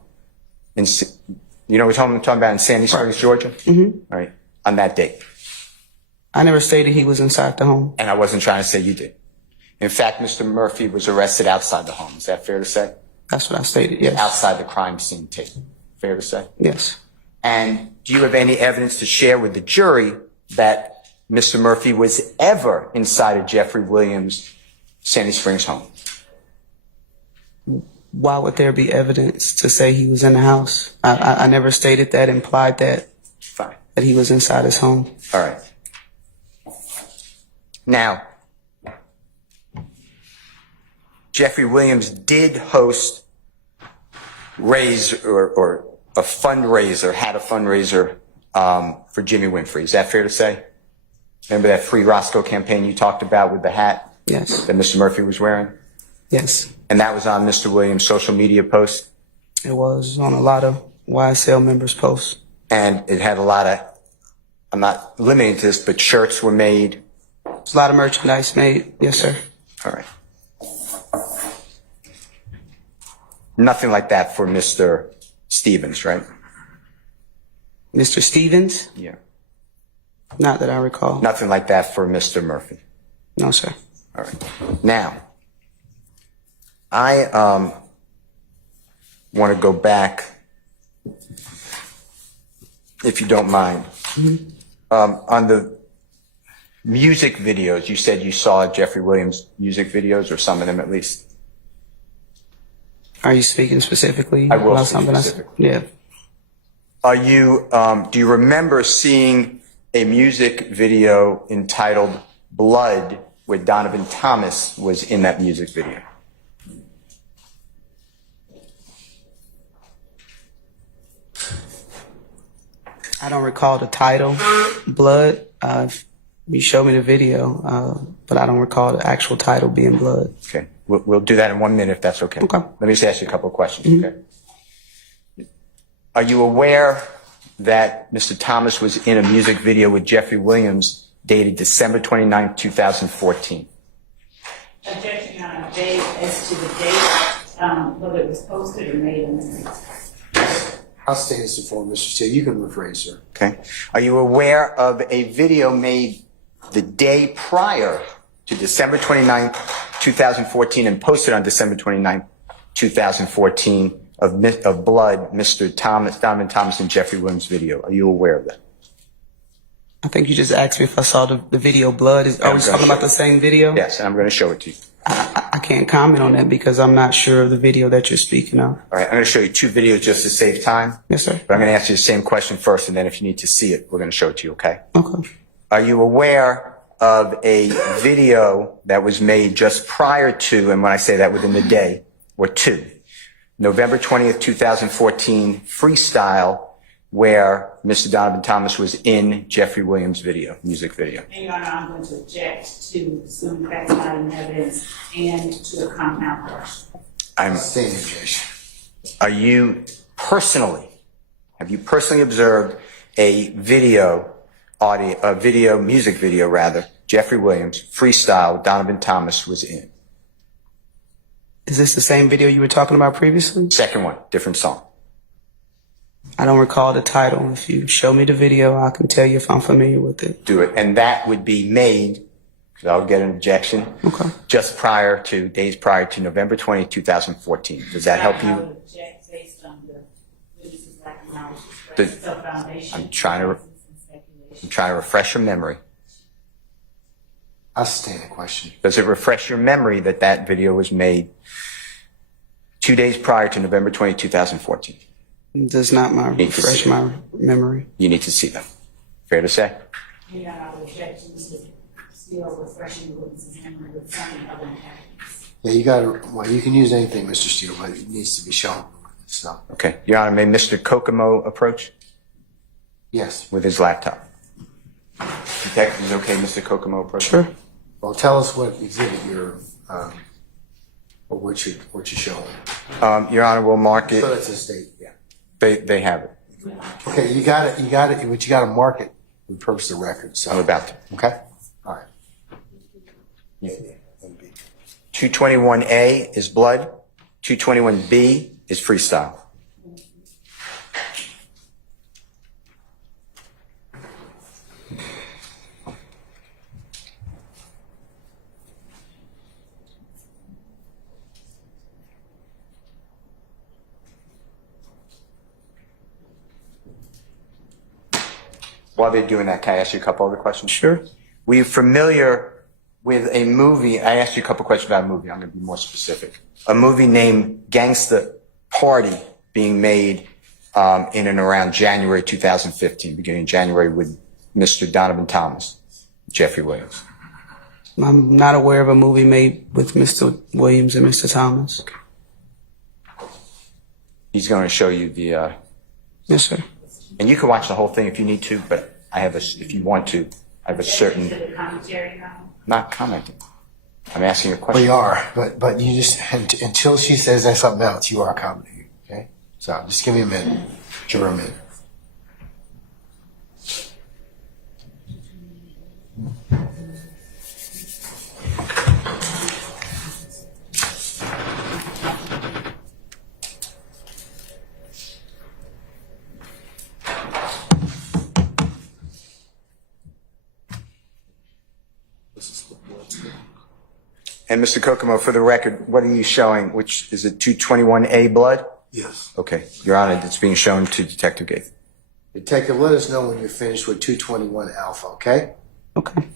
You know what I'm talking about in Sandy Springs, Georgia? Mm-hmm. Right. On that date. I never stated he was inside the home. And I wasn't trying to say you did. In fact, Mr. Murphy was arrested outside the home. Is that fair to say? That's what I stated, yes. Outside the crime scene tape. Fair to say? Yes. And do you have any evidence to share with the jury that Mr. Murphy was ever inside of Jeffrey Williams' Sandy Springs home? Why would there be evidence to say he was in the house? I never stated that, implied that. Fine. That he was inside his home. All right. Now, Jeffrey Williams did host or a fundraiser, had a fundraiser for Jimmy Winfrey. Is that fair to say? Remember that Free Roscoe campaign you talked about with the hat? Yes. That Mr. Murphy was wearing? Yes. And that was on Mr. Williams' social media post? It was on a lot of YSL members' posts. And it had a lot of, I'm not limiting to this, but shirts were made? There's a lot of merchandise made. Yes, sir. All right. Nothing like that for Mr. Stevens, right? Mr. Stevens? Yeah. Not that I recall. Nothing like that for Mr. Murphy? No, sir. All right. Now, I want to go back, if you don't mind. Mm-hmm. On the music videos, you said you saw Jeffrey Williams' music videos, or some of them at least. Are you speaking specifically I will about speak something? specifically. Yeah. Are you? Do you remember seeing a music video entitled "Blood" where Donovan Thomas was in that music video? I don't recall the title, Blood. You showed me the video, but I don't recall the actual title being Blood. Okay. We'll do that in 1 minute if that's okay. Okay. Let me just ask you a couple of questions, Mm-hmm. okay? Are you aware that Mr. Thomas was in a music video with Jeffrey Williams dated December 29, 2014? Objection, Your Honor, as to the date, whether it was posted or made in the I'll stand this before Mr. Steele. You can rephrase, sir. Okay. Are you aware of a video made the day prior to December 29, 2014 and posted on December 29, 2014 of Blood, Mr. Thomas, Donovan Thomas and Jeffrey Williams video? Are you aware of that? I think you just asked me if I saw the video Blood. Are we talking about the same video? Yes, and I'm going to show it to you. I can't comment on that because I'm not sure of the video that you're speaking of. All right, I'm going to show you two videos just to save time. Yes, sir. But I'm going to ask you the same question first, and then if you need to see it, we're going to show it to you, okay? Okay. Are you aware of a video that was made just prior to, and when I say that within the day or two, November 20th, 2014 freestyle where Mr. Donovan Thomas was in Jeffrey Williams' video, music video? And Your Honor, I'm going to object to assuming facts not in evidence and to a compound question. I'm Stand, Judge. Are you personally, have you personally observed a video, music video rather, Jeffrey Williams, freestyle, Donovan Thomas was in? Is this the same video you were talking about previously? Second one, different song. I don't recall the title. If you show me the video, I can tell you if I'm familiar with it. Do it. And that would be made, because I'll get an objection, Okay. just days prior to November 20, 2014. Does that help I you? would object based on the witness's lack of knowledge, The- self-foundation. I'm trying to refresh your memory. I'll stand the question. Does it refresh your memory that that video was made 2 days prior to November 20, 2014? Does not refresh my memory. You need to see them. Fair to say? Your Honor, I would object to Mr. Steele refreshing the witness's memory with something other than evidence. Yeah, you got to, well, you can use anything, Mr. Steele, but it needs to be shown. So, Okay. Your Honor, may Mr. Kokomo approach yes. with his laptop? Detective, is it okay, Mr. Kokomo approach? Sure. Well, tell us what exhibit you're, or what you're showing. Your Honor, we'll mark it. So that's a state, yeah. They have it. Okay, you got it, but you got to mark it for the purpose of the record. So, I'm about to. okay? All right. Yeah, that'd be. 221A is blood. 221B is freestyle. While they're doing that, can I ask you a couple other questions? Sure. Were you familiar with a movie? I asked you a couple questions about a movie. I'm going to be more specific. A movie named Gangsta Party being made in and around January 2015, beginning January, with Mr. Donovan Thomas, Jeffrey Williams. I'm not aware of a movie made with Mr. Williams and Mr. Thomas. He's going to show you the. Yes, sir. And you can watch the whole thing if you need to, but I have if you want to, I have a certain. Commentary now. Not commenting. I'm asking a Well, question. you are, but you just until she says that's something else, you are commenting. Okay, so just give me a minute. Give her a minute. And Mr. Kokomo, for the record, what are you showing? Which is it? 221A blood? Yes. Okay, Your Honor, it's being shown to Detective Gates. Detective, let us know when you're finished with 221 Alpha. Okay. Okay.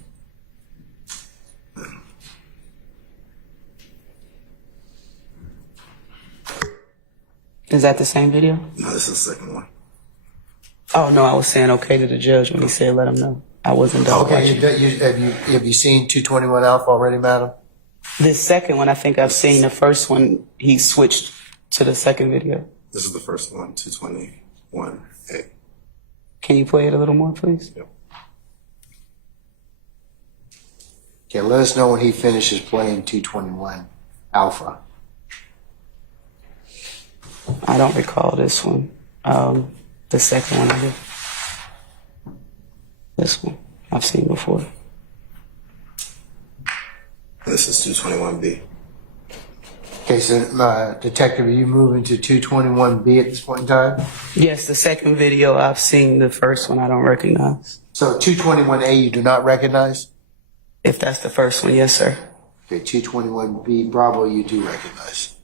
Is that the same video? No, this is the second one. Oh no, I was saying okay to the judge when he said let him know. I wasn't done Okay. watching. Have you seen 221 Alpha already, madam? This second one, I think I've seen. The first one, he switched to the second video. This is the first one, 221A. Can you play it a little more, please? Yep. Okay. Let us know when he finishes playing 221 Alpha. I don't recall this one. The second one I did. This one I've seen before. This is 221B. Okay, so Detective, are you moving to 221B at this point in time? Yes, the second video I've seen. The first one I don't recognize. So 221A you do not recognize? If that's the first one, yes, sir. Okay, 221B Bravo you do recognize.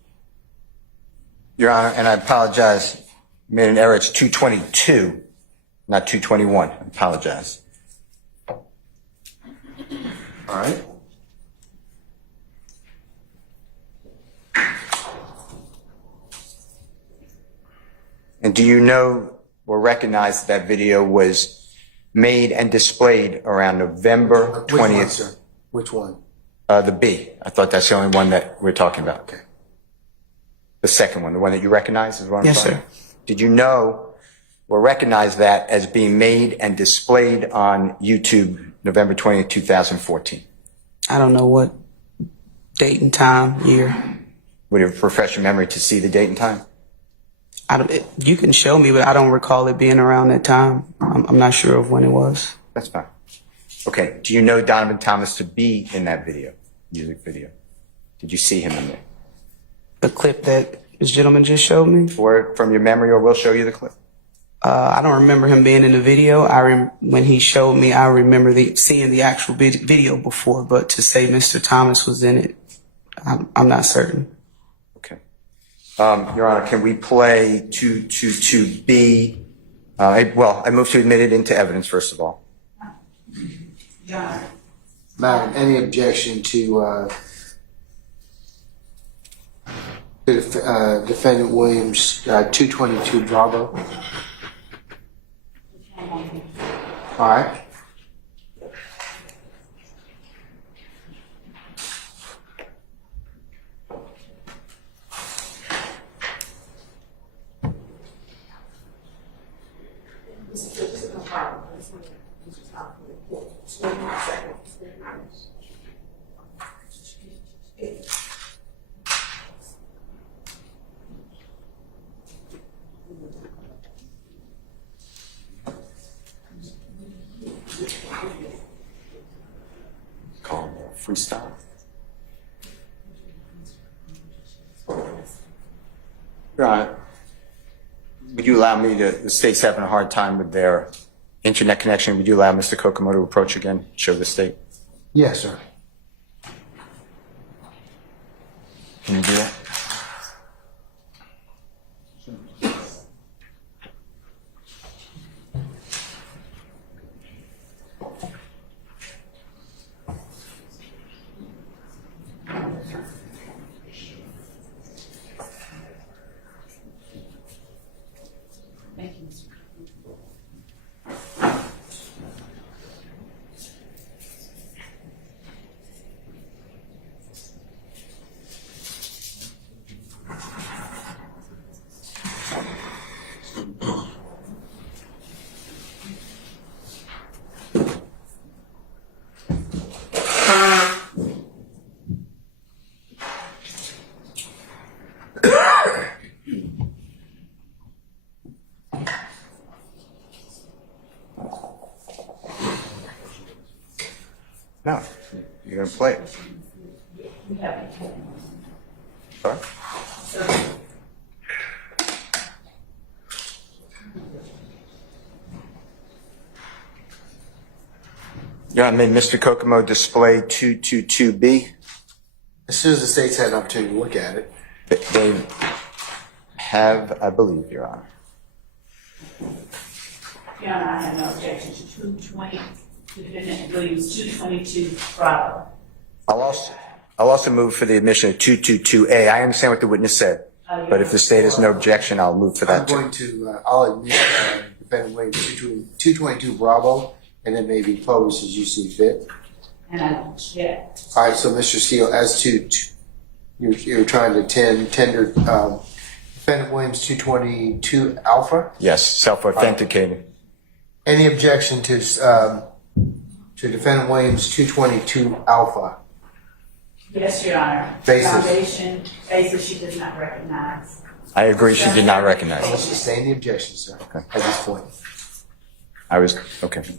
Your Honor, and I apologize, made an error. It's 222, not 221. I apologize. All right. And do you know or recognize that video was made and displayed around November 20th? Which one, sir? Which one? The B. I thought that's the only one that we're talking about. Okay. The second one, the one that you recognize is what I'm Yes, talking sir. about? Did you know or recognize that as being made and displayed on YouTube November 20th, 2014? I don't know what date and time, year. Would it refresh your memory to see the date and time? You can show me, but I don't recall it being around that time. I'm not sure of when it was. That's fine. Okay. Do you know Donovan Thomas to be in that video, music video? Did you see him in there? The clip that this gentleman just showed me? Or from your memory, or we'll show you the clip? I don't remember him being in the video. When he showed me, I remember seeing the actual video before, but to say Mr. Thomas was in it, I'm not certain. Okay. Your Honor, can we play 222B? I move to admit it into evidence, first of all. Madam, any objection to Defendant Williams 222 Bravo? All right. Call freestyle. Your Honor, would you allow me to, the state's having a hard time with their internet connection. Would you allow Mr. Kokomo to approach again, show the state? Yes, sir. Can you do that? Thank you, Mr. No, you're going to play it. We have it. Sorry? Your Honor, may Mr. Kokomo display 222B? As soon as the state's had an opportunity to look at it. They have, I believe, Your Honor. Your Honor, I have no objection to 220, Defendant Williams, 222 Bravo. I'll also move for the admission of 222A. I understand what the witness said, but if the state has no objection, I'll move for that I'm too. going to, I'll admit Defendant Williams 222 Bravo, and then maybe pose as you see fit. And I object. All right, so Mr. Steele, as to you're trying to tender Defendant Williams 222 Alpha. Yes, self-authenticating. Any objection to Defendant Williams 222 Alpha? Yes, Your Honor. Basis. Foundation, basis she does not recognize. I agree, she did not recognize I'll it. sustain the objection, sir. Okay. At this point. Okay.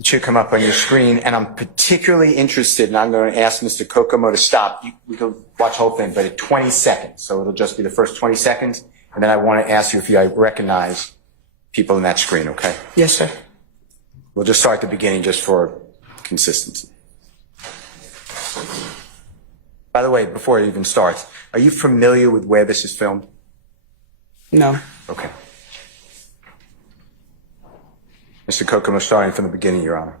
It should come up on your screen, and I'm particularly interested, and I'm going to ask Mr. Kokomo to stop. We can watch the whole thing, but at 20 seconds. So it'll just be the first 20 seconds, and then I want to ask you if you recognize people in that screen, okay? Yes, sir. We'll just start at the beginning just for consistency. By the way, before it even starts, are you familiar with where this is filmed? No. Okay. Mr. Kokomo, starting from the beginning, Your Honor.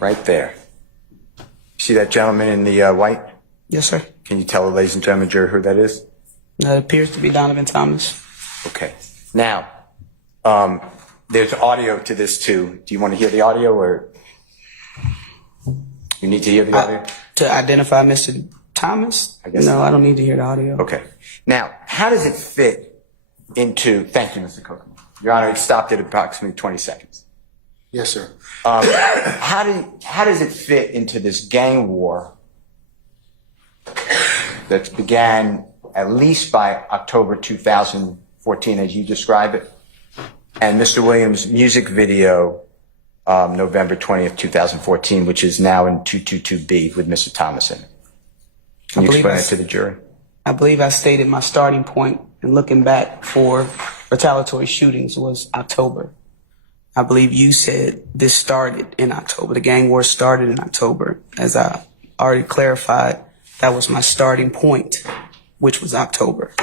Right there. See that gentleman in the white? Yes, sir. Can you tell the ladies and gentlemen jury who that is? That appears to be Donovan Thomas. Okay. Now, there's audio to this too. Do you want to hear the audio, or you need to hear the audio? To identify Mr. Thomas? I guess No, so. I don't need to hear the audio. Okay. Now, how does it fit into? Thank you, Mr. Kokomo. Your Honor, it stopped at approximately 20 seconds. Yes, sir. How does it fit into this gang war that began at least by October 2014, as you describe it, and Mr. Williams' music video, November 20th, 2014, which is now in 222B with Mr. Thomas in it? Can you explain it to the jury? I believe I stated my starting point and looking back for retaliatory shootings was October. I believe you said this started in October. The gang war started in October. As I already clarified, that was my starting point, which was October.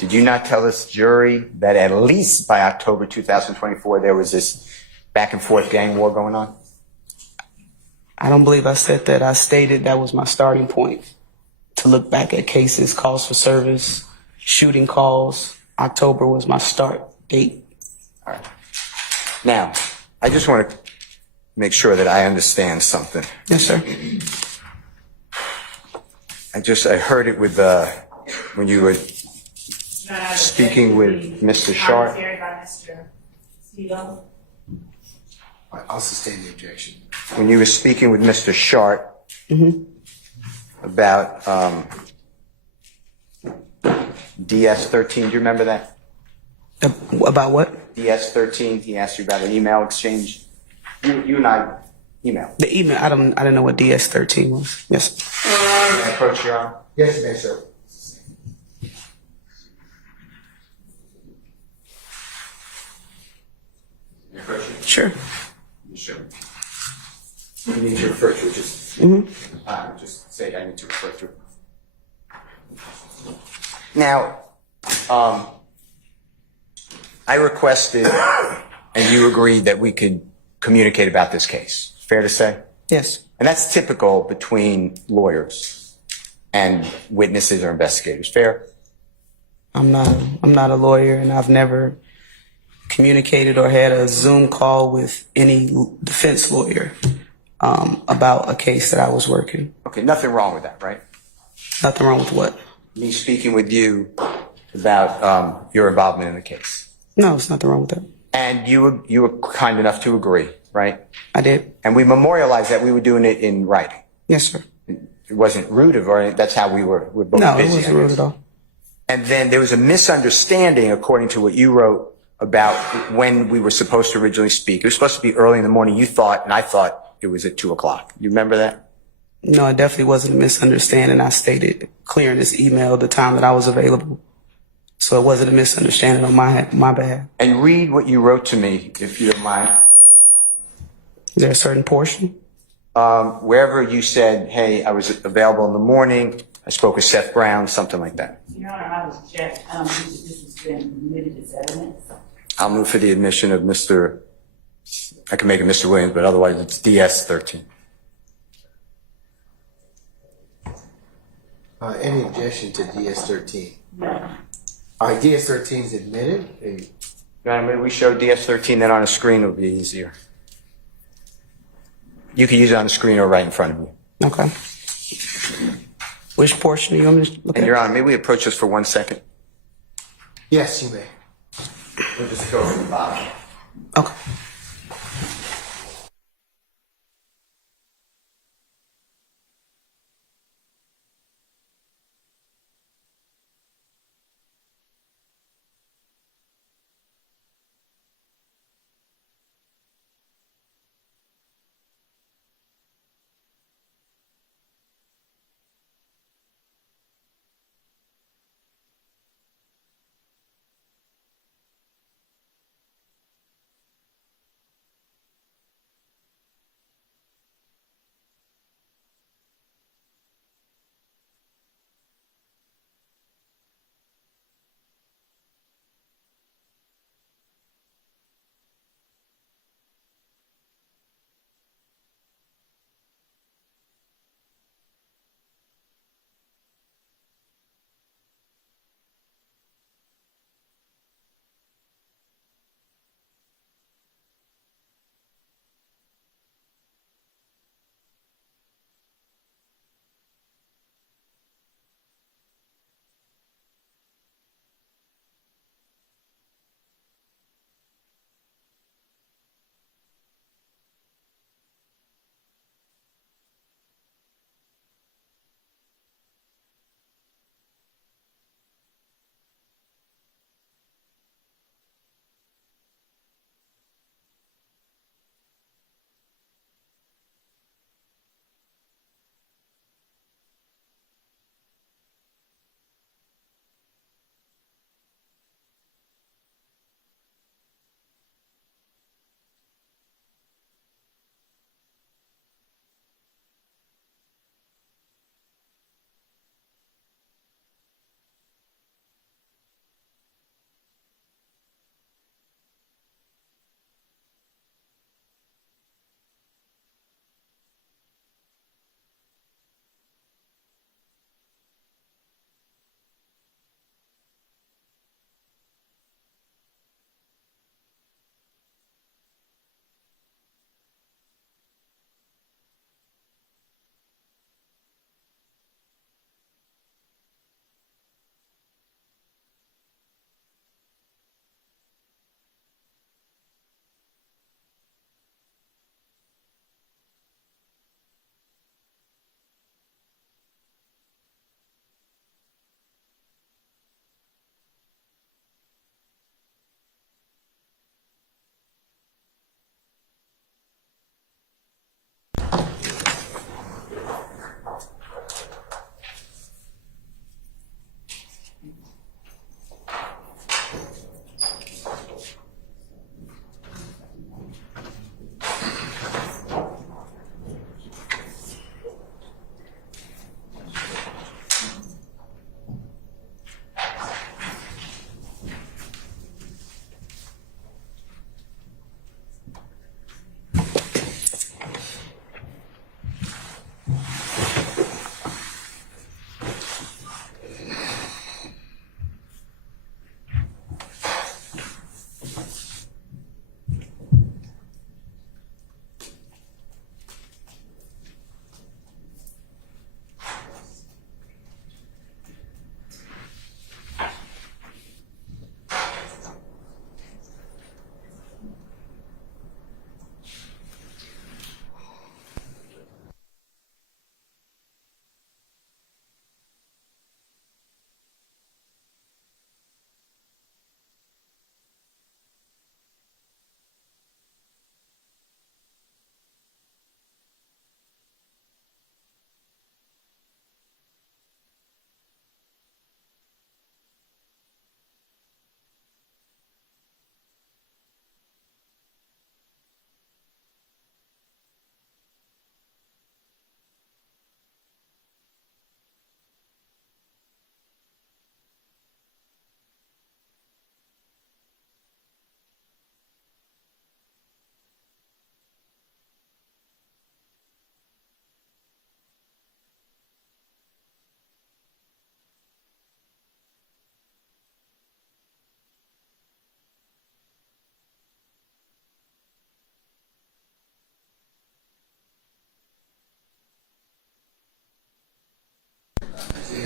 Did you not tell this jury that at least by October 2024 there was this back and forth gang war going on? I don't believe I said that. I stated that was my starting point to look back at cases, calls for service, shooting calls. October was my start date. All right. Now, I just want to make sure that I understand something. Yes, sir. I heard it with, when you were speaking with Mr. Sharp. Commentary by Mr. Steele. All right, I'll sustain the objection. When you were speaking with Mr. Sharp, about DS-13. Do you remember that? About what? DS-13. He asked you about an email exchange. You and I emailed. The email. I didn't know what DS-13 was. Yes. Can I approach Your Honor? Yes, ma'am, sir. Can I approach you? Sure. You sure? You need to refer to it. Just say I need to refer to it. Now, I requested, and you agreed that we could communicate about this case. Fair to say? Yes. And that's typical between lawyers and witnesses or investigators. Fair? I'm not a lawyer, and I've never communicated or had a Zoom call with any defense lawyer about a case that I was working. Okay, nothing wrong with that, right? Nothing wrong with what? Me speaking with you about your involvement in the case. No, there's nothing wrong with that. And you were kind enough to agree, right? I did. And we memorialized that we were doing it in writing. Yes, sir. It wasn't rude of or that's how we're both No, busy. it wasn't rude at all. And then there was a misunderstanding, according to what you wrote, about when we were supposed to originally speak. It was supposed to be early in the morning. You thought, and I thought it was at 2:00. You remember that? No, it definitely wasn't a misunderstanding. I stated clear in this email the time that I was available. So it wasn't a misunderstanding on my behalf. And read what you wrote to me, if you don't mind. Is there a certain portion? Wherever you said, hey, I was available in the morning, I spoke with Seth Brown, something like that. Your Honor, I was checked, this has been admitted as evidence. I'll move for the admission of I can make it Mr. Williams, but otherwise it's DS-13. Any objection to DS-13? No. All right, DS-13 is admitted. Maybe we show DS-13 then on a screen, it'll be easier. You can use it on the screen or right in front of you. Okay. Which portion do you want me to look And at? Your Honor, may we approach this for 1 second? Yes, you may. We'll just go from the bottom. Okay.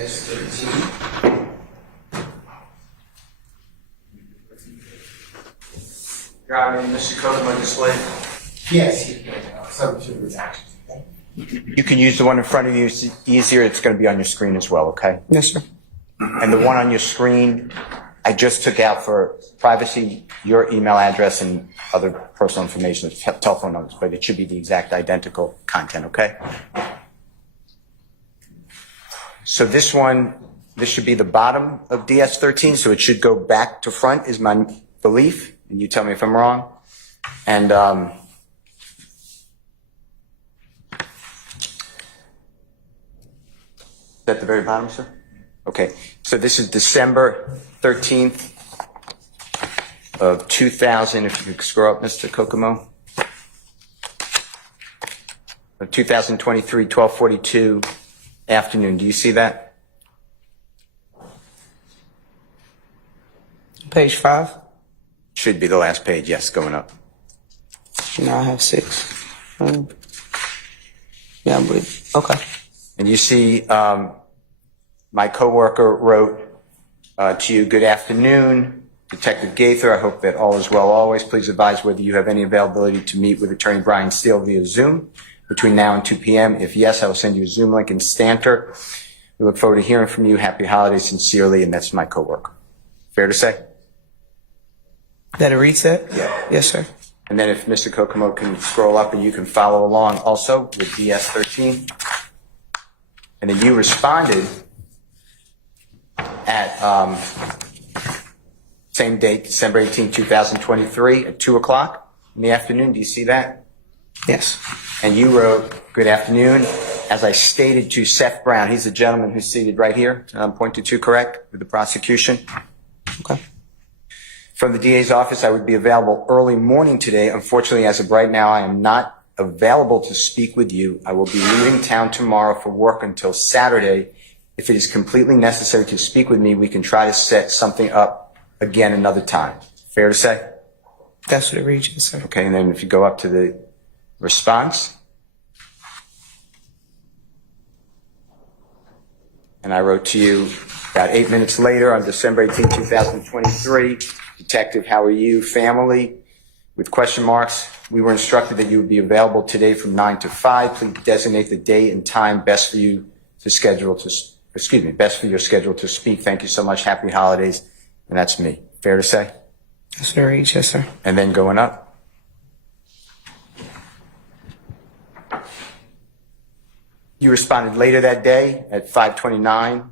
DS13. Your Honor, Mr. Kokomo displayed. Yes, he can. Subject to redaction. You can use the one in front of you. It's easier. It's going to be on your screen as well, okay? Yes, sir. And the one on your screen, I just took out for privacy your email address and other personal information, telephone numbers, but it should be the exact identical content, okay? So this one, this should be the bottom of DS13, so it should go back to front is my belief, and you tell me if I'm wrong. And is that at the very bottom, sir? Okay, so this is December 13th of 2000, if you could scroll up, Mr. Kokomo. 2023, 12:42 afternoon. Do you see that? Page 5. Should be the last page, yes, going up. Now I have 6. Yeah, I believe. Okay. And you see, my coworker wrote to you, good afternoon, Detective Gaither. I hope that all is well always. Please advise whether you have any availability to meet with Attorney Brian Steele via Zoom between now and 2 p.m. If yes, I will send you a Zoom link in Stanter. We look forward to hearing from you. Happy holidays, sincerely, and that's my coworker. Fair to say? That a reset? Yeah. Yes, sir. And then if Mr. Kokomo can scroll up and you can follow along also with DS13. And then you responded at same date, December 18, 2023 at 2 o'clock in the afternoon. Do you see that? Yes. And you wrote, good afternoon. As I stated to Seth Brown, he's the gentleman who's seated right here, pointed to, correct, with the prosecution. Okay. From the DA's office, I would be available early morning today. Unfortunately, as of right now, I am not available to speak with you. I will be leaving town tomorrow for work until Saturday. If it is completely necessary to speak with me, we can try to set something up again another time. Fair to say? That's what it reads, yes, sir. Okay, and then if you go up to the response. And I wrote to you about 8 minutes later on December 18, 2023, Detective, how are you? Family? With question marks. We were instructed that you would be available today from 9 to 5. Please designate the day and time best for you to schedule to, best for your schedule to speak. Thank you so much. Happy holidays. And that's me. Fair to say? That's what it reads, yes, sir. And then going up. You responded later that day at 5:29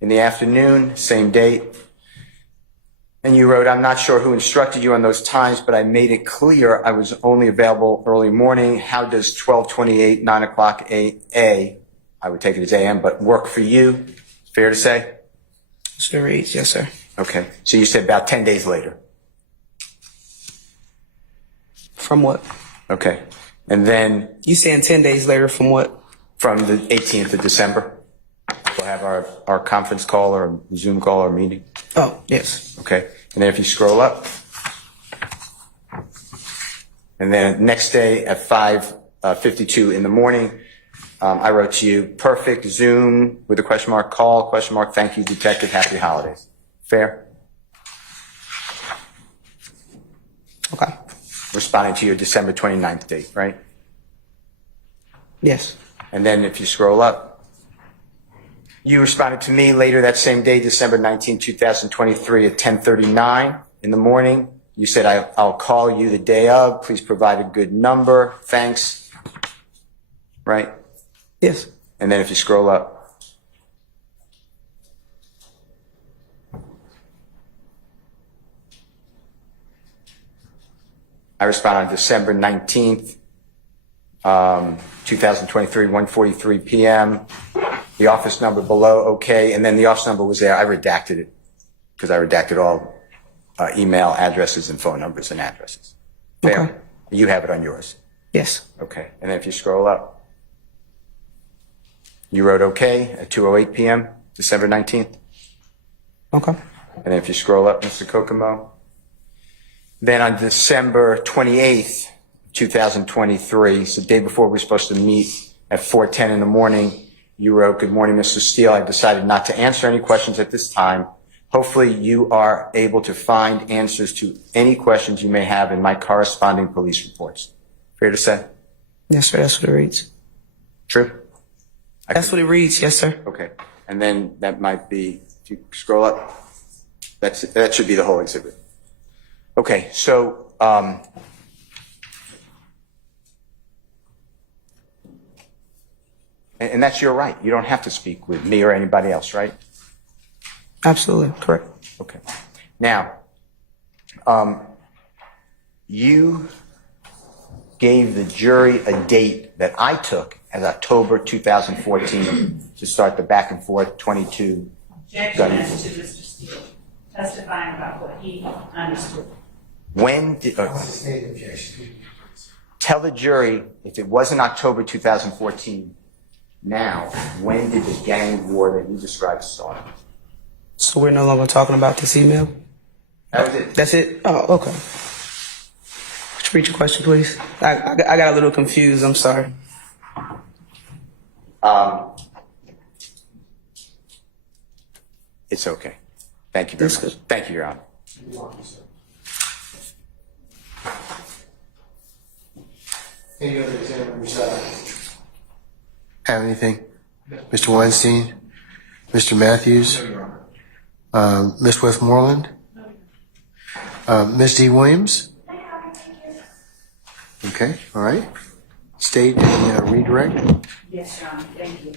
in the afternoon, same date. And you wrote, I'm not sure who instructed you on those times, but I made it clear I was only available early morning. How does 12:28, 9 o'clock A, I would take it as AM, but work for you? Fair to say? That's what it reads, yes, sir. Okay. So you said about 10 days later. From what? Okay. And then You saying 10 days later from what? from the 18th of December, we'll have our conference call or Zoom call or meeting. Oh, yes. Okay. And then if you scroll up, and then next day at 5:52 in the morning, I wrote to you, perfect, Zoom with a question mark, call, question mark, thank you, Detective, happy holidays. Fair? Okay. Responding to your December 29th date, right? Yes. And then if you scroll up, you responded to me later that same day, December 19, 2023 at 10:39 in the morning. You said, I'll call you the day of. Please provide a good number. Thanks. Right? Yes. And then if you scroll up, I responded on December 19th, 2023, 1:43 p.m. The office number below, okay. And then the office number was there. I redacted it because I redacted all email addresses and phone numbers and addresses. Fair? Okay. You have it on yours. Yes. Okay. And then if you scroll up, you wrote okay at 2:08 p.m., December 19th. Okay. And then if you scroll up, Mr. Kokomo, then on December 28th, 2023, so the day before we were supposed to meet at 4:10 in the morning, you wrote, "Good morning, Mr. Steele. I decided not to answer any questions at this time. Hopefully you are able to find answers to any questions you may have in my corresponding police reports." Fair to say? Yes, sir. That's what it reads. True? That's what it reads. Yes, sir. Okay. And then that might be, if you scroll up, that should be the whole exhibit. Okay, so, and that's your right. You don't have to speak with me or anybody else, right? Absolutely. Correct. Okay. Now, you gave the jury a date that I took as October 2014 to start the back and forth 22 Objection as to Mr. Steele testifying about what he understood. When did, tell the jury, if it wasn't October 2014, now, when did the gang war that you described start? So we're no longer talking about this email? That was it. That's it? Oh, okay. Could you read your question, please? I got a little confused. I'm sorry. It's okay. Thank you very much. Thank you, Your Honor. Any other examiners have anything? Mr. Weinstein? Mr. Matthews? Ms. Westmoreland? Ms. D. Williams? Okay, all right. State and redirect. Yes, Your Honor. Thank you.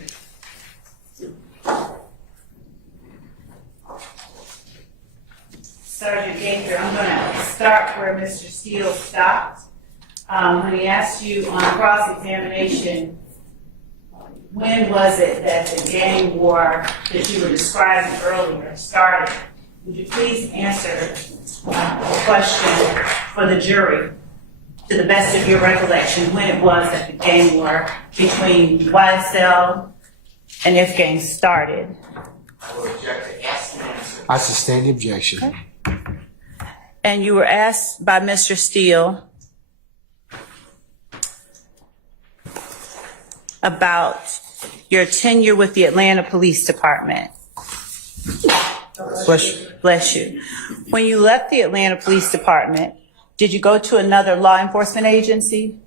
Sergeant Gaither, I'm going to start where Mr. Steele stopped. When he asked you on cross-examination, when was it that the gang war that you were describing earlier started? Would you please answer the question for the jury, to the best of your recollection, when it was that the gang war between YSL and If Gang started? I will object to ask and answer. I sustain the objection. Okay. And you were asked by Mr. Steele about your tenure with the Atlanta Police Department. Bless you. Bless you. When you left the Atlanta Police Department, did you go to another law enforcement agency?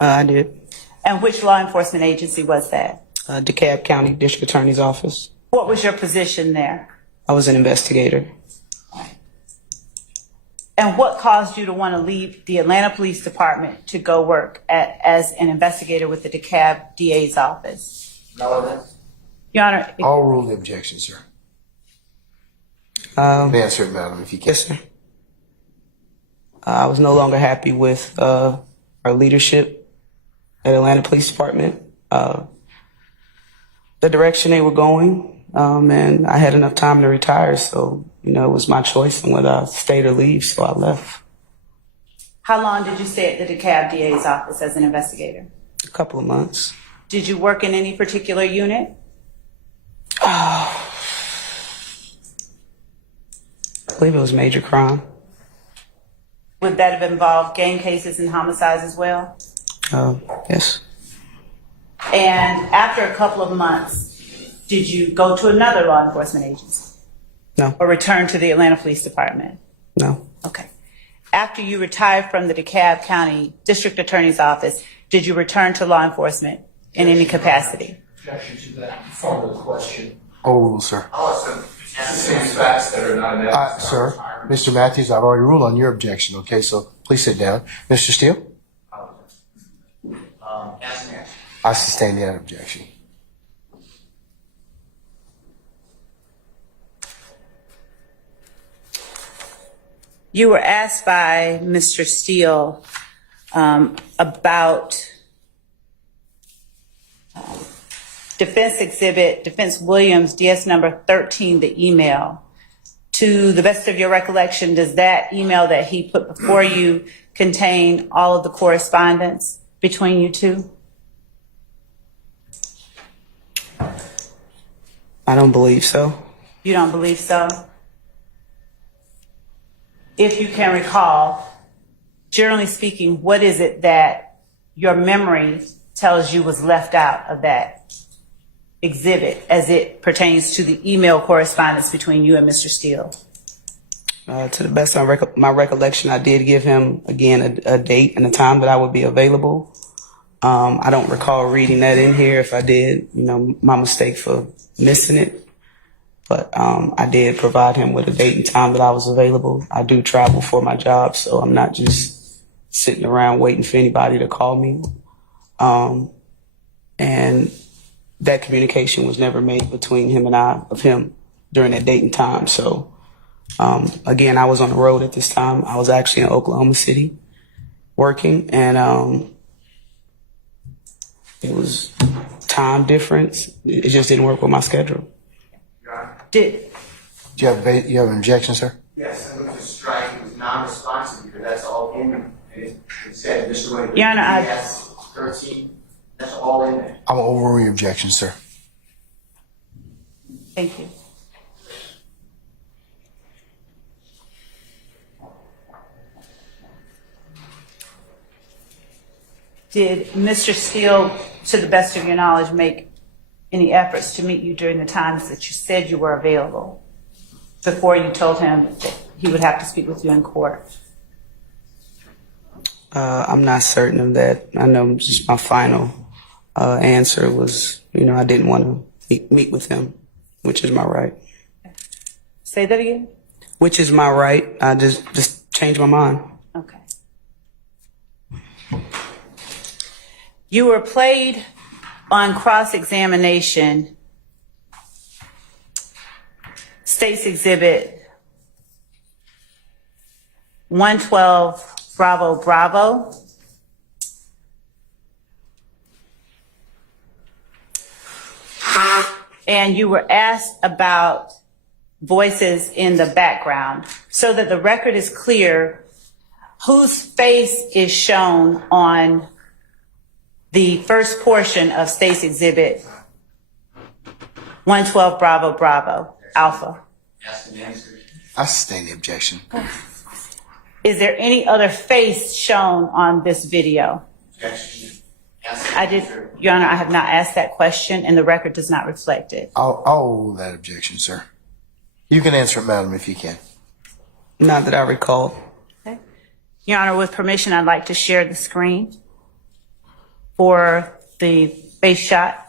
I did. And which law enforcement agency was that? DeKalb County District Attorney's Office. What was your position there? I was an investigator. And what caused you to want to leave the Atlanta Police Department to go work as an investigator with the DeKalb DA's office? Relevant. Your Honor. I'll rule the objection, sir. Answer it, madam, if you can. Yes, sir. I was no longer happy with our leadership at Atlanta Police Department, the direction they were going, and I had enough time to retire, so, it was my choice on whether I stayed or leave, so I left. How long did you stay at the DeKalb DA's office as an investigator? A couple of months. Did you work in any particular unit? I believe it was major crime. Would that have involved gang cases and homicides as well? Yes. And after a couple of months, did you go to another law enforcement agency? No. Or return to the Atlanta Police Department? No. Okay. After you retired from the DeKalb County District Attorney's Office, did you return to law enforcement in any capacity? Objection to that form of the question. Overrule, sir. Same facts that are not in Sir, Mr. Matthews, I've already ruled on your objection, okay? So please sit down. Mr. Steele? I sustain that objection. You were asked by Mr. Steele about Defense Williams, DS number 13, the email. To the best of your recollection, does that email that he put before you contain all of the correspondence between you two? I don't believe so. You don't believe so? If you can recall, generally speaking, what is it that your memory tells you was left out of that exhibit as it pertains to the email correspondence between you and Mr. Steele? To the best of my recollection, I did give him, again, a date and a time that I would be available. I don't recall reading that in here. If I did, my mistake for missing it. But I did provide him with a date and time that I was available. I do travel for my job, so I'm not just sitting around waiting for anybody to call me. And that communication was never made between him and I, of him, during that date and time. So, again, I was on the road at this time. I was actually in Oklahoma City working, and it was time difference. It just didn't work with my schedule. Do you have an objection, sir? Yes, I moved to strike. It was non-responsive because that's all in there. And it said Mr. Williams. Your Honor, yes, 13. That's all in there. I'm going to overrule your objection, sir. Thank you. Did Mr. Steele, to the best of your knowledge, make any efforts to meet you during the times that you said you were available before you told him that he would have to speak with you in court? I'm not certain of that. I know just my final answer was, I didn't want to meet with him, which is my right. Say that again? Which is my right. I just changed my mind. Okay. You were played on cross-examination, State's Exhibit 112, Bravo, Bravo. And you were asked about voices in the background. So that the record is clear, whose face is shown on the first portion of State's Exhibit 112, Bravo, Bravo, Alpha? I sustain the objection. Is there any other face shown on this video? Your Honor, I have not asked that question, and the record does not reflect it. I'll overrule that objection, sir. You can answer it, madam, if you can. Not that I recall. Okay. Your Honor, with permission, I'd like to share the screen for the face shot.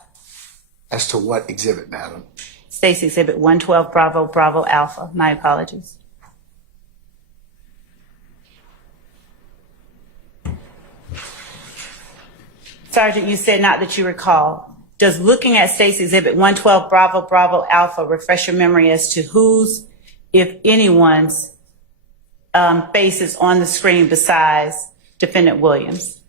As to what exhibit, madam? State's Exhibit 112, Bravo, Bravo, Alpha. My apologies. Sergeant, you said not that you recall. Does looking at State's Exhibit 112, Bravo, Bravo, Alpha refresh your memory as to whose, if anyone's, face is on the screen besides Defendant Williams?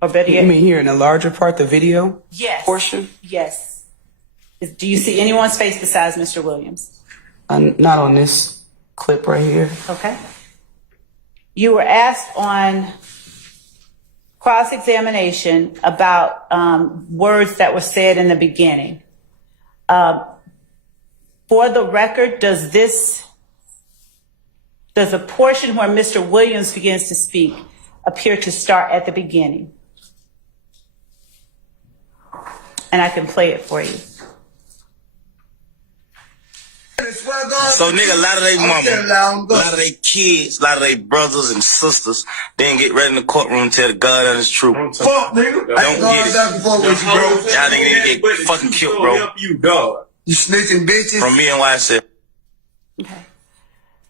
Or better yet, You mean here in the larger part, the video portion? Yes. Do you see anyone's face besides Mr. Williams? Not on this clip right here. Okay. You were asked on cross-examination about words that were said in the beginning. For the record, does a portion where Mr. Williams begins to speak appear to start at the beginning? And I can play it for you. So nigga, a lot of they mama, a lot of they kids, a lot of they brothers and sisters, then get ready in the courtroom and tell the God honest truth. Fuck, nigga. Don't get it. Y'all nigga need to get fucking killed, bro. You snitching bitches. From me and YSL. Okay.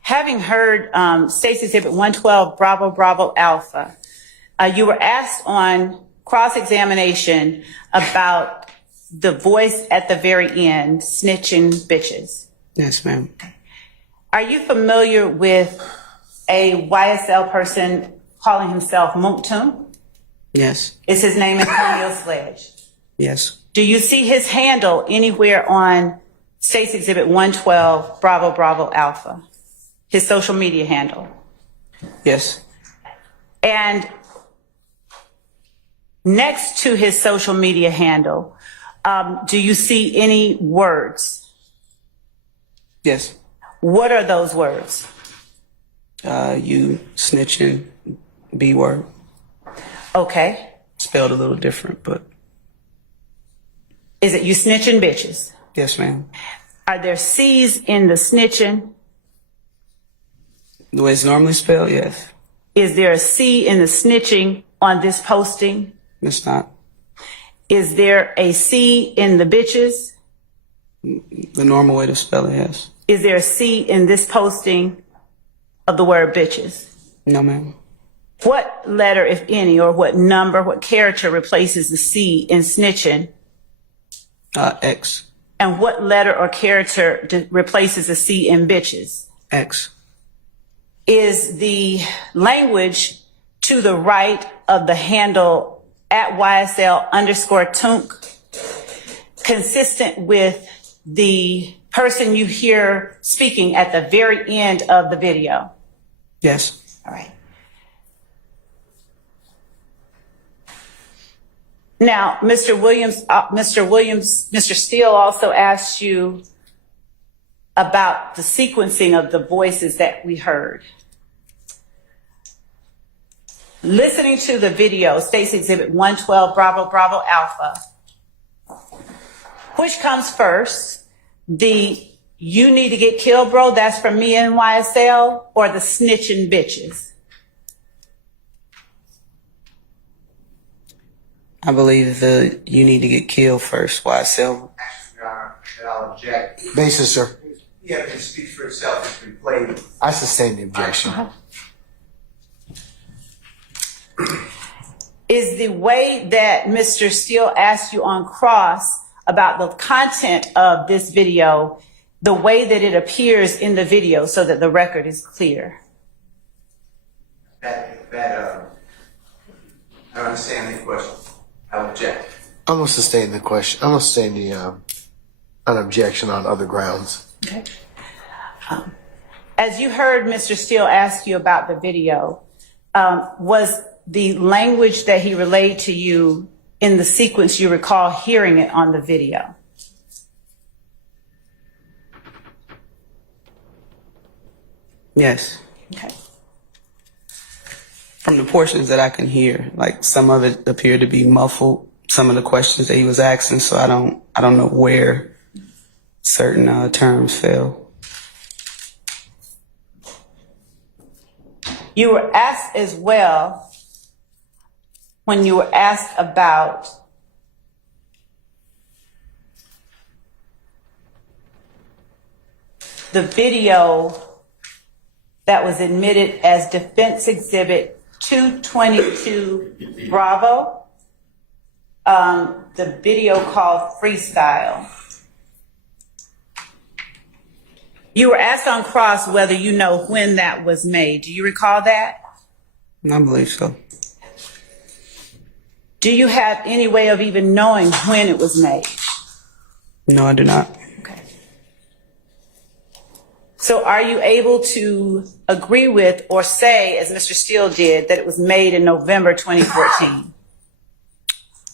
Having heard State's Exhibit 112, Bravo, Bravo, Alpha, you were asked on cross-examination about the voice at the very end, snitching bitches. Yes, ma'am. Are you familiar with a YSL person calling himself Munktum? Yes. Is his name Antonio Sledge? Yes. Do you see his handle anywhere on State's Exhibit 112, Bravo, Bravo, Alpha? His social media handle? Yes. And next to his social media handle, do you see any words? Yes. What are those words? You snitching, B word. Okay. Spelled a little different, but Is it you snitching bitches? yes, ma'am. Are there C's in the snitching? The way it's normally spelled, yes. Is there a C in the snitching on this posting? It's not. Is there a C in the bitches? The normal way to spell it, yes. Is there a C in this posting of the word bitches? No, ma'am. What letter, if any, or what number, what character replaces the C in snitching? X. And what letter or character replaces the C in bitches? X. Is the language to the right of the handle at YSL _ Tunk consistent with the person you hear speaking at the very end of the video? Yes. All right. Now, Mr. Steele also asked you about the sequencing of the voices that we heard. Listening to the video, State's Exhibit 112, Bravo, Bravo, Alpha. Which comes first? The "you need to get killed, bro," that's from me and YSL, or the snitching bitches? I believe the "you need to get killed" first. YSL. Your Honor, that I'll object. Basis, sir. The evidence speaks for itself. It's been played. I sustain the objection. Is the way that Mr. Steele asked you on cross about the content of this video the way that it appears in the video so that the record is clear? I don't understand the question. I object. I'm gonna sustain the question. I'm gonna sustain the an objection on other grounds. Okay. As you heard Mr. Steele ask you about the video, was the language that he relayed to you in the sequence you recall hearing it on the video? Yes. Okay. From the portions that I can hear, like some of it appeared to be muffled, some of the questions that he was asking, so I don't know where certain terms fell. You were asked as well, when you were asked about the video that was admitted as Defense Exhibit 222 Bravo, the video called Freestyle. You were asked on cross whether you know when that was made. Do you recall that? I believe so. Do you have any way of even knowing when it was made? No, I do not. Okay. So are you able to agree with or say, as Mr. Steele did, that it was made in November 2014?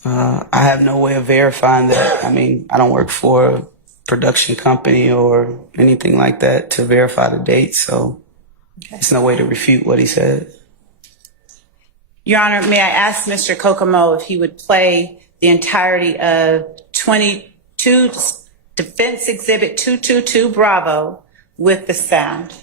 I have no way of verifying that. I mean, I don't work for a production company or anything like that to verify the date, so there's no way to refute what he said. Your Honor, may I ask Mr. Kokomo if he would play the entirety of 22 Defense Exhibit 222 Bravo with the sound?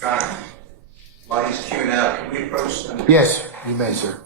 Connor, while he's queuing up, can we approach them? Yes, you may, sir.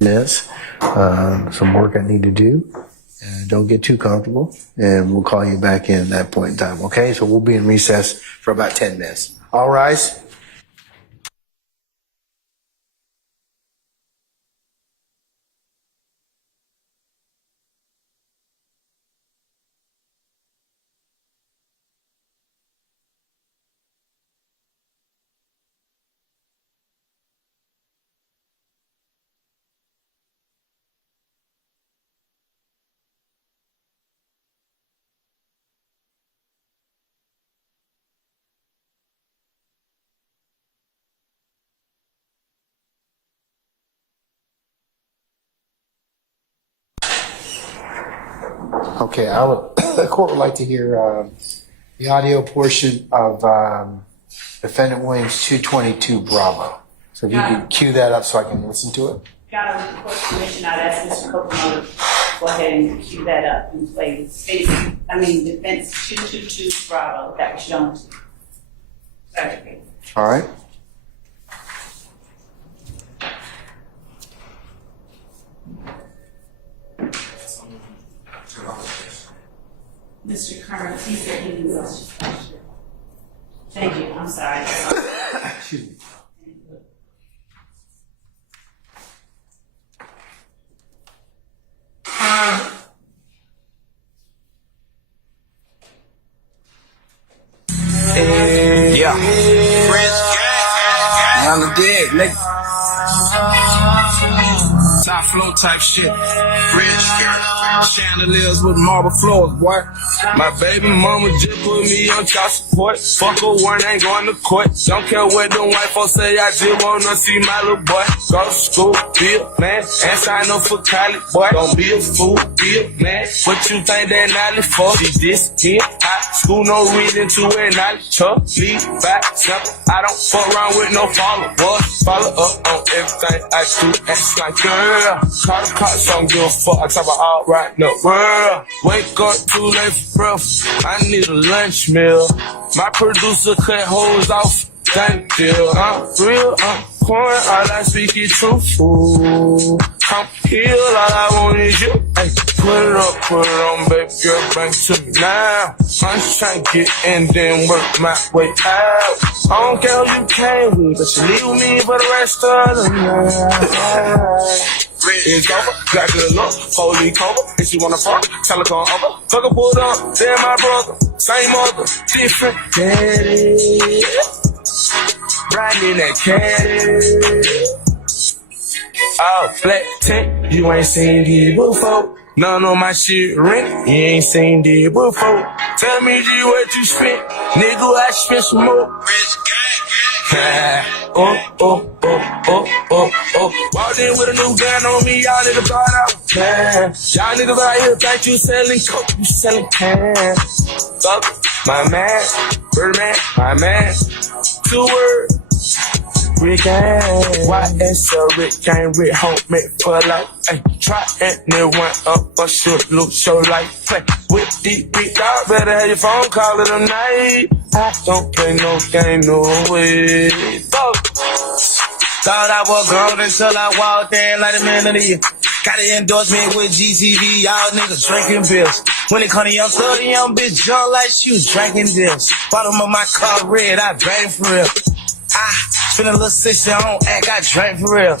This, some work I need to do. Don't get too comfortable, and we'll call you back in at that point in time. Okay, so we'll be in recess for about 10 minutes. All rise. Okay, the court would like to hear the audio portion of Defendant Williams 222 Bravo. So if you could cue that up so I can listen to it. Got with the court's permission, I'd ask Mr. Kokomo to go ahead and cue that up and play Defense 222 Bravo that was shown to Sergeant Bailey. All right. Mr. Kerr, he said he was. Thank you, I'm sorry. Excuse me. Yeah. On the dead, nigga. Top flow type shit. Chandeliers with marble floors, boy. My baby mama just put me on child support. Fuck a one, ain't going to court. Don't care what them white folks say, I just wanna see my little boy. Go to school, be a man, and sign up for college, boy. Don't be a fool, be a man. What you think that knowledge for? She disappeared. High school, no reason to acknowledge her. Lead back, simple. I don't fuck around with no followers. Follow up on everything I do. Act like girl. Call the cops, don't give a fuck. I talk about all right now. World, wake up too late for breakfast. I need a lunch meal. My producer cut hoes off. Thank you. I'm real, I'm corn. All I speak is truthful. I'm here, all I want is you. Hey, put it on, baby girl, bring it to me now. I'm just trying to get in, then work my way out. I don't care who you came with, but you leave with me for the rest of the night. It's over, got good look, holy cover. If she wanna fuck, tell her come over. Fuck her pulled up, they're my brother. Same mother, different daddy. Riding in that caddy. Oh, black tint, you ain't seen these before. None of my shit rent, you ain't seen these before. Tell me, G, what you spent. Nigga, I spent some more. Walked in with a new gun on me, y'all niggas thought I was mad. Y'all niggas out here think you selling coke, you selling can. Fuck, my man, Birdman, my man. 2 words. Rick gang, YSL, Rick gang, Rick homemade for life. Ay, try and near one up or shoot, look, show like play. With deep beat dog, better have your phone call it a night. I don't play no game, no way. Fuck. Thought I was grown until I walked in like a man of the year. Got an endorsement with GTV, y'all niggas drinking bills. When it come to young thug, young bitch drunk like she was drinking this. Bottom of my car red, I bang for real. I spend a little 60 on act, I drink for real.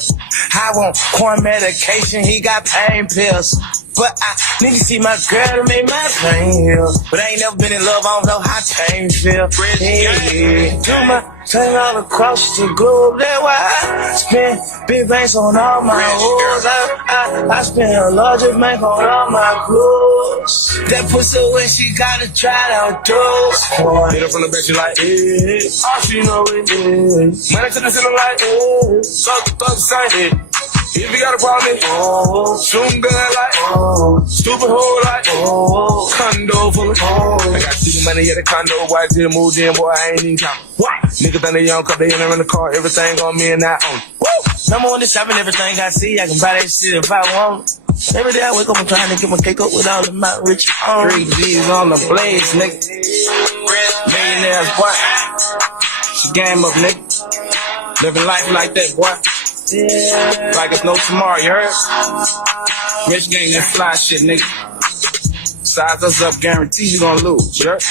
I want corn medication, he got pain pills. But I need to see my girl to make my pain heal. But I ain't never been in love, I don't know how pain feel. Yeah. Do my thing all across the globe, that's why I spend big banks on all my hoes. I spend a larger bank on all my clothes. That pussy when she gotta try outdoors. Hit her from the back, she like, eh. All she know is, money to the ceiling like, eh. Thug, sign it. If you got a problem, shoot gun like, stupid hole like, condo full of, I got stupid money at the condo, why did it move in, boy, I ain't even count. What? Niggas think they young, cause they in there in the car, everything on me and I own. Woo! Number one, this shopping, everything I see, I can buy that shit if I want. Every day I wake up, I'm trying to get my cake up with all of my rich on. 3 G's on the blaze, nigga. Millionaires, boy. She game up, nigga. Living life like that, boy. Like it's no tomorrow, you heard? Rich gang, that fly shit, nigga. Size us up, guarantee you gonna lose, you heard?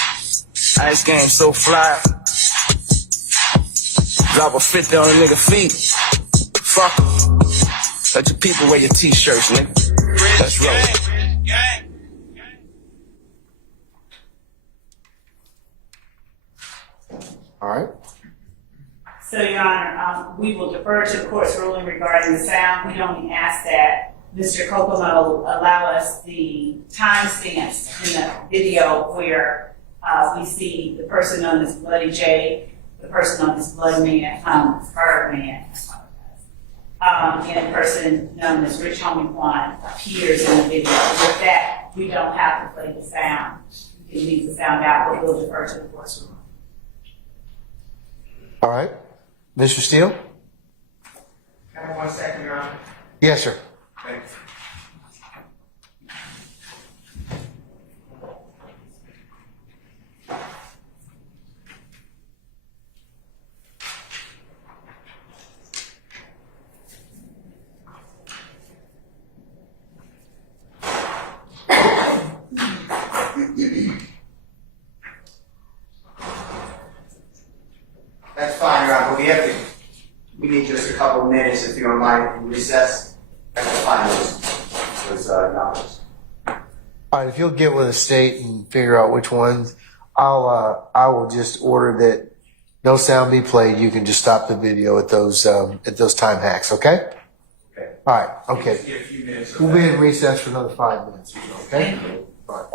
Ice game so fly. Drop a 50 on a nigga feet. Fuck 'em. Let your people wear your t-shirts, nigga. Let's roll. All right. So, Your Honor, we will defer to the court's ruling regarding the sound. We only ask that Mr. Kokomo allow us the timestamps in the video where we see the person known as Bloody J, the person known as Blood Man, Bird Man, and the person known as Rich Homie Quan appears in the video. With that, we don't have to play the sound. We can leave the sound out, but we'll defer to the court's ruling. All right. Mr. Steele? Can I have 1 second, Your Honor? Yes, sir. Thanks. That's fine, Your Honor, but we need just a couple of minutes, if you don't mind, in recess. That's fine, those numbers. All right. If you'll get with the state and figure out which ones, I will just order that no sound be played. You can just stop the video at those time hacks. Okay. Okay. All right. Okay. Just get a few minutes of We'll that. be in recess for another 5 minutes. Okay. Thank you. All right.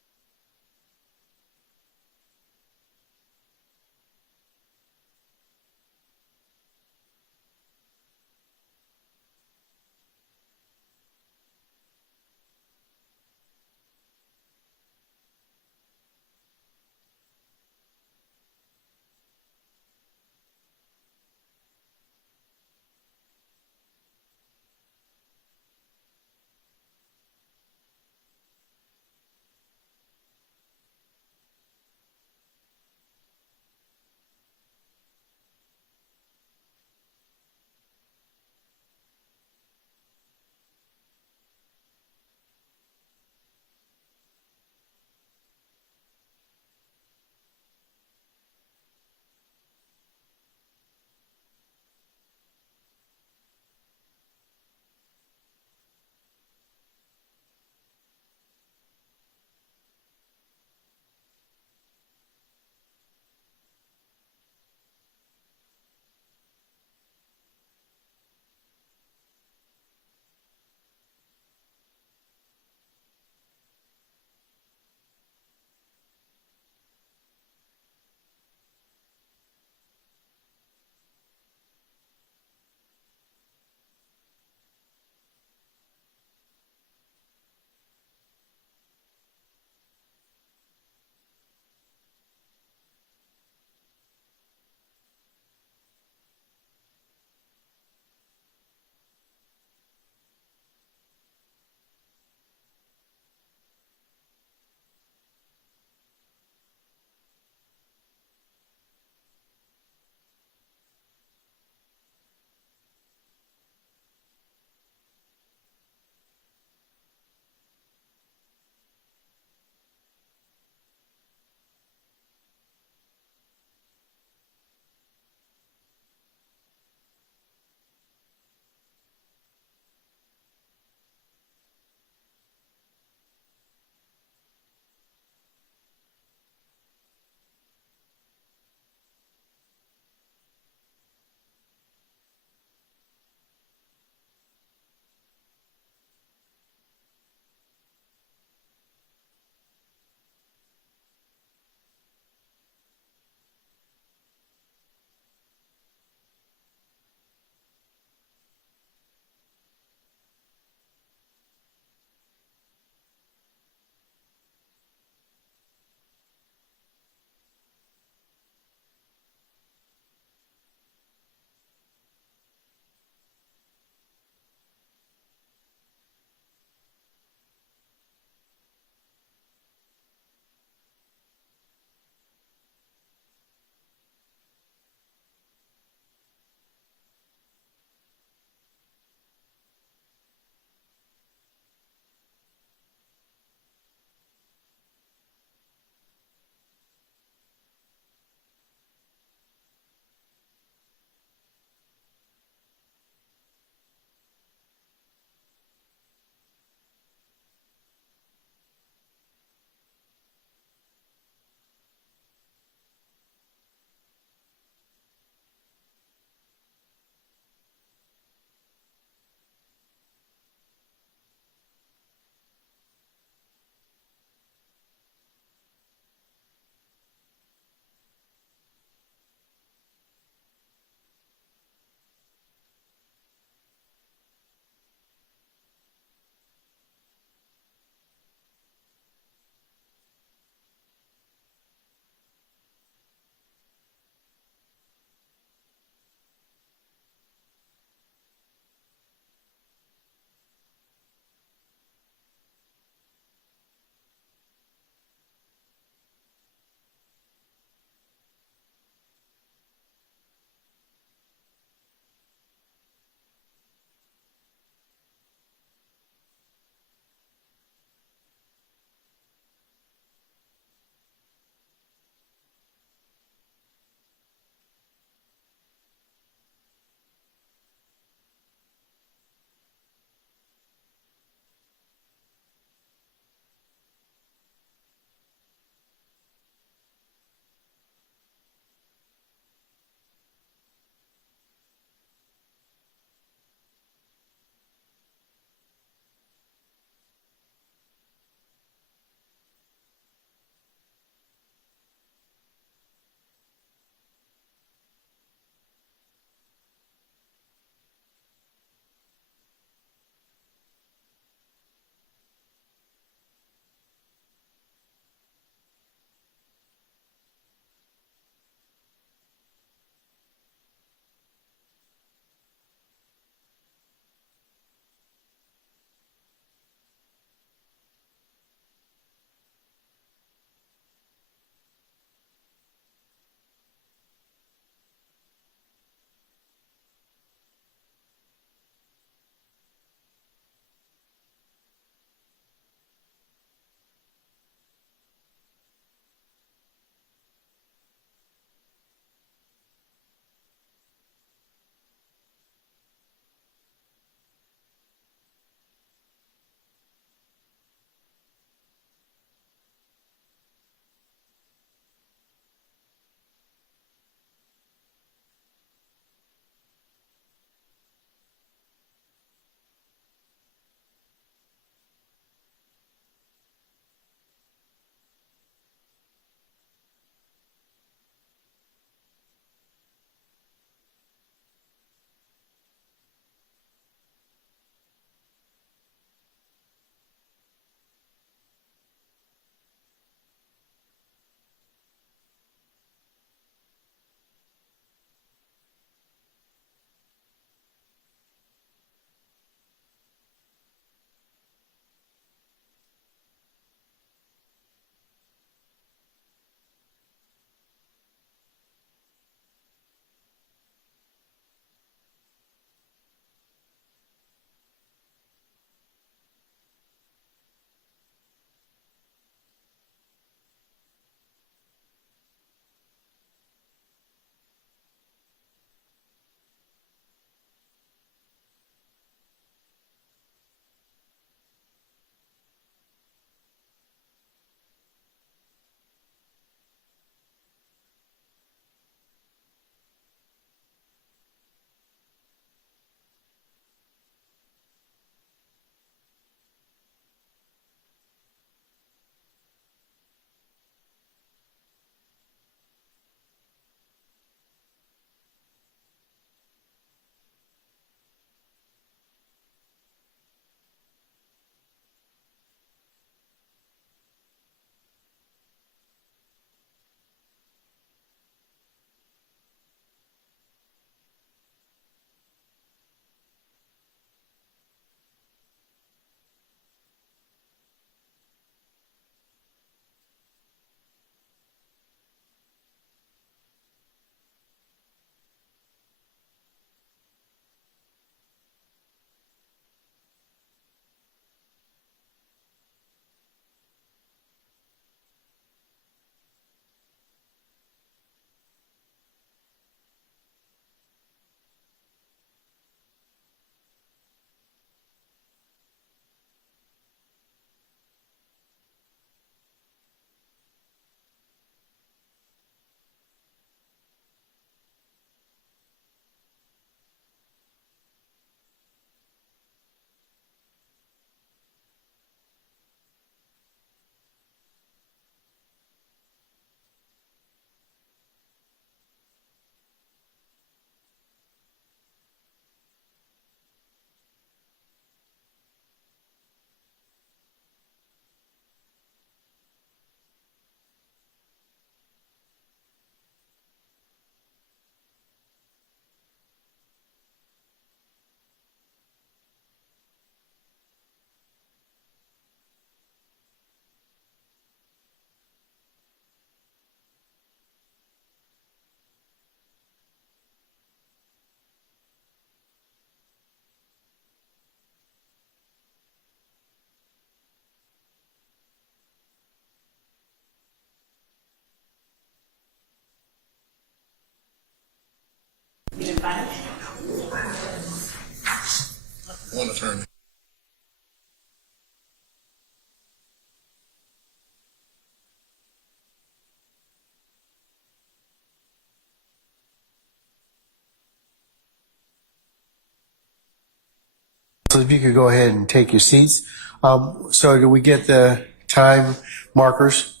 So if you could go ahead and take your seats. So do we get the time markers?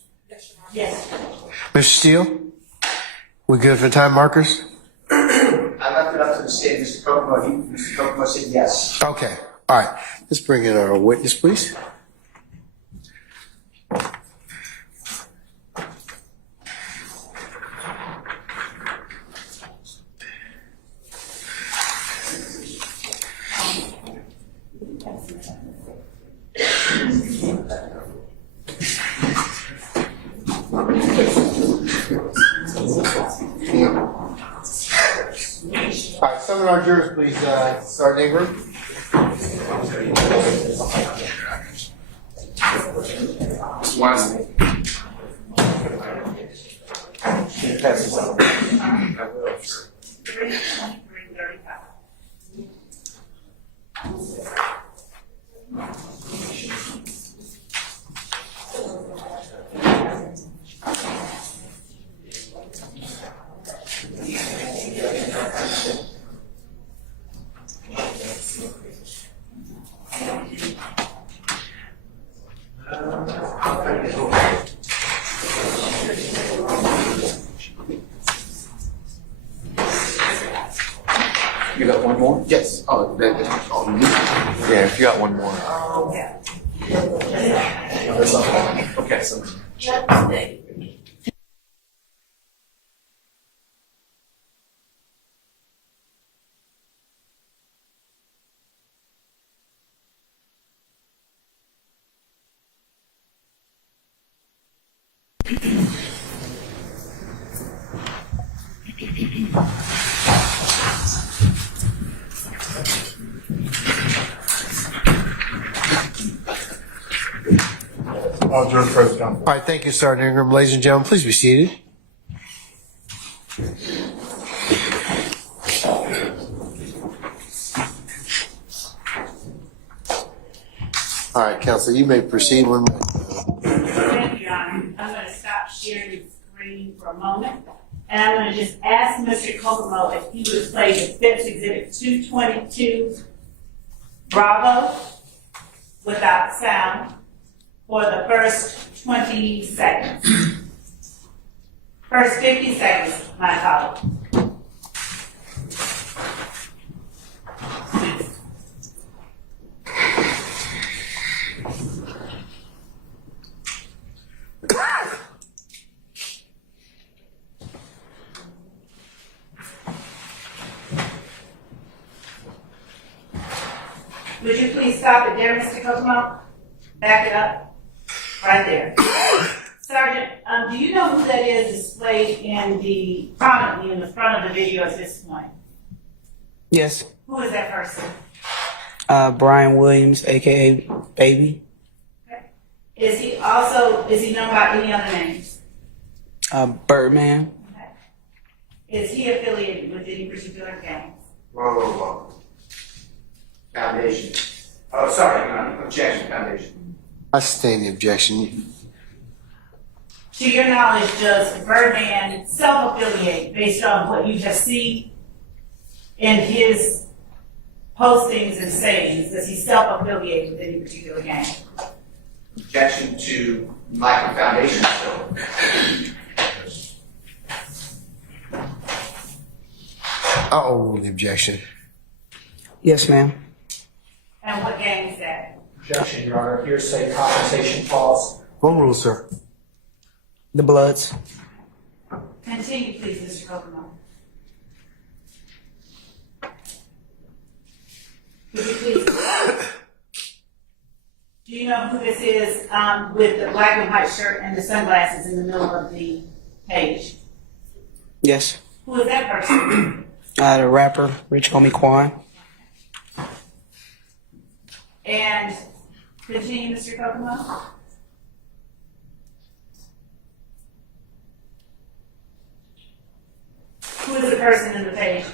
Yes. Mr. Steele, we good for time markers? I left it up to the state, Mr. Kokomo. Mr. Kokomo said yes. Okay. All right. Let's bring in our witness, please. All right, summon our jurors, please, Sergeant Ingram. You got one more? Yes. Oh, that's all you need. Yeah, if you got one more. Okay, so. All right, thank you, Sergeant Ingram. Ladies and gentlemen, please be seated. All right, Counsel, you may proceed when ready. Thank you, Your Honor. I'm going to stop sharing the screen for a moment, and I'm going to just ask Mr. Kokomo if he would play Defense Exhibit 222, Bravo, without sound, for the first 20 seconds. First 50 seconds, my apologies. Would you please stop it there, Mr. Kokomo? Back it up. Right there. Sergeant, do you know who that is displayed prominently in the front of the video at this point? Yes. Who is that person? Brian Williams, aka Baby. Okay. Is he known by any other names? Birdman. Okay. Is he affiliated with any particular gangs? Whoa. Foundation. Oh, sorry, objection, foundation. I sustain the objection. To your knowledge, does Birdman self-affiliate based on what you just see in his postings and sayings? Does he self-affiliate with any particular gang? Objection to lack of foundation. I'll overrule the objection. Yes, ma'am. And what gang is that? Objection, Your Honor. Hearsay, compensation clause. Overrule, sir. The Bloods. Continue, please, Mr. Kokomo. Could you please? Do you know who this is with the black and white shirt and the sunglasses in the middle of the page? Yes. Who is that person? The rapper, Rich Homie Quan. And continue, Mr. Kokomo. Who is the person in the page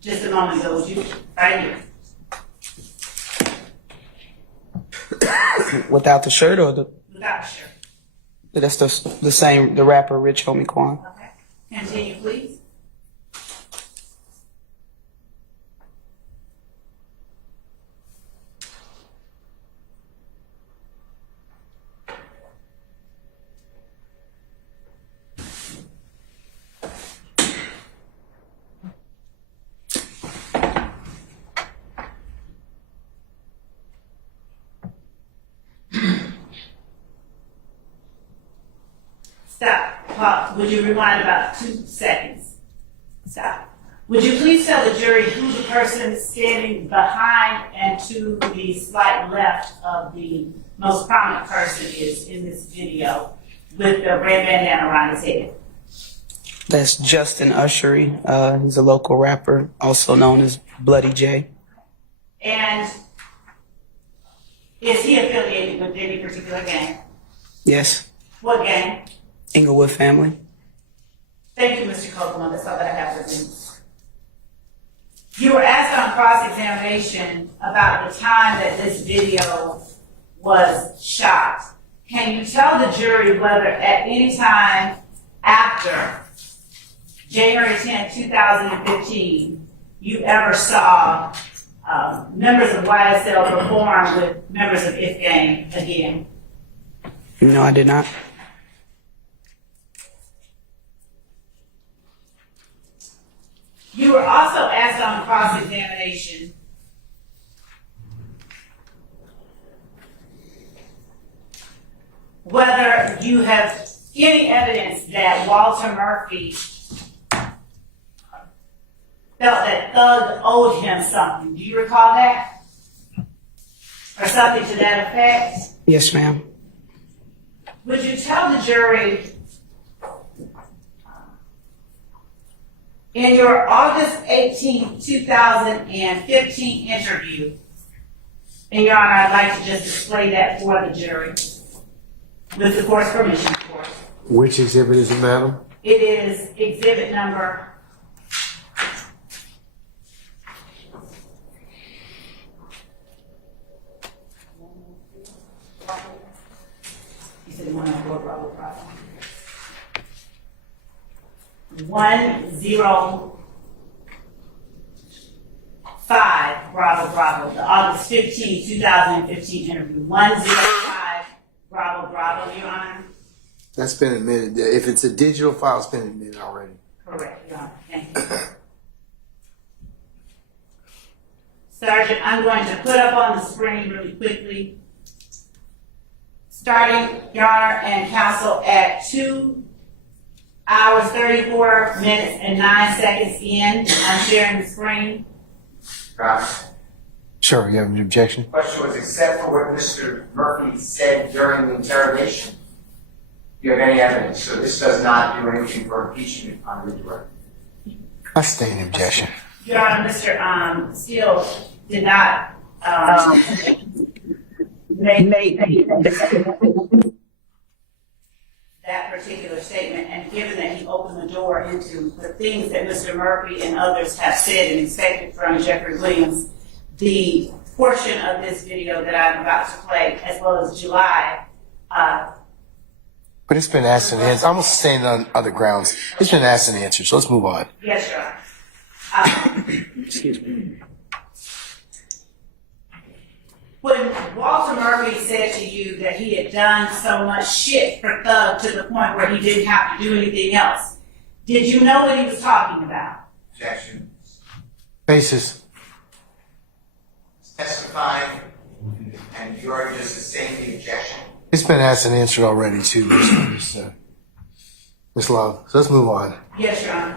just a moment ago? Would you right here? Without the shirt or the? Without a shirt. That's the same. The rapper, Rich Homie Quan. Okay. Continue, please. Stop. Pause. Would you rewind about 2 seconds? Stop. Would you please tell the jury who the person standing behind and to the slight left of the most prominent person is in this video with the red bandana around his head? That's Justin Ushery. He's a local rapper, also known as Bloody J. And is he affiliated with any particular gang? Yes. What gang? Inglewood family. Thank you, Mr. Kokomo. That's all that I have for you. You were asked on cross-examination about the time that this video was shot. Can you tell the jury whether at any time after January 10, 2015, you ever saw members of YSL perform with members of If Gang again? No, I did not. You were also asked on cross-examination whether you have any evidence that Walter Murphy felt that Thug owed him something. Do you recall that? Or something to that effect? Yes, ma'am. Would you tell the jury in your August 18, 2015 interview, and Your Honor, I'd like to just display that for the jury, with the court's permission, of course. Which exhibit is it, madam? It is exhibit number you said 104, Bravo, Bravo. 105, Bravo, Bravo. The August 15, 2015 interview. 105, Bravo, Bravo, Your Honor. That's been admitted. If it's a digital file, it's been admitted already. Correct, Your Honor. Thank you. Sergeant, I'm going to put up on the screen really quickly, starting, Your Honor, and counsel at 2 hours, 34 minutes, and 9 seconds in. I'm sharing the screen. Sure, you have an objection? Question was, except for what Mr. Murphy said during the interrogation, do you have any evidence? So this does not do anything for impeachment on redirect. I sustain an objection. Your Honor, Mr. Steele did not make that particular statement, and given that he opened the door into the things that Mr. Murphy and others have said and expected from Jeffrey Williams, the portion of this video that I'm about to play, as well as July, But it's been asked and answered. I'm almost staying on other grounds. It's been asked and answered, so let's move on. yes, Your Honor. Excuse me. When Walter Murphy said to you that he had done so much shit for Thug to the point where he didn't have to do anything else, did you know what he was talking about? Objection. Basis. Testifying, and you're just sustaining the objection. It's been asked and answered already, too, Ms. Love. So let's move on. Yes, Your Honor.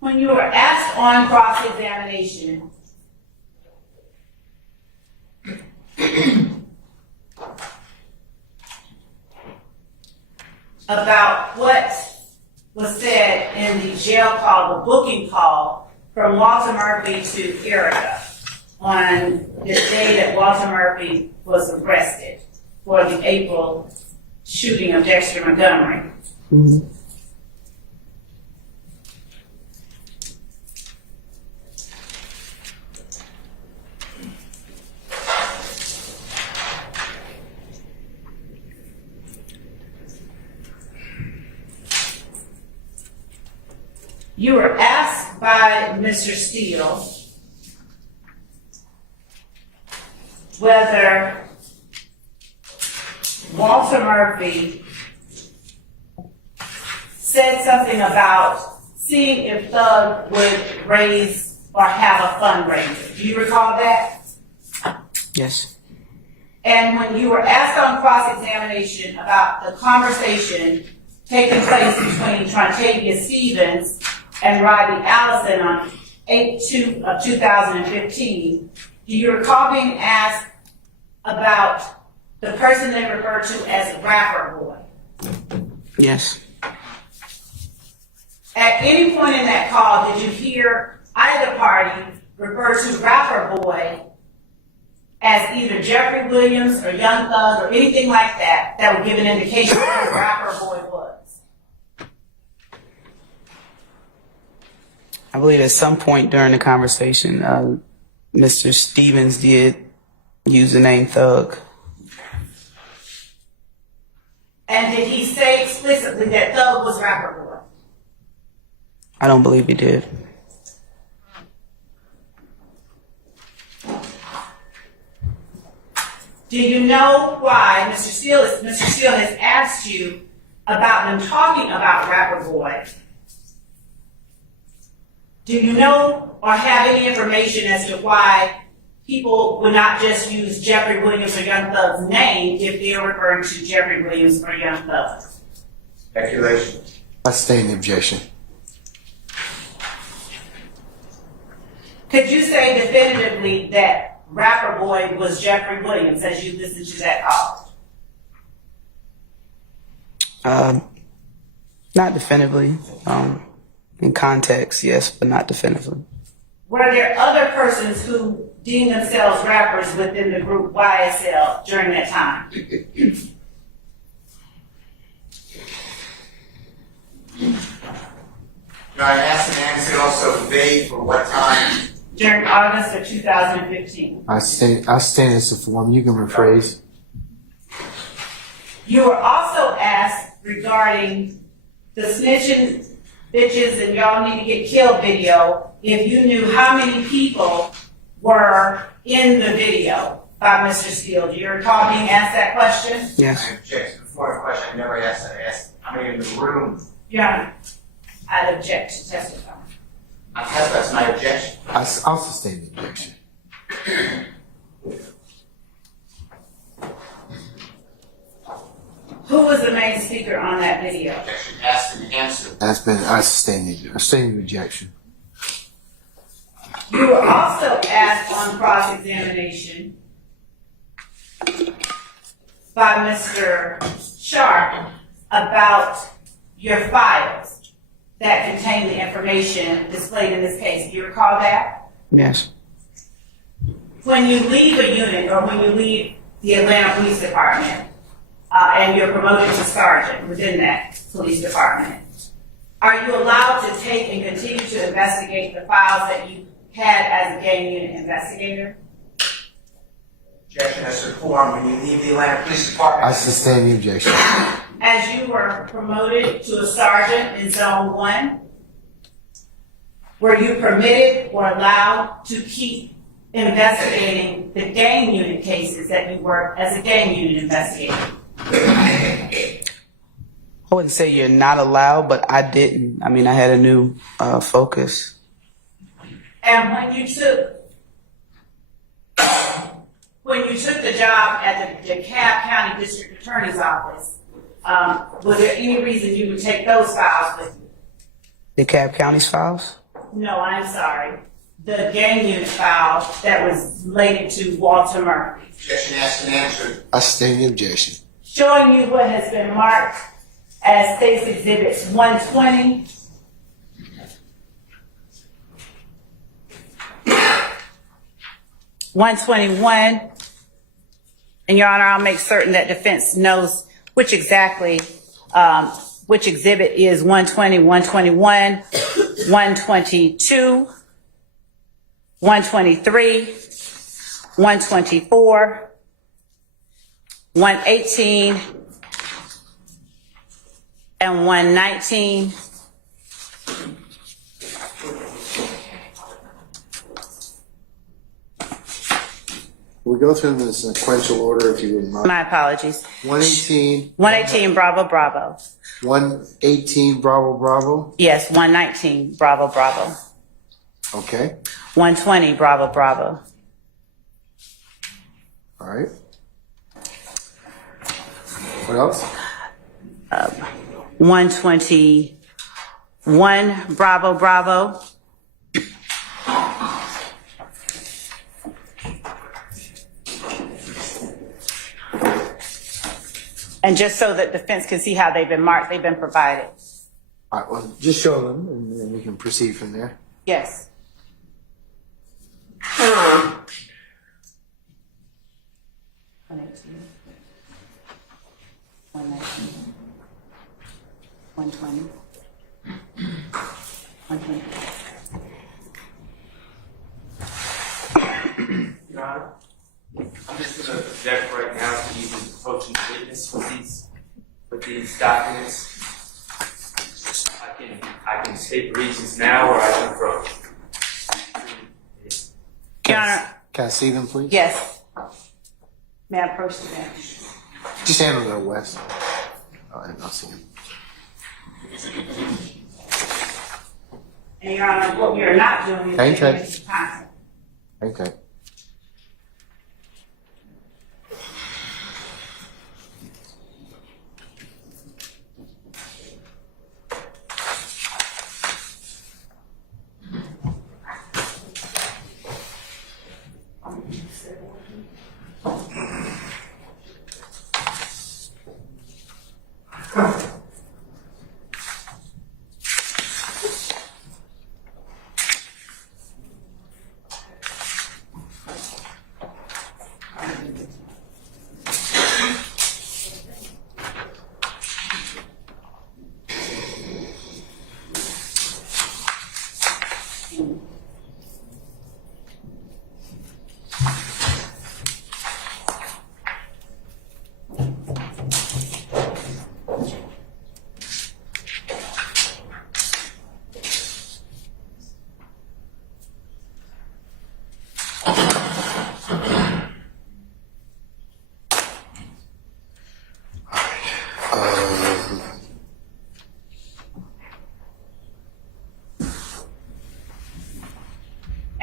When you were asked on cross-examination about what was said in the jail call, the booking call from Walter Murphy to Erica on the day that Walter Murphy was arrested for the April shooting of Dexter Montgomery. Mm-hmm. You were asked by Mr. Steele whether Walter Murphy said something about seeing if Thug would raise or have a fundraiser. Do you recall that? Yes. And when you were asked on cross-examination about the conversation taking place between Trontavia Stevens and Rodney Allison on 8/2 of 2015, do you recall being asked about the person they referred to as Rapper Boy? Yes. At any point in that call, did you hear either party refer to Rapper Boy as either Jeffrey Williams or Young Thug or anything like that that would give an indication of who Rapper Boy was? I believe at some point during the conversation, Mr. Stevens did use the name Thug. And did he say explicitly that Thug was Rapper Boy? I don't believe he did. Do you know why Mr. Steele has asked you about them talking about Rapper Boy? Do you know or have any information as to why people would not just use Jeffrey Williams or Young Thug's name if they're referring to Jeffrey Williams or Young Thug? Speculation. I sustain the objection. Could you say definitively that Rapper Boy was Jeffrey Williams as you listened to that call? Not definitively. In context, yes, but not definitively. Were there other persons who deemed themselves rappers within the group YSL during that time? Now, I asked and answered also vague for what time? During August of 2015. I stand as a form. You can rephrase. You were also asked regarding the snitching bitches and y'all need to get killed video if you knew how many people were in the video by Mr. Steele. Do you recall being asked that question? Yes. I object. Before the question, I never asked that. I asked how many in the room. Your Honor, I'd object to testify. That's my objection. I'll sustain the objection. Who was the main speaker on that video? Objection asked and answered. I sustain the objection. You were also asked on cross-examination by Mr. Sharp about your files that contain the information displayed in this case. Do you recall that? Yes. When you leave a unit or when you leave the Atlanta Police Department and you're promoted to sergeant within that police department, are you allowed to take and continue to investigate the files that you had as a gang unit investigator? Objection as to form when you leave the Atlanta Police Department. I sustain the objection. As you were promoted to a sergeant in Zone 1, were you permitted or allowed to keep investigating the gang unit cases that you worked as a gang unit investigator? I wouldn't say you're not allowed, but I didn't. I mean, I had a new focus. And when you took the job at the DeKalb County District Attorney's Office, was there any reason you would take those files with you? DeKalb County's files? No, I'm sorry. The gang unit file that was related to Walter Murphy. Objection asked and answered. I sustain the objection. Showing you what has been marked as State's Exhibits 120, 121, and Your Honor, I'll make certain that defense knows which exhibit is 120, 121, 122, 123, 124, 118, and 119. We'll go through them in sequential order if you wouldn't mind. My apologies. 118. 118, Bravo, Bravo. 118, Bravo, Bravo. Yes, 119, Bravo, Bravo. Okay. 120, Bravo, Bravo. All right. What else? 121 Bravo Bravo. And just so that defense can see how they've been marked, they've been provided. All right, well, just show them, and then we can proceed from there. Yes. 118, 119, 120, 120. Your Honor, I'm just going to object right now to you approaching the witness with these documents. I can state reasons now, or I can approach. Your Honor. Can I see them, please? Yes. May I approach the bench? Just hand them to Wes. Oh, I did not see him. And Your Honor, what we are not doing is Okay. taking into contact. Okay.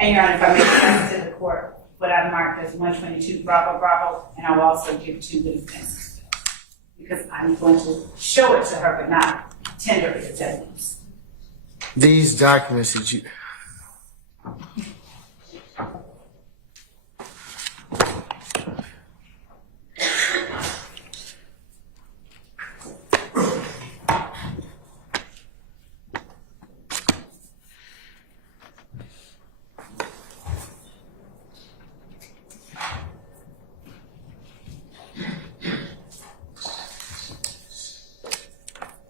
And Your Honor, if I may present to the court what I've marked as 122 Bravo Bravo, and I will also give to the defense. Because I'm going to show it to her, but not tender it as evidence. These documents that you.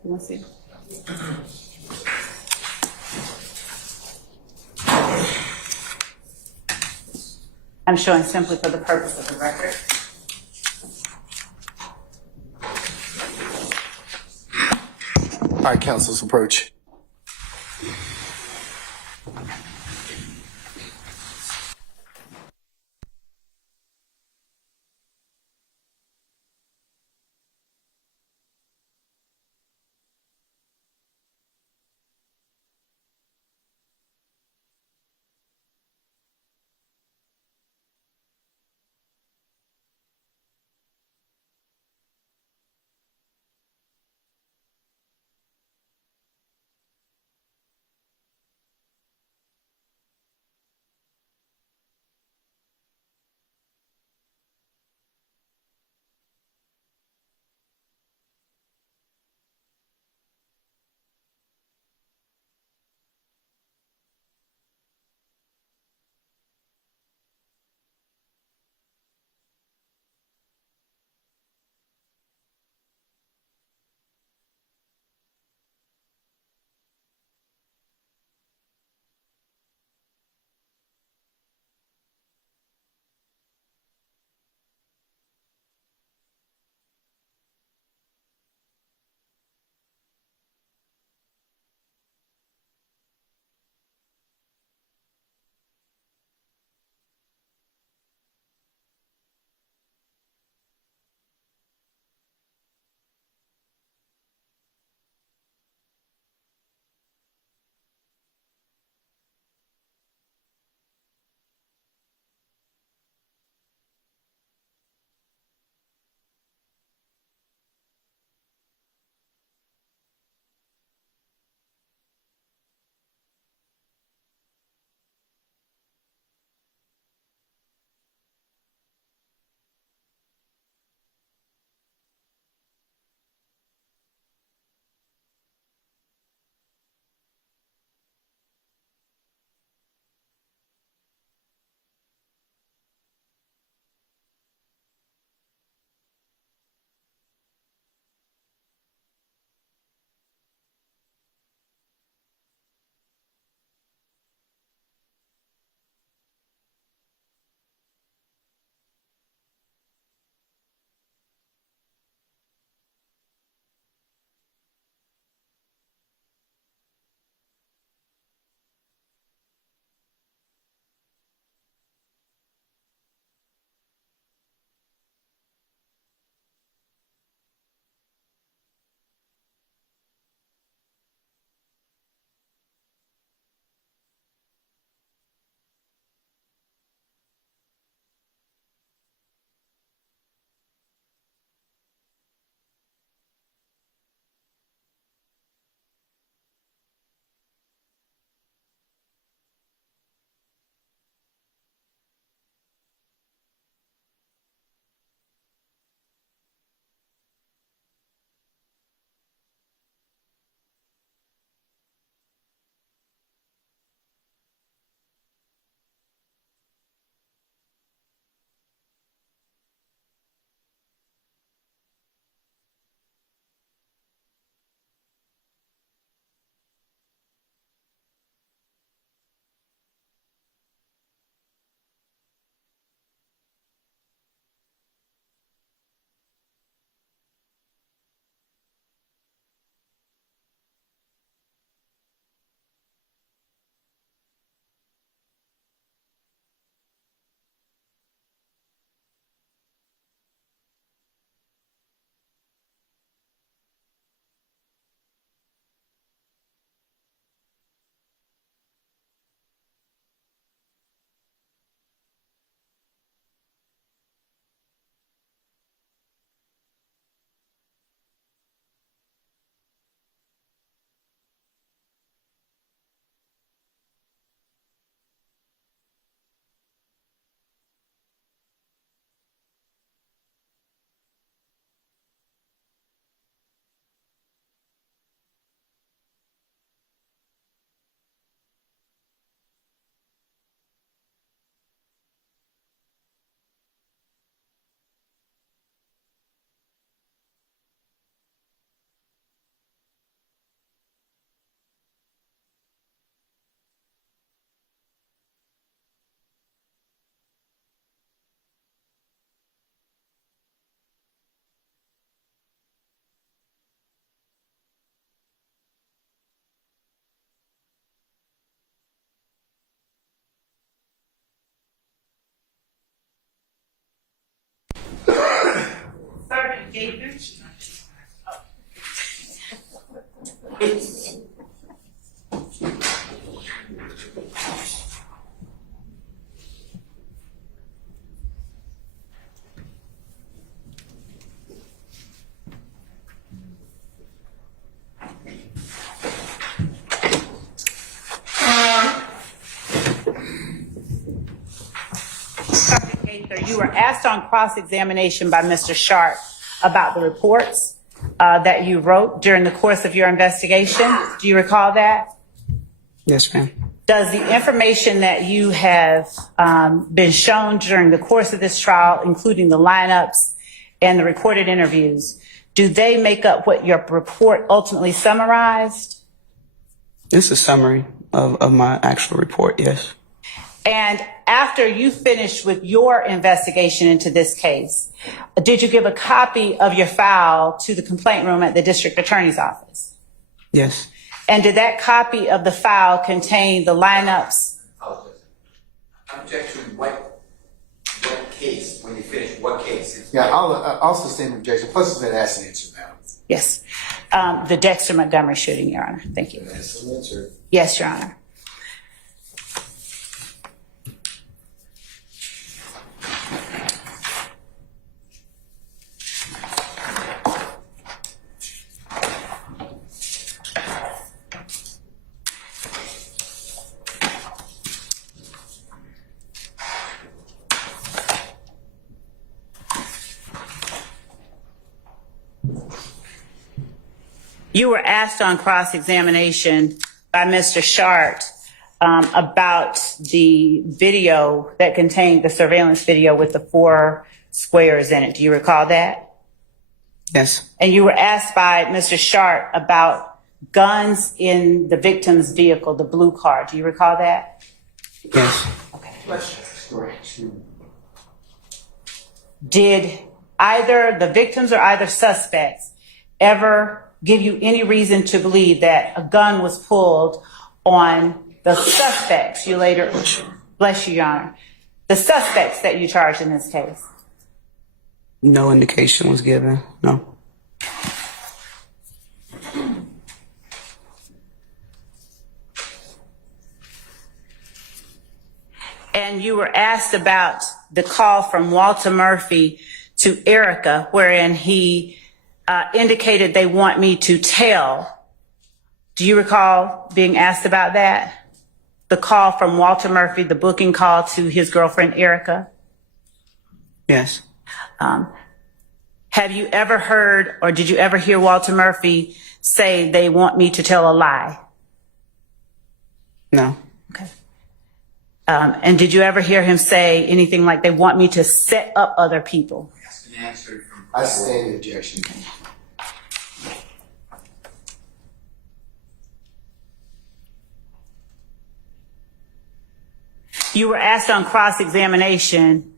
You want to see? I'm showing simply for the purpose of the record. All right, counsel's approach. Gaither? You were asked on cross-examination by Mr. Sharp about the reports that you wrote during the course of your investigation. Do you recall that? Yes, ma'am. Does the information that you have been shown during the course of this trial, including the lineups and the recorded interviews, do they make up what your report ultimately summarized? It's a summary of my actual report, yes. And after you finished with your investigation into this case, did you give a copy of your file to the complaint room at the district attorney's office? Yes. And did that copy of the file contain the lineups? Objection, what case, when you finish, what case? Yeah, I'll also sustain objection. Plus, it's been asked and answered now. Yes. The Dexter Montgomery shooting, Your Honor. Thank you. Yes, Your Honor. You were asked on cross-examination by Mr. Sharp about the video that contained the surveillance video with the 4 squares in it. Do you recall that? Yes. And you were asked by Mr. Sharp about guns in the victim's vehicle, the blue car. Do you recall that? Yes. Okay. Did either the victims or either suspects ever give you any reason to believe that a gun was pulled on the suspects you later, bless you, Your Honor, the suspects that you charged in this case? No indication was given, no. And you were asked about the call from Walter Murphy to Erica, wherein he indicated they want me to tell. Do you recall being asked about that? The call from Walter Murphy, the booking call to his girlfriend, Erica? Yes. Have you ever heard, or did you ever hear Walter Murphy say they want me to tell a lie? No. Okay. And did you ever hear him say anything like they want me to set up other people? I sustain the objection. You were asked on cross-examination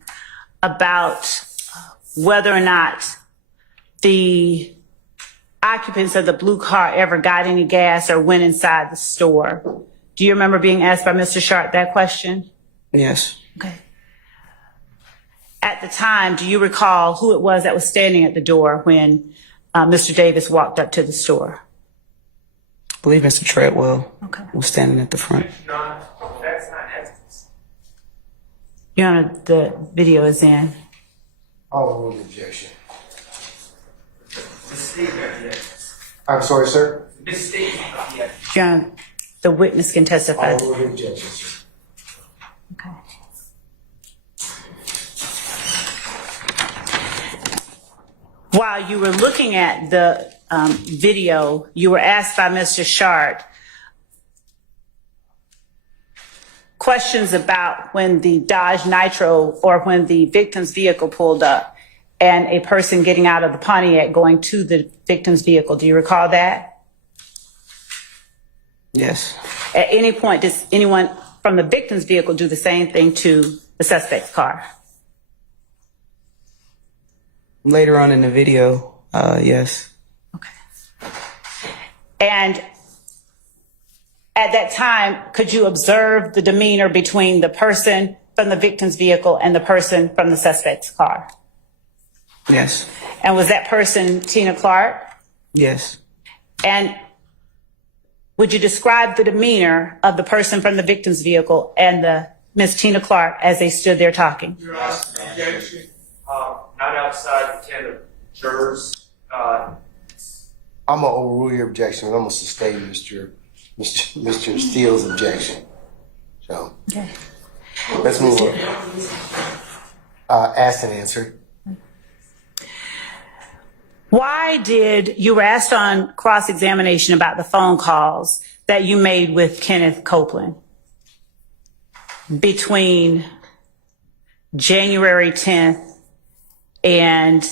about whether or not the occupants of the blue car ever got any gas or went inside the store. Do you remember being asked by Mr. Sharp that question? Yes. Okay. At the time, do you recall who it was that was standing at the door when Mr. Davis walked up to the store? I believe Mr. Treadwell was standing at the front. No, that's not evidence. Your Honor, the video is in. I'll move the objection. The statement of the evidence. I'm sorry, sir? The statement of the evidence. Your Honor, the witness can testify. I'll move the objection, sir. Okay. While you were looking at the video, you were asked by Mr. Sharp questions about when the Dodge Nitro or when the victim's vehicle pulled up and a person getting out of the Pontiac going to the victim's vehicle. Do you recall that? Yes. At any point, does anyone from the victim's vehicle do the same thing to the suspect's car? Later on in the video, yes. Okay. And at that time, could you observe the demeanor between the person from the victim's vehicle and the person from the suspect's car? Yes. And was that person Tina Clark? Yes. And would you describe the demeanor of the person from the victim's vehicle and the Miss Tina Clark as they stood there talking? Your Honor, objection, not outside the tent of jurors. I'm gonna overrule your objection. I'm gonna sustain Mr. Steele's objection. So Okay. let's move on. Asked and answered. Why did you were asked on cross-examination about the phone calls that you made with Kenneth Copeland between January 10th and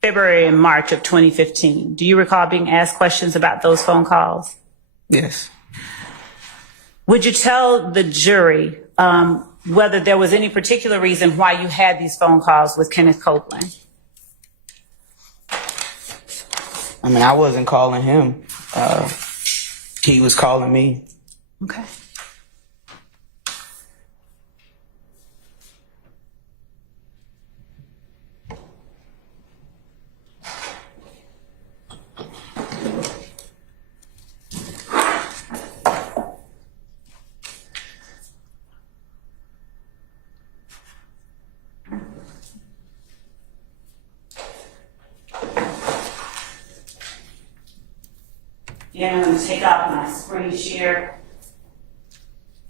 February and March of 2015? Do you recall being asked questions about those phone calls? Yes. Would you tell the jury whether there was any particular reason why you had these phone calls with Kenneth Copeland? I mean, I wasn't calling him. He was calling me. Okay. And I'm going to take off my screen share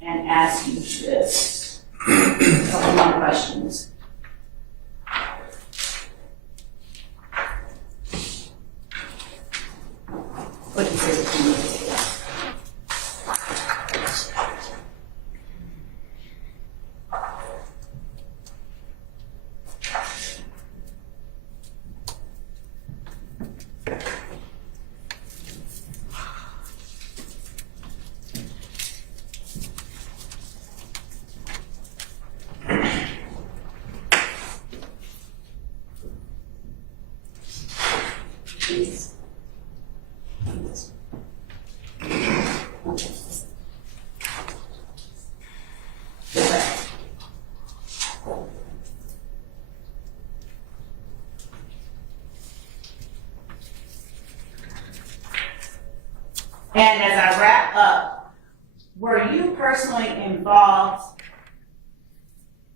and ask you just a couple more questions. What do you say between these two? Please. And as I wrap up, were you personally involved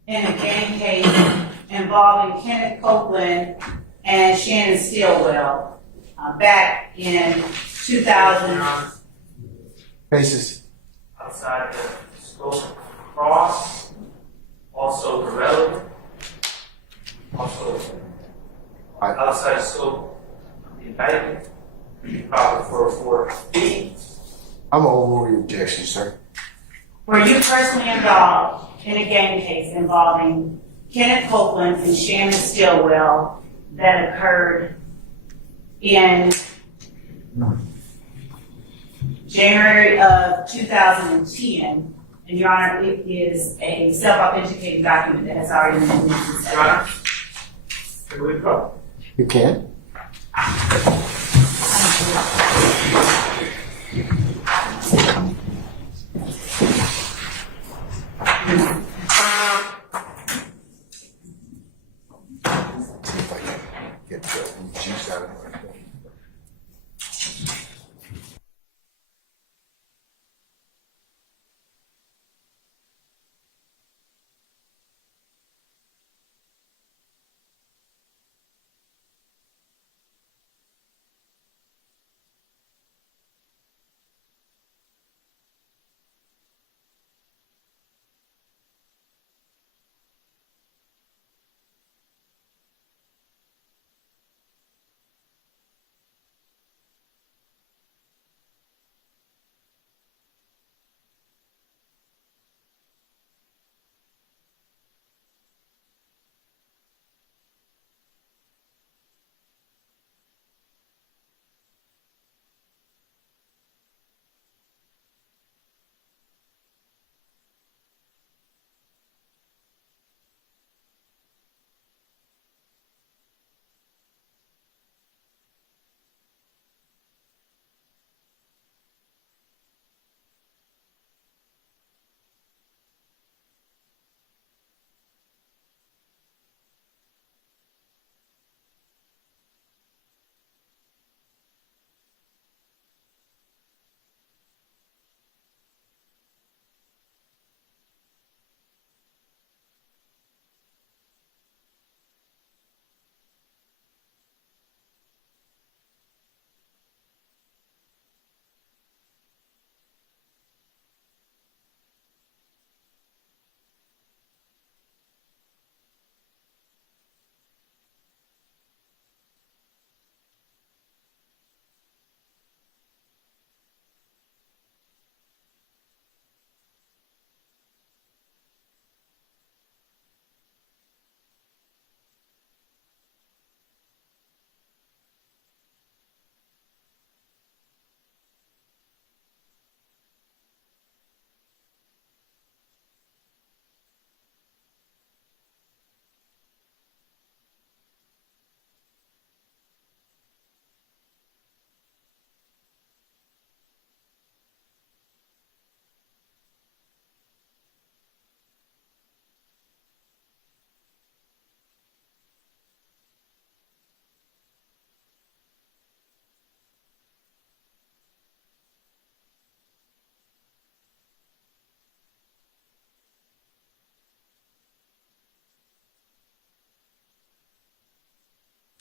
in a gang case involving Kenneth Copeland and Shannon Stillwell back in 2000? Faces. Outside the scope of cross, also irrelevant, also outside the scope of the indictment, proper for B. I'm gonna overrule your objection, sir. Were you personally involved in a gang case involving Kenneth Copeland and Shannon Stillwell that occurred in January of 2010? And Your Honor, it is a self-authenticating document that has already been used. Your Honor, can we go? You can. See if I can get the juice out of it.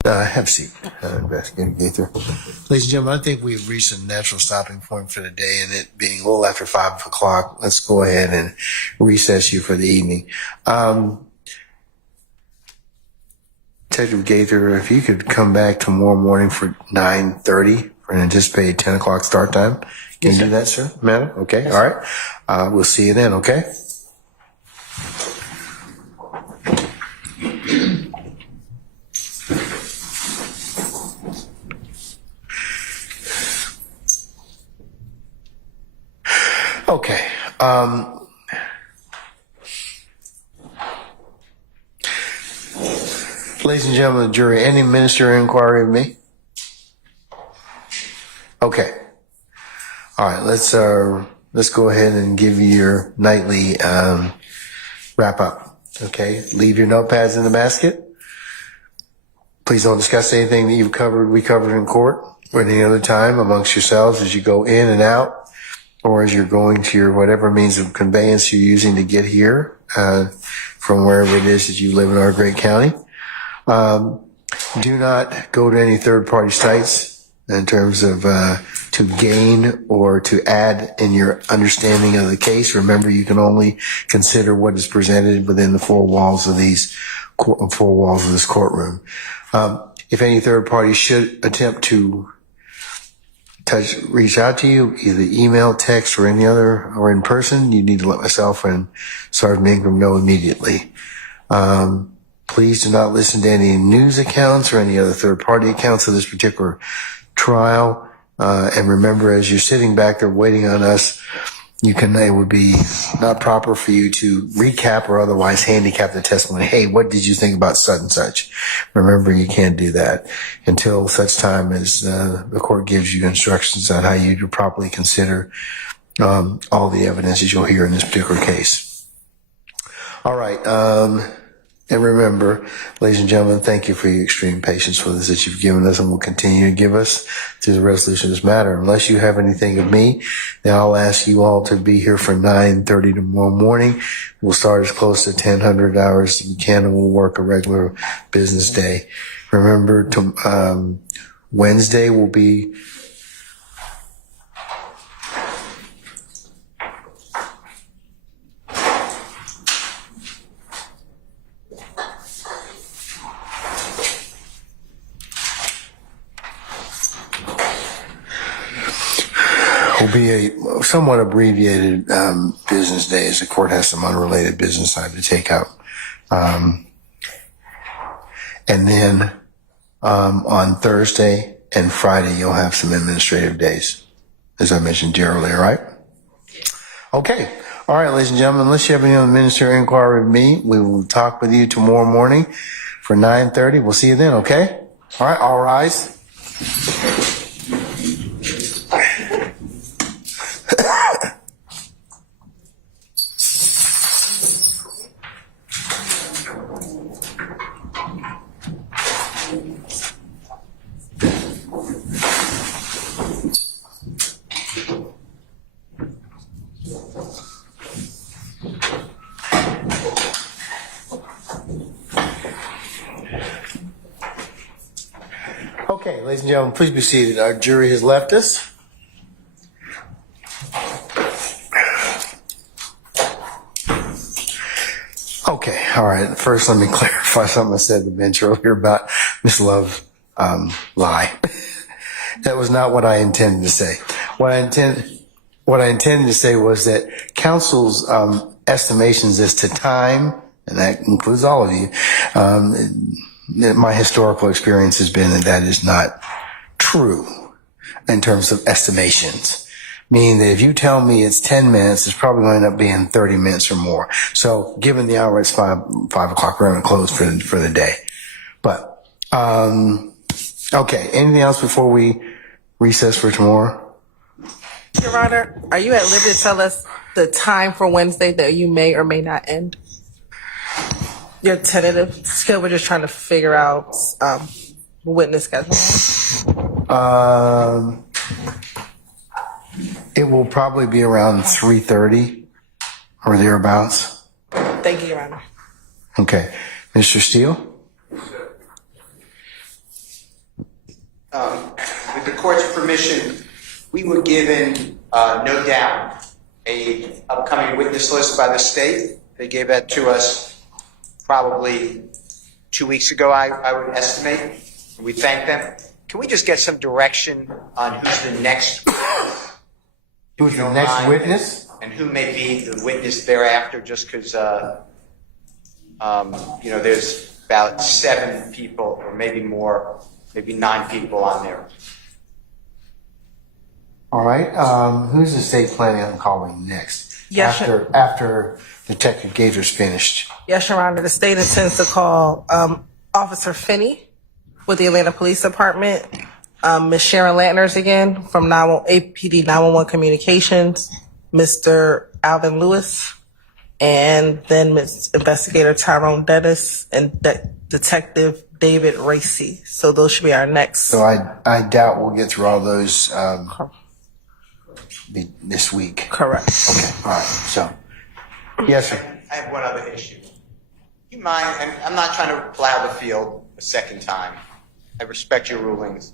Have a seat, Investigative Gaither. Ladies and gentlemen, I think we've reached a natural stopping point for the day, and it being a little after 5 o'clock, let's go ahead and recess you for the evening. Detective Gaither, if you could come back tomorrow morning for 9:30 for an anticipated 10 o'clock start time. Can you do that, sir? Madam? Okay, all right. We'll see you then, okay? Okay. Ladies and gentlemen of the jury, any ministerial inquiry of me? Okay. All right, let's go ahead and give you your nightly wrap up. Okay, leave your notepads in the basket. Please don't discuss anything that we covered in court or any other time amongst yourselves as you go in and out, or as you're going to your whatever means of conveyance you're using to get here from wherever it is that you live in our great county. Do not go to any third-party sites in terms of to gain or to add in your understanding of the case. Remember, you can only consider what is presented within the four walls of this courtroom. If any third party should attempt to reach out to you, either email, text, or any other, or in person, you need to let myself and Sergeant Ingram know immediately. Please do not listen to any news accounts or any other third-party accounts of this particular trial. And remember, as you're sitting back there waiting on us, it would be not proper for you to recap or otherwise handicap the testimony. Hey, what did you think about such and such? Remember, you can't do that until such time as the court gives you instructions on how you to properly consider all the evidence that you'll hear in this particular case. All right. And remember, ladies and gentlemen, thank you for your extreme patience with us that you've given us and will continue to give us through the resolution of this matter. Unless you have anything of me, then I'll ask you all to be here for 9:30 tomorrow morning. We'll start as close to 1000 hours as we can, and we'll work a regular business day. Remember, Wednesday will be a somewhat abbreviated business day, as the court has some unrelated business I have to take out. And then on Thursday and Friday, you'll have some administrative days, as I mentioned to you earlier, right? Okay. All right, ladies and gentlemen, unless you have any other ministerial inquiry with me, we will talk with you tomorrow morning for 9:30. We'll see you then, okay? All right, all rise. Okay, ladies and gentlemen, please be seated. Our jury has left us. Okay, all right. First, let me clarify something I said at the bench earlier about Miss Love's lie. That was not what I intended to say. What I intended to say was that counsel's estimations as to time, and that includes all of you, my historical experience has been that is not true in terms of estimations. Meaning that if you tell me it's 10 minutes, it's probably going to end up being 30 minutes or more. So given the hour, it's 5 o'clock, we're going to close for the day. But, okay, anything else before we recess for tomorrow? Your Honor, are you at liberty to tell us the time for Wednesday that you may or may not end? Your tentative skill, we're just trying to figure out witness schedule. It will probably be around 3:30 or thereabouts. Thank you, Your Honor. Okay. Mr. Steele? With the court's permission, we were given, no doubt, a upcoming witness list by the state. They gave that to us probably 2 weeks ago, I would estimate. We thank them. Can we just get some direction on who's the next witness? Who's the next witness? And who may be the witness thereafter, just because, there's about 7 people, or maybe more, maybe 9 people on there. All right. Who's the state planning on calling next? Yes, After Detective Gator's finished. Yes, Your Honor. The state intends to call Officer Finney with the Atlanta Police Department, Ms. Sharon Lantners again from APD 911 Communications, Mr. Alvin Lewis, and then Ms. Investigator Tyrone Dennis and Detective David Racy. So those should be our next. So I doubt we'll get through all those this week. Correct. Okay. All right. So, yes, sir. I have one other issue. You mind, and I'm not trying to plow the field a second time. I respect your rulings.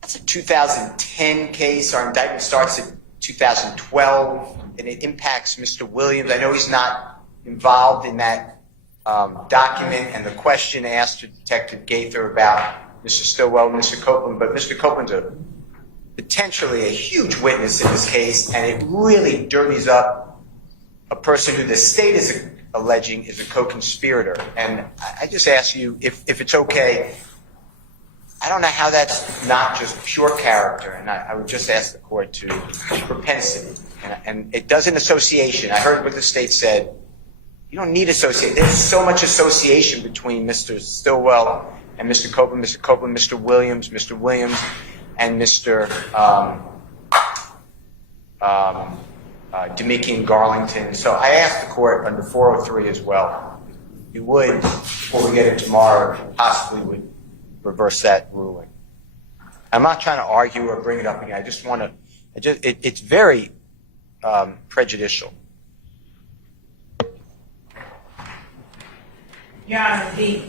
That's a 2010 case. Our indictment starts in 2012, and it impacts Mr. Williams. I know he's not involved in that document and the question asked to Detective Gaither about Mr. Stillwell and Mr. Copeland, but Mr. Copeland's potentially a huge witness in this case, and it really dirties up a person who the state is alleging is a co-conspirator. And I just ask you, if it's okay, I don't know how that's not just pure character, and I would just ask the court to propensity. And it does an association. I heard what the state said. You don't need association. There's so much association between Mr. Stillwell and Mr. Copeland, Mr. Williams, and Mr. Demikian Garlington. So I asked the court under 403 as well. You would, before we get it tomorrow, possibly would reverse that ruling. I'm not trying to argue or bring it up again. I just want to, it's very prejudicial. Your Honor, the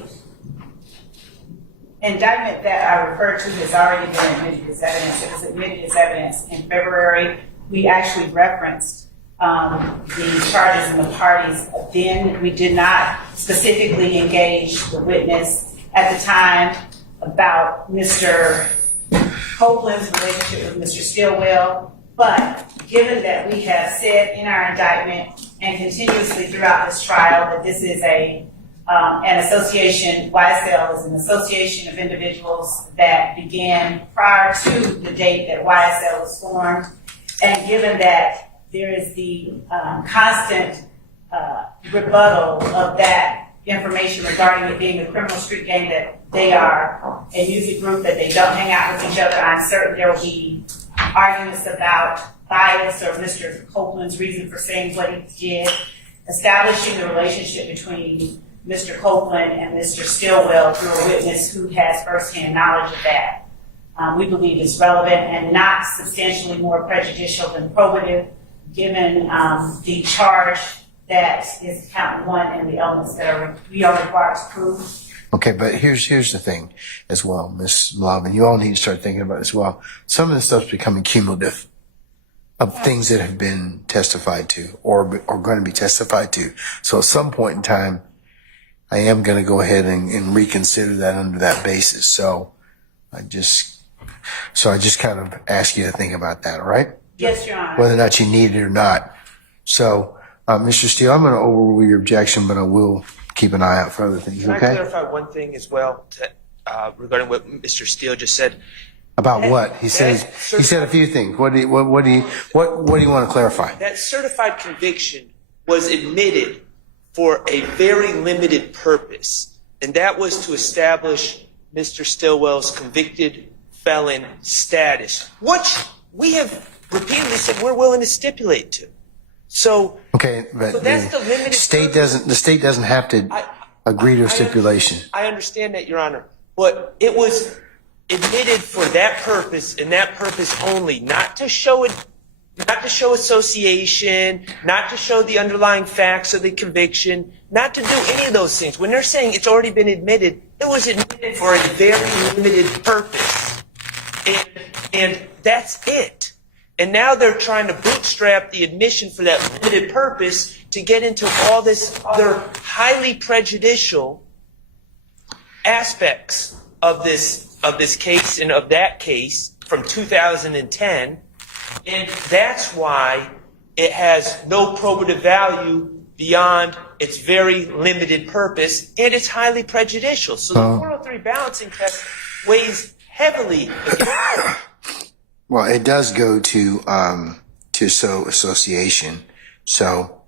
indictment that I referred to has already been admitted as evidence. It was admitted as evidence in February. We actually referenced the charges and the parties. Then we did not specifically engage the witness at the time about Mr. Copeland's relationship with Mr. Stillwell. But given that we have said in our indictment and continuously throughout this trial that this is an association, YSL is an association of individuals that began prior to the date that YSL was formed, and given that there is the constant rebuttal of that information regarding it being a criminal street gang, that they are a music group, that they don't hang out with each other, I'm certain there will be arguments about bias or Mr. Copeland's reason for saying what he did. Establishing the relationship between Mr. Copeland and Mr. Stillwell through a witness who has firsthand knowledge of that, we believe is relevant and not substantially more prejudicial than probative, given the charge that is count 1 and the elements that we are required to prove. Okay, but here's the thing as well, Ms. Love, and you all need to start thinking about it as well. Some of this stuff's becoming cumulative of things that have been testified to or going to be testified to. So at some point in time, I am going to go ahead and reconsider that under that basis. So I just kind of ask you to think about that, all right? Yes, Your Honor. Whether or not you need it or not. So, Mr. Steele, I'm going to overrule your objection, but I will keep an eye out for other things, Can okay? I clarify one thing as well regarding what Mr. Steele just said? About what? He said a few things. What do you want to clarify? That certified conviction was admitted for a very limited purpose, and that was to establish Mr. Stillwell's convicted felon status, which we have repeatedly said we're willing to stipulate to. So, okay, but so that's the limited the state doesn't have to agree to a stipulation. I understand that, Your Honor, but it was admitted for that purpose and that purpose only, not to show association, not to show the underlying facts of the conviction, not to do any of those things. When they're saying it's already been admitted, it was admitted for a very limited purpose. And that's it. And now they're trying to bootstrap the admission for that limited purpose to get into all this other highly prejudicial aspects of this case and of that case from 2010. And that's why it has no probative value beyond its very limited purpose, and it's highly prejudicial. So the 403 balancing test weighs heavily against it. Well, it does go to association. So,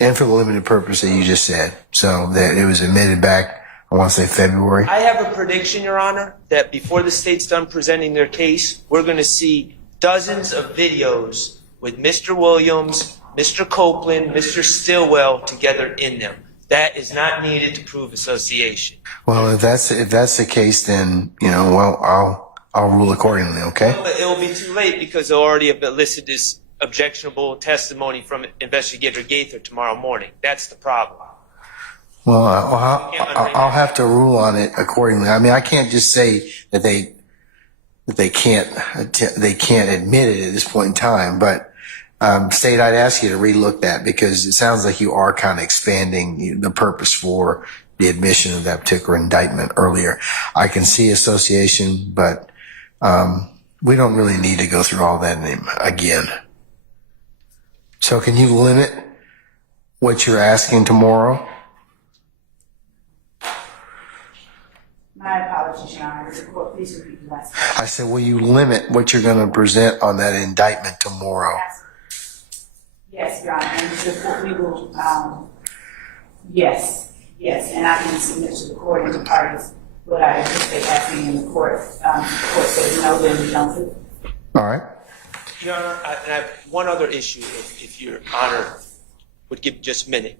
and for the limited purpose that you just said. So that it was admitted back, I want to say February. I have a prediction, Your Honor, that before the state's done presenting their case, we're going to see dozens of videos with Mr. Williams, Mr. Copeland, Mr. Stillwell together in them. That is not needed to prove association. Well, if that's the case, then, I'll rule accordingly, okay? Well, it'll be too late because they'll already have elicited this objectionable testimony from Investigator Gaither tomorrow morning. That's the problem. Well, I'll have to rule on it accordingly. I mean, I can't just say that they can't admit it at this point in time, but State, I'd ask you to relook that because it sounds like you are kind of expanding the purpose for the admission of that particular indictment earlier. I can see association, but we don't really need to go through all that again. So can you limit what you're asking tomorrow? My apologies, Your Honor. The court, please repeat the last question. I said, will you limit what you're going to present on that indictment tomorrow? Yes, Your Honor. And the court, we will, yes, and I can submit to the court and the parties what I anticipate happening in the court. The court says no, then we don't do it. All right. Your Honor, I have one other issue, if Your Honor would give just a minute.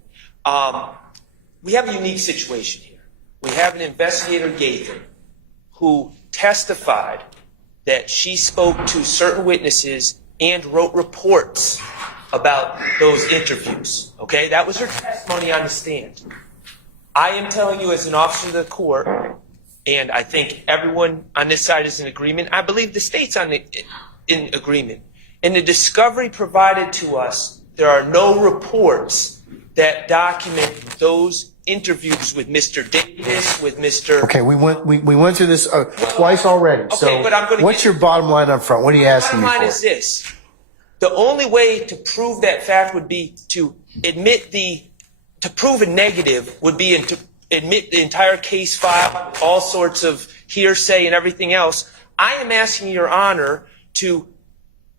We have a unique situation here. We have an Investigator Gaither who testified that she spoke to certain witnesses and wrote reports about those interviews. Okay, that was her testimony on the stand. I am telling you as an officer of the court, and I think everyone on this side is in agreement. I believe the state's in agreement. In the discovery provided to us, there are no reports that document those interviews with Mr. Davis, with Mr. Okay, we went through this twice already. Okay, so but I'm gonna what's your bottom line up front? What are you asking me bottom for? line is this. The only way to prove that fact would be to to prove a negative would be to admit the entire case file, all sorts of hearsay and everything else. I am asking Your Honor to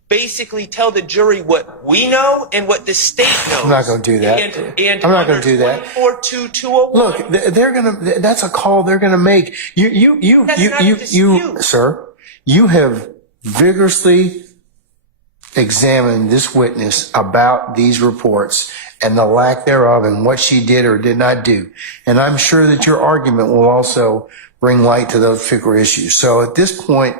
basically tell the jury what we know and what the state knows. I'm not going to do that. And I'm not going to do that. 242201. Look, that's a call they're going to make. You, sir, you have vigorously examined this witness about these reports and the lack thereof and what she did or did not do. And I'm sure that your argument will also bring light to those particular issues. So at this point,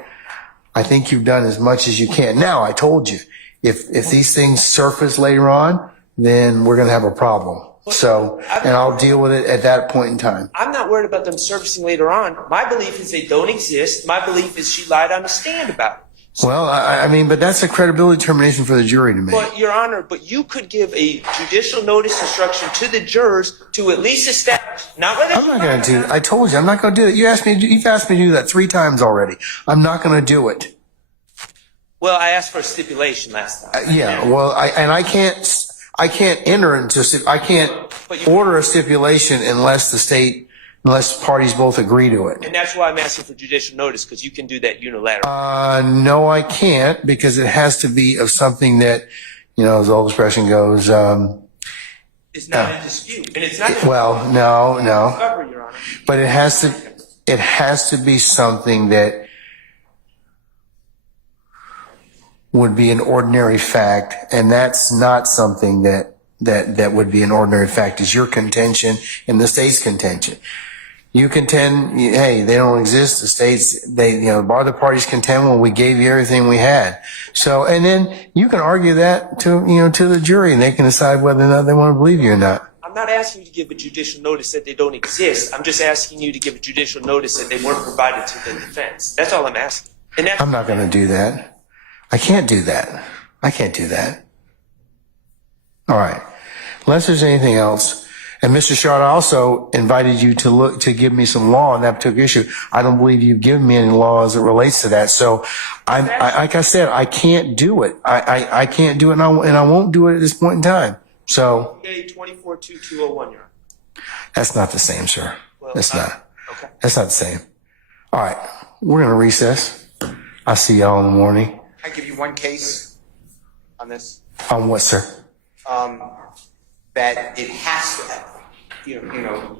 I think you've done as much as you can. Now, I told you, if these things surface later on, then we're going to have a problem. So, and I'll deal with it at that point in time. I'm not worried about them surfacing later on. My belief is they don't exist. My belief is she lied on the stand about it. Well, I mean, but that's a credibility determination for the jury to make. But, Your Honor, you could give a judicial notice instruction to the jurors to at least establish, not whether I'm not going to do it. I told you, I'm not going to do it. You've asked me to do that 3 times already. I'm not going to do it. Well, I asked for a stipulation last time. Yeah, well, I can't order a stipulation unless parties both agree to it. And that's why I'm asking for judicial notice, because you can do that unilaterally. No, I can't, because it has to be of something that, as the old expression goes, it's not in dispute. And it's not no. discovery, Your Honor. But it has to be something that would be an ordinary fact, and that's not something that would be an ordinary fact, is your contention and the state's contention. You contend, hey, they don't exist. The states, the other parties contend, well, we gave you everything we had. So, and then you can argue that to the jury, and they can decide whether or not they want to believe you or not. I'm I'm not asking you to give a judicial notice that they don't exist. I'm just asking you to give a judicial notice that they weren't provided to the defense. That's all I'm asking. And that's I'm not going to do that. I can't do that. I can't do that. All right. Unless there's anything else. And Mr. Shard, I also invited you to give me some law on that particular issue. I don't believe you've given me any law as it relates to that. So like I said, I can't do it. I can't do it and I won't do it at this point in time. So. 242201, Your Honor. That's not the same, sir. Well, That's not. Okay. That's not the same. All right. We're going to recess. I'll see y'all in the morning. Can I give you one case on this? On what, sir? That it has to, you know,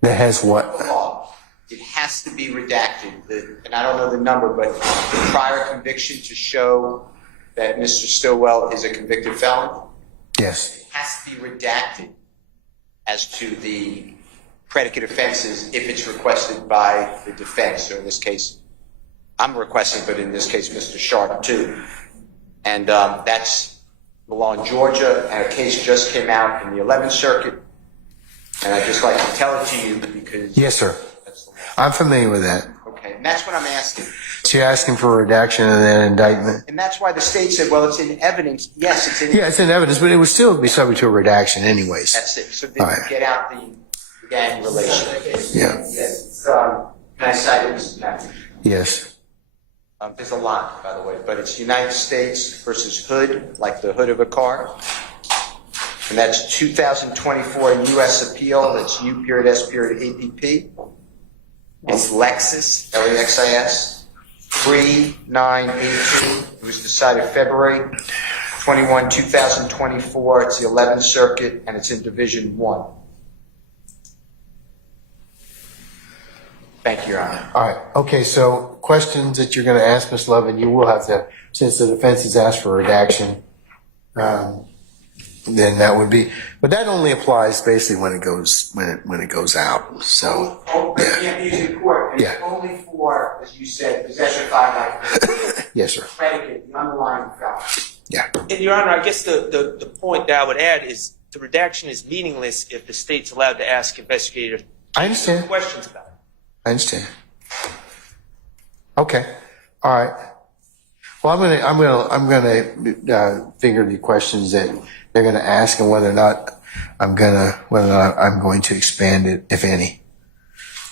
That has what? the law. It has to be redacted. And I don't know the number, but the prior conviction to show that Mr. Stillwell is a convicted felon. Yes. It has to be redacted as to the predicate offenses if it's requested by the defense, or in this case, I'm requesting, but in this case, Mr. Sharp too. And that's the law in Georgia, and a case just came out in the 11th Circuit, and I'd just like to tell it to you because... Yes, sir. I'm familiar with that. Okay, and that's what I'm asking. So you're asking for redaction and then indictment? And that's why the state said, well, it's in evidence. Yes, it's in Yeah, it's in evidence, but it would still be subject to a redaction anyways. That's it. So All right. get out the gang relation. Yeah. Yes. Can I cite it, Mr. Matthews? Yes. There's a lot, by the way, but it's United States versus Hood, like the hood of a car. And that's 2024 U.S. Appeal. That's U.S.APP. It's Lexis, Lexis, 3982. It was decided February 21, 2024. It's the 11th Circuit, and it's in Division 1. Thank you, Your Honor. All right. Okay, so questions that you're going to ask, Ms. Love, and you will have to, since the defense has asked for redaction, then that would be, but that only applies basically when it goes, when it goes out. So, But it can't be used in court, and it's only for, as you said, possession of firearms. Yes, sir. Predicate, the underlying felony. Yeah. And Your Honor, I guess the point that I would add is the redaction is meaningless if the state's allowed to ask investigators I understand. questions about it. I understand. Okay. All right. Well, I'm gonna figure the questions that they're gonna ask and whether or not I'm going to expand it, if any.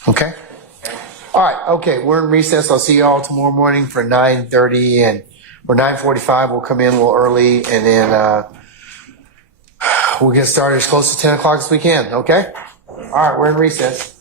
Okay. All right. Okay. We're in recess. I'll see you all tomorrow morning for 9:30 and or 9:45. We'll come in a little early and then we'll get started as close to 10 o'clock as we can. Okay. All right. We're in recess.